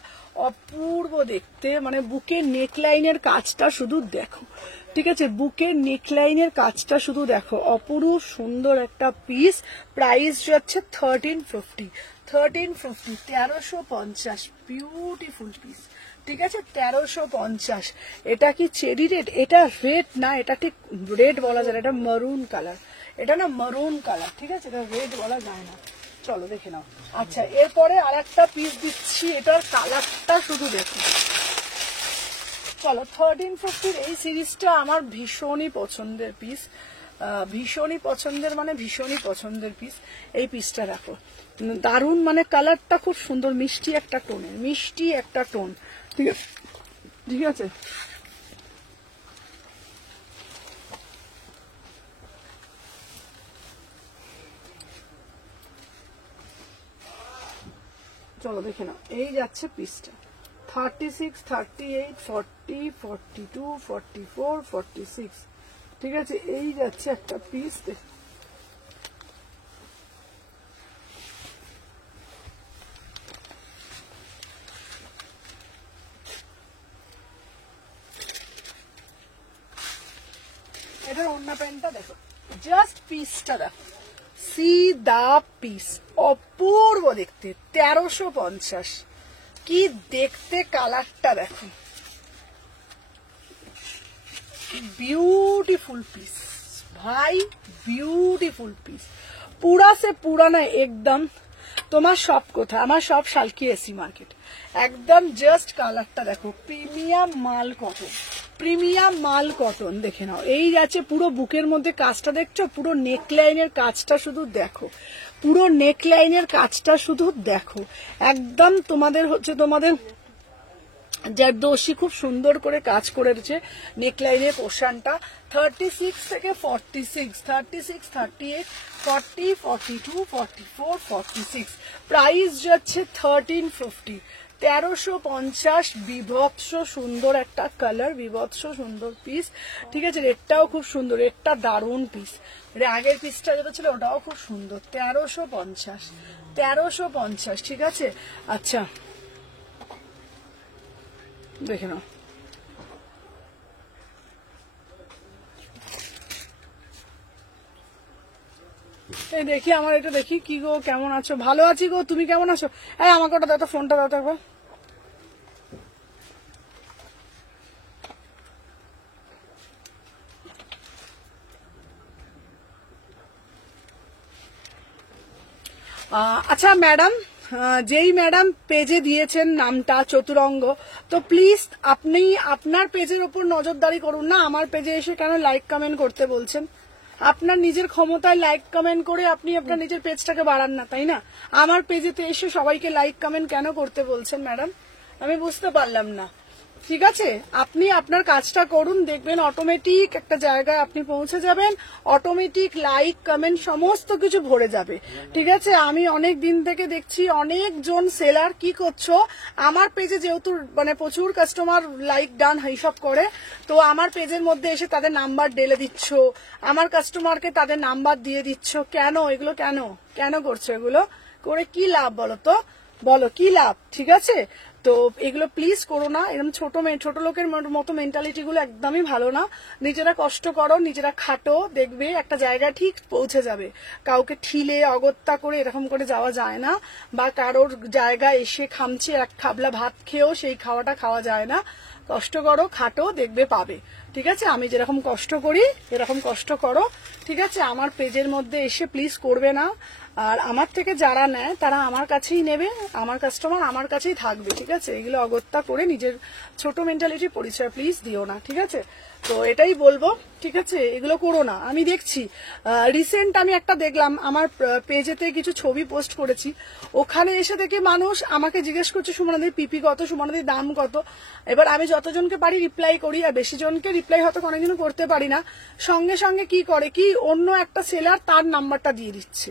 অপূর্ব দেখতে, মানে বুকের নেকলাইনের কাজটা শুধু দেখো, ঠিক আছে, বুকের নেকলাইনের কাজটা শুধু দেখো, অপরূপ সুন্দর একটা পিস। প্রাইস যাচ্ছে 1350, 1350, বিউটিফুল পিস, ঠিক আছে, 1350। এটা কি চেরি রেড? এটা রেড না, এটা ঠিক রেড বলা যায়, এটা মারুন কালার, এটা না মারুন কালার, ঠিক আছে, এটা রেড বলা যায় না। চলো দেখে নাও। আচ্ছা এরপরে আর একটা পিস দিচ্ছি, এটার কালারটা শুধু দেখো। চলো 1350 এই সিরিজটা আমার ভীষণই পছন্দের পিস, ভীষণই পছন্দের, মানে ভীষণই পছন্দের পিস। এই পিসটা রাখো, দারুণ, মানে কালারটা খুব সুন্দর, মিষ্টি একটা টোনের, মিষ্টি একটা টোন, ঠিক আছে, ঠিক আছে। চলো দেখে নাও, এই যাচ্ছে পিসটা 36, 38, 40, 42, 44, 46, ঠিক আছে, এই যাচ্ছে একটা পিস। এটার অন্য প্যান্টটা দেখো, জাস্ট পিসটা দেখো, সি দা পিস, অপূর্ব দেখতে, 1350, কি দেখতে, কালারটা দেখো, ब्यूटीफुल पीस भाई, ब्यूटीफुल पीस, पूरा से पूरा ना एकदम। তোমার সব কোথায়? আমার সব শালকি এসি মার্কেট, একদম জাস্ট কালারটা দেখো, প্রিমিয়াম মাল কটন, প্রিমিয়াম মাল কটন, দেখে নাও। এই যাচ্ছে পুরো বুকের মধ্যে কাজটা দেখছো, পুরো নেকলাইনের কাজটা শুধু দেখো, পুরো নেকলাইনের কাজটা শুধু দেখো, একদম তোমাদের হচ্ছে তোমাদের জারদোশি খুব সুন্দর করে কাজ করেছে নেকলাইনের পোর্শনটা। 36 থেকে 46, 36, 38, 40, 42, 44, 46, প্রাইস যাচ্ছে 1350, 1350, বিভৎস সুন্দর একটা কালার, বিভৎস সুন্দর পিস, ঠিক আছে, রেটটাও খুব সুন্দর, রেটটা দারুণ পিস, আগের পিসটা যেটা ছিল ওটাও খুব সুন্দর, 1350, 1350, ঠিক আছে। আচ্ছা দেখে নাও, এই দেখি আমার এটা দেখি, কি গো কেমন আছো? ভালো আছি গো, তুমি কেমন আছো? এই আমাকে ওটা দাও তো, ফোনটা দাও তো একবার। আচ্ছা ম্যাডাম, যেই ম্যাডাম পেজে দিয়েছেন নামটা চতুরঙ্গ, তো প্লিজ আপনি আপনার পেজের উপর নজরদারি করুন না, আমার পেজে এসে কেন লাইক কমেন্ট করতে বলছেন? আপনার নিজের ক্ষমতায় লাইক কমেন্ট করে আপনি আপনার নিজের পেজটাকে বাড়ান না, তাই না? আমার পেজেতে এসে সবাইকে লাইক কমেন্ট কেন করতে বলছেন ম্যাডাম? আমি বুঝতে পারলাম না। ঠিক আছে, আপনি আপনার কাজটা করুন, দেখবেন অটোমেটিক একটা জায়গায় আপনি পৌঁছে যাবেন, অটোমেটিক লাইক কমেন্ট সমস্ত কিছু ভরে যাবে। ঠিক আছে, আমি অনেক দিন থেকে দেখছি অনেকজন সেলার কি করছো, আমার পেজে যেহেতু মানে প্রচুর কাস্টমার লাইক ডান এইসব করে, তো আমার পেজের মধ্যে এসে তাদের নাম্বার ঢেলে দিচ্ছ, আমার কাস্টমারকে তাদের নাম্বার দিয়ে দিচ্ছ। কেন এগুলো, কেন কেন করছো? এগুলো করে কি লাভ বলো তো, বলো কি লাভ? ঠিক আছে, তো এগুলো প্লিজ করো না, এরকম ছোট লোকের মতো মেন্টালিটি গুলো একদমই ভালো না। নিজেরা কষ্ট করো, নিজেরা খাটো, দেখবে একটা জায়গায় ঠিক পৌঁছে যাবে। কাউকে ঠিলে অগত্যা করে এরকম করে যাওয়া যায় না, বা কারোর জায়গায় এসে খামচে এক খাবলা ভাত খেয়েও সেই খাওয়াটা খাওয়া যায় না। কষ্ট করো, খাটো, দেখবে পাবে। ঠিক আছে, আমি যেরকম কষ্ট করি এরকম কষ্ট করো। ঠিক আছে, আমার পেজের মধ্যে এসে প্লিজ করবে না, আর আমার থেকে যারা নেয় তারা আমার কাছেই নেবে, আমার কাস্টমার আমার কাছেই থাকবে, ঠিক আছে? এগুলো অগত্যা করে নিজের ছোট মেন্টালিটির পরিচয় প্লিজ দিও না, ঠিক আছে? তো এটাই বলবো, ঠিক আছে? এগুলো করো না। আমি দেখছি রিসেন্ট আমি একটা দেখলাম, আমার পেজেতে কিছু ছবি পোস্ট করেছি, ওখানে এসে দেখে মানুষ আমাকে জিজ্ঞেস করছে সুমনাদির পিপি কত, সুমনাদির দাম কত। এবার আমি যতজনকে পারি রিপ্লাই করি, আর বেশি জনকে রিপ্লাই হয়তো অনেকজন করতে পারি না। সঙ্গে সঙ্গে কি করে কি, অন্য একটা সেলার তার নাম্বারটা দিয়ে দিচ্ছে,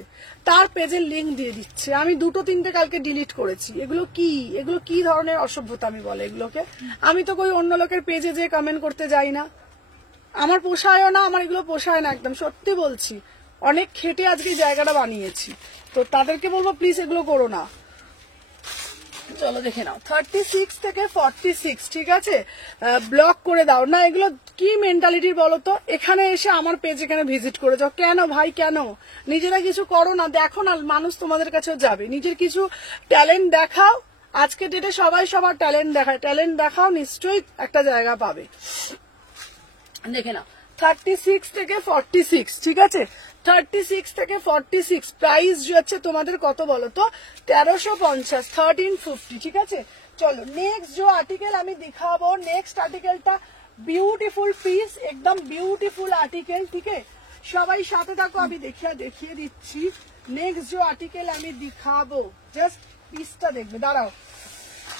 তার পেজের লিঙ্ক দিয়ে দিচ্ছে। আমি 2-3টে কালকে ডিলিট করেছি। এগুলো কি ধরনের অসভ্যতা আমি বলে এগুলোকে? আমি তো কই অন্য লোকের পেজে যে কমেন্ট করতে যাই না, আমার পোষায়ও না, আমার এগুলো পোষায় না, একদম সত্যি বলছি। অনেক খেটে আজকে জায়গাটা বানিয়েছি, তো তাদেরকে বলবো প্লিজ এগুলো করো না। চলো দেখে নাও 36 থেকে 46, ঠিক আছে? ব্লক করে দাও না। এগুলো কি মেন্টালিটির বলো তো? এখানে এসে আমার পেজ এখানে ভিজিট করে যাও কেন ভাই, কেন? নিজেরা কিছু করো না, দেখো না, মানুষ তোমাদের কাছেও যাবে। নিজের কিছু ট্যালেন্ট দেখাও। আজকে ডেটে সবাই সবার ট্যালেন্ট দেখায়, ট্যালেন্ট দেখাও, নিশ্চয়ই একটা জায়গা পাবে। দেখে নাও 36 থেকে 46, ঠিক আছে? 36 থেকে 46 প্রাইস হচ্ছে তোমাদের কত বলো তো? 1350, 1350, ঠিক আছে? চলো নেক্সট जो आर्टिकल আমি दिखाবো, নেক্সট আর্টিকেলটা বিউটিফুল পিস, একদম বিউটিফুল আর্টিকেল, ঠিক আছে? সবাই সাথে থাকো, আমি দেখিয়ে দিচ্ছি। নেক্সট जो আর্টিকেল আমি दिखाবো, জাস্ট পিসটা দেখবে, দাঁড়াও।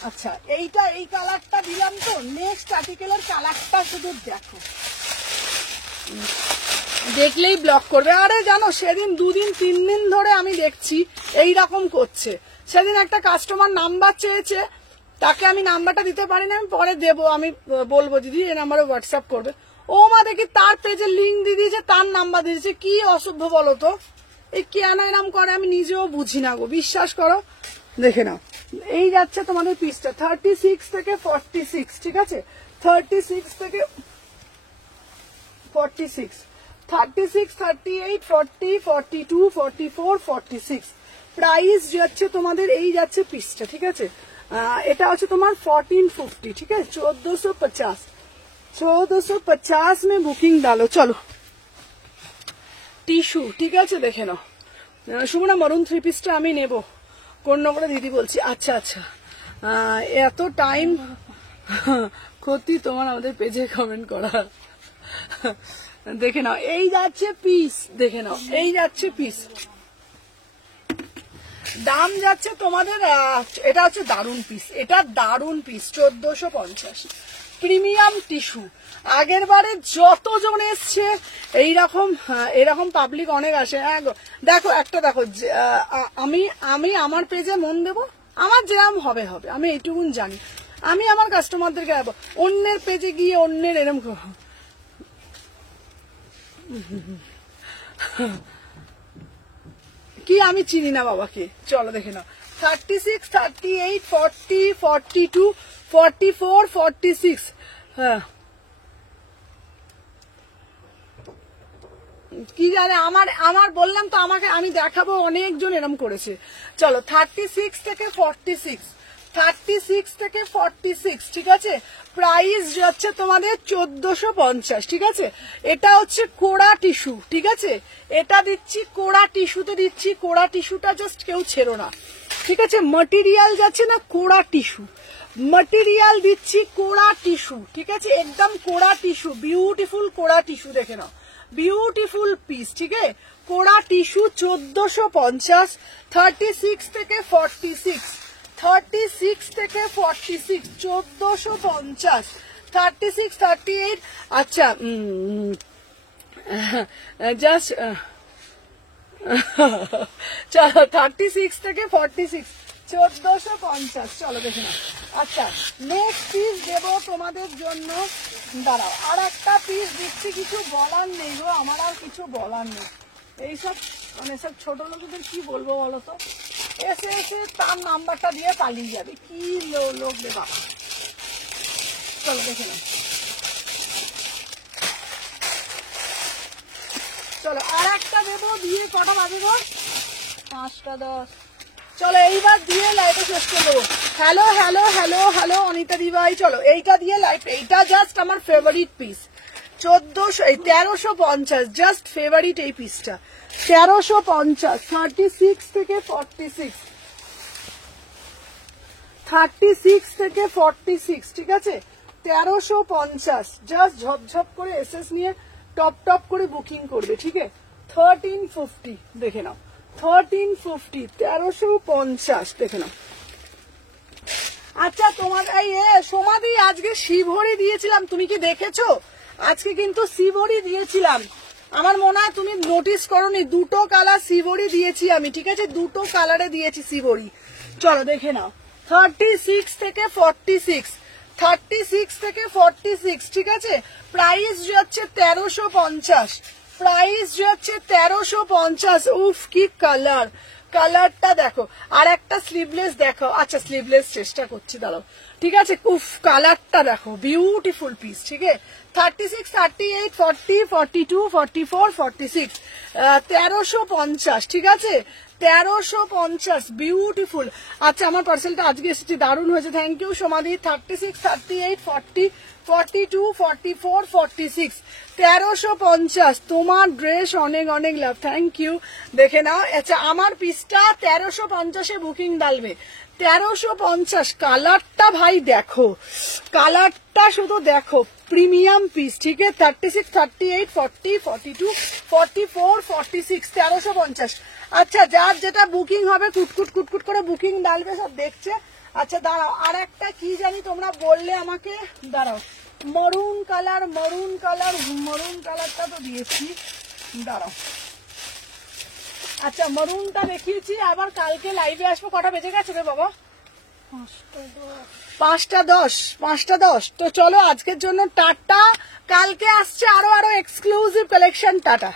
আচ্ছা এইটা, এই কালারটা দিলাম তো, নেক্সট আর্টিকেলের কালারটা শুধু দেখো, দেখলেই ব্লক করবে। আরে জানো সেদিন 2-3 দিন ধরে আমি দেখছি এই রকম করছে। সেদিন একটা কাস্টমার নাম্বার চেয়েছে, তাকে আমি নাম্বারটা দিতে পারি না, আমি পরে দেবো, আমি বলবো দিদি এই নাম্বারে হোয়াটসঅ্যাপ করবে। ও মা দেখি তার পেজে লিঙ্ক দিয়ে দিয়েছে, তার নাম্বার দিয়েছে। কি অসভ্য বলো তো, এই কেন এরম করে আমি নিজেও বুঝি না গো, বিশ্বাস করো। দেখে নাও এই যাচ্ছে তোমাদের পিসটা 36 থেকে 46, ঠিক আছে? 36 থেকে 46, 36, 38, 40, 42, 44, 46 প্রাইস যাচ্ছে তোমাদের, এই যাচ্ছে পিসটা, ঠিক আছে? এটা হচ্ছে তোমার 1450, ঠিক আছে? 1450 में বুকিং ডালো। চলো টিস্যু, ঠিক আছে? দেখে নাও সুমনা মরুন 3 পিসটা আমি নেব, কোন করে দিদি বলছি। আচ্ছা আচ্ছা, এত টাইম ক্ষতি তোমার আমাদের পেজে কমেন্ট করা। দেখে নাও এই যাচ্ছে পিস, দেখে নাও এই যাচ্ছে পিস, দাম যাচ্ছে তোমাদের, এটা হচ্ছে দারুন পিস, এটা দারুন পিস 1450 প্রিমিয়াম টিস্যু। আগের বারে যতজন এসছে এইরকম, এরকম পাবলিক অনেক আসে। দেখো একটা দেখো, আমি আমার পেজে মন দেবো, আমার যেরকম হবে হবে, আমি এইটুকুন জানি। আমি আমার কাস্টমারদেরকে যাবো, অন্যের পেজে গিয়ে অন্যের এরকম কি আমি চিনি না বাবাকে। চলো দেখে নাও 36, 38, 40, 42, 44, 46, হ্যাঁ কি জানে আমার বললাম তো, আমাকে আমি দেখাবো, অনেকজন এরম করেছে। চলো 36 থেকে 46, 36 থেকে 46, ঠিক আছে? প্রাইস যাচ্ছে তোমাদের 1450, ঠিক আছে? এটা হচ্ছে কোড়া টিস্যু, ঠিক আছে? এটা দিচ্ছি কোড়া টিস্যুতে দিচ্ছি, কোড়া টিস্যুটা জাস্ট কেউ ছেড়ো না, ঠিক আছে? মটেরিয়াল যাচ্ছে না কোড়া টিস্যু, মটেরিয়াল দিচ্ছি কোড়া টিস্যু, ঠিক আছে? একদম কোড়া টিস্যু, বিউটিফুল কোড়া টিস্যু, দেখে নাও বিউটিফুল পিস, ঠিক আছে? কোড়া টিস্যু 1450, 36 থেকে 46, 36 থেকে 46 1450, 36, 38, আচ্ছা জাস্ট চলো 36 থেকে 46 1450, চলো দেখে নাও। আচ্ছা নেক্সট পিস দেবো তোমাদের জন্য, দাঁড়াও আর একটা পিস দিচ্ছি, কিছু বলার নেই গো, আমার আর কিছু বলার নেই। এইসব মানে সব ছোট লোকদের কি বলবো বলো তো, এসে এসে তার নাম্বারটা দিয়ে পালিয়ে যাবে, কি লোক রে বাবা। চলো দেখে নাও, চলো আর একটা দেবো, দিয়ে কটা বাজে গো? 5টা 10। চলো এইবার দিয়ে লাইভে শেষ করে দেবো। Hello hello hello hello Anita দিভাই, চলো এইটা দিয়ে লাইভ, এইটা জাস্ট আমার ফেভারিট পিস, 1350, জাস্ট ফেভারিট এই পিসটা 1350, 36 থেকে 46, 36 থেকে 46, ঠিক আছে 1350, জাস্ট ঝপঝপ করে এসএস নিয়ে টপ টপ করে বুকিং করবে, ঠিক আছে 1350 দেখে নাও, 1350, 1350 দেখে নাও। আচ্ছা তোমার এই সমাধি আজকে শিবহরি দিয়েছিলাম, তুমি কি দেখেছো? আজকে কিন্তু শিবহরি দিয়েছিলাম, আমার মনে হয় তুমি নোটিস করোনি, দুটো কালার শিবহরি দিয়েছি আমি, ঠিক আছে দুটো কালারে দিয়েছি শিবহরি। চলো দেখে নাও 36 থেকে 46, 36 থেকে 46, ঠিক আছে প্রাইস যে হচ্ছে 1350, প্রাইস যে হচ্ছে 1350। উফ কি কালার, কালারটা দেখো, আর একটা স্লিভলেস দেখো, আচ্ছা স্লিভলেস চেষ্টা করছি দাঁড়াও, ঠিক আছে উফ কালারটা দেখো, বিউটিফুল পিস, ঠিক আছে 36, 38, 40, 42, 44, 46, 1350, ঠিক আছে 1350, বিউটিফুল। আচ্ছা আমার পার্সেলটা আজকে এসেছে, দারুণ হয়েছে, থ্যাংক ইউ সমাধি। 36, 38, 40, 42, 44, 46, 1350, তোমার ড্রেস অনেক অনেক লাভ, থ্যাংক ইউ। দেখে নাও, আচ্ছা আমার পিসটা 1350 বুকিং ডালবে, 1350, কালারটা ভাই দেখো, কালারটা শুধু দেখো, প্রিমিয়াম পিস, ঠিক আছে 36, 38, 40, 42, 44, 46, 1350। আচ্ছা যার যেটা বুকিং হবে কুটকুট কুটকুট করে বুকিং ডালবে, সব দেখছে। আচ্ছা দাঁড়াও, আর একটা কি জানি তোমরা বললে আমাকে, দাঁড়াও maroon colour, maroon colour, maroon কালারটা তো দিয়েছি, দাঁড়াও আচ্ছা মরুনটা দেখিয়েছি, আবার কালকে লাইভে আসবো, কটা বেজে গেছে রে বাবা? 5:10, 5:10। তো চলো আজকের জন্য টাটা, কালকে আসছে আরো আরো এক্সক্লুসিভ কালেকশন, টাটা।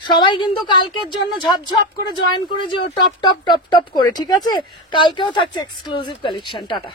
সবাই কিন্তু কালকের জন্য ঝপঝপ করে জয়েন করে যে টপ টপ টপ টপ করে, ঠিক আছে কালকেও থাকছে এক্সক্লুসিভ কালেকশন, টাটা।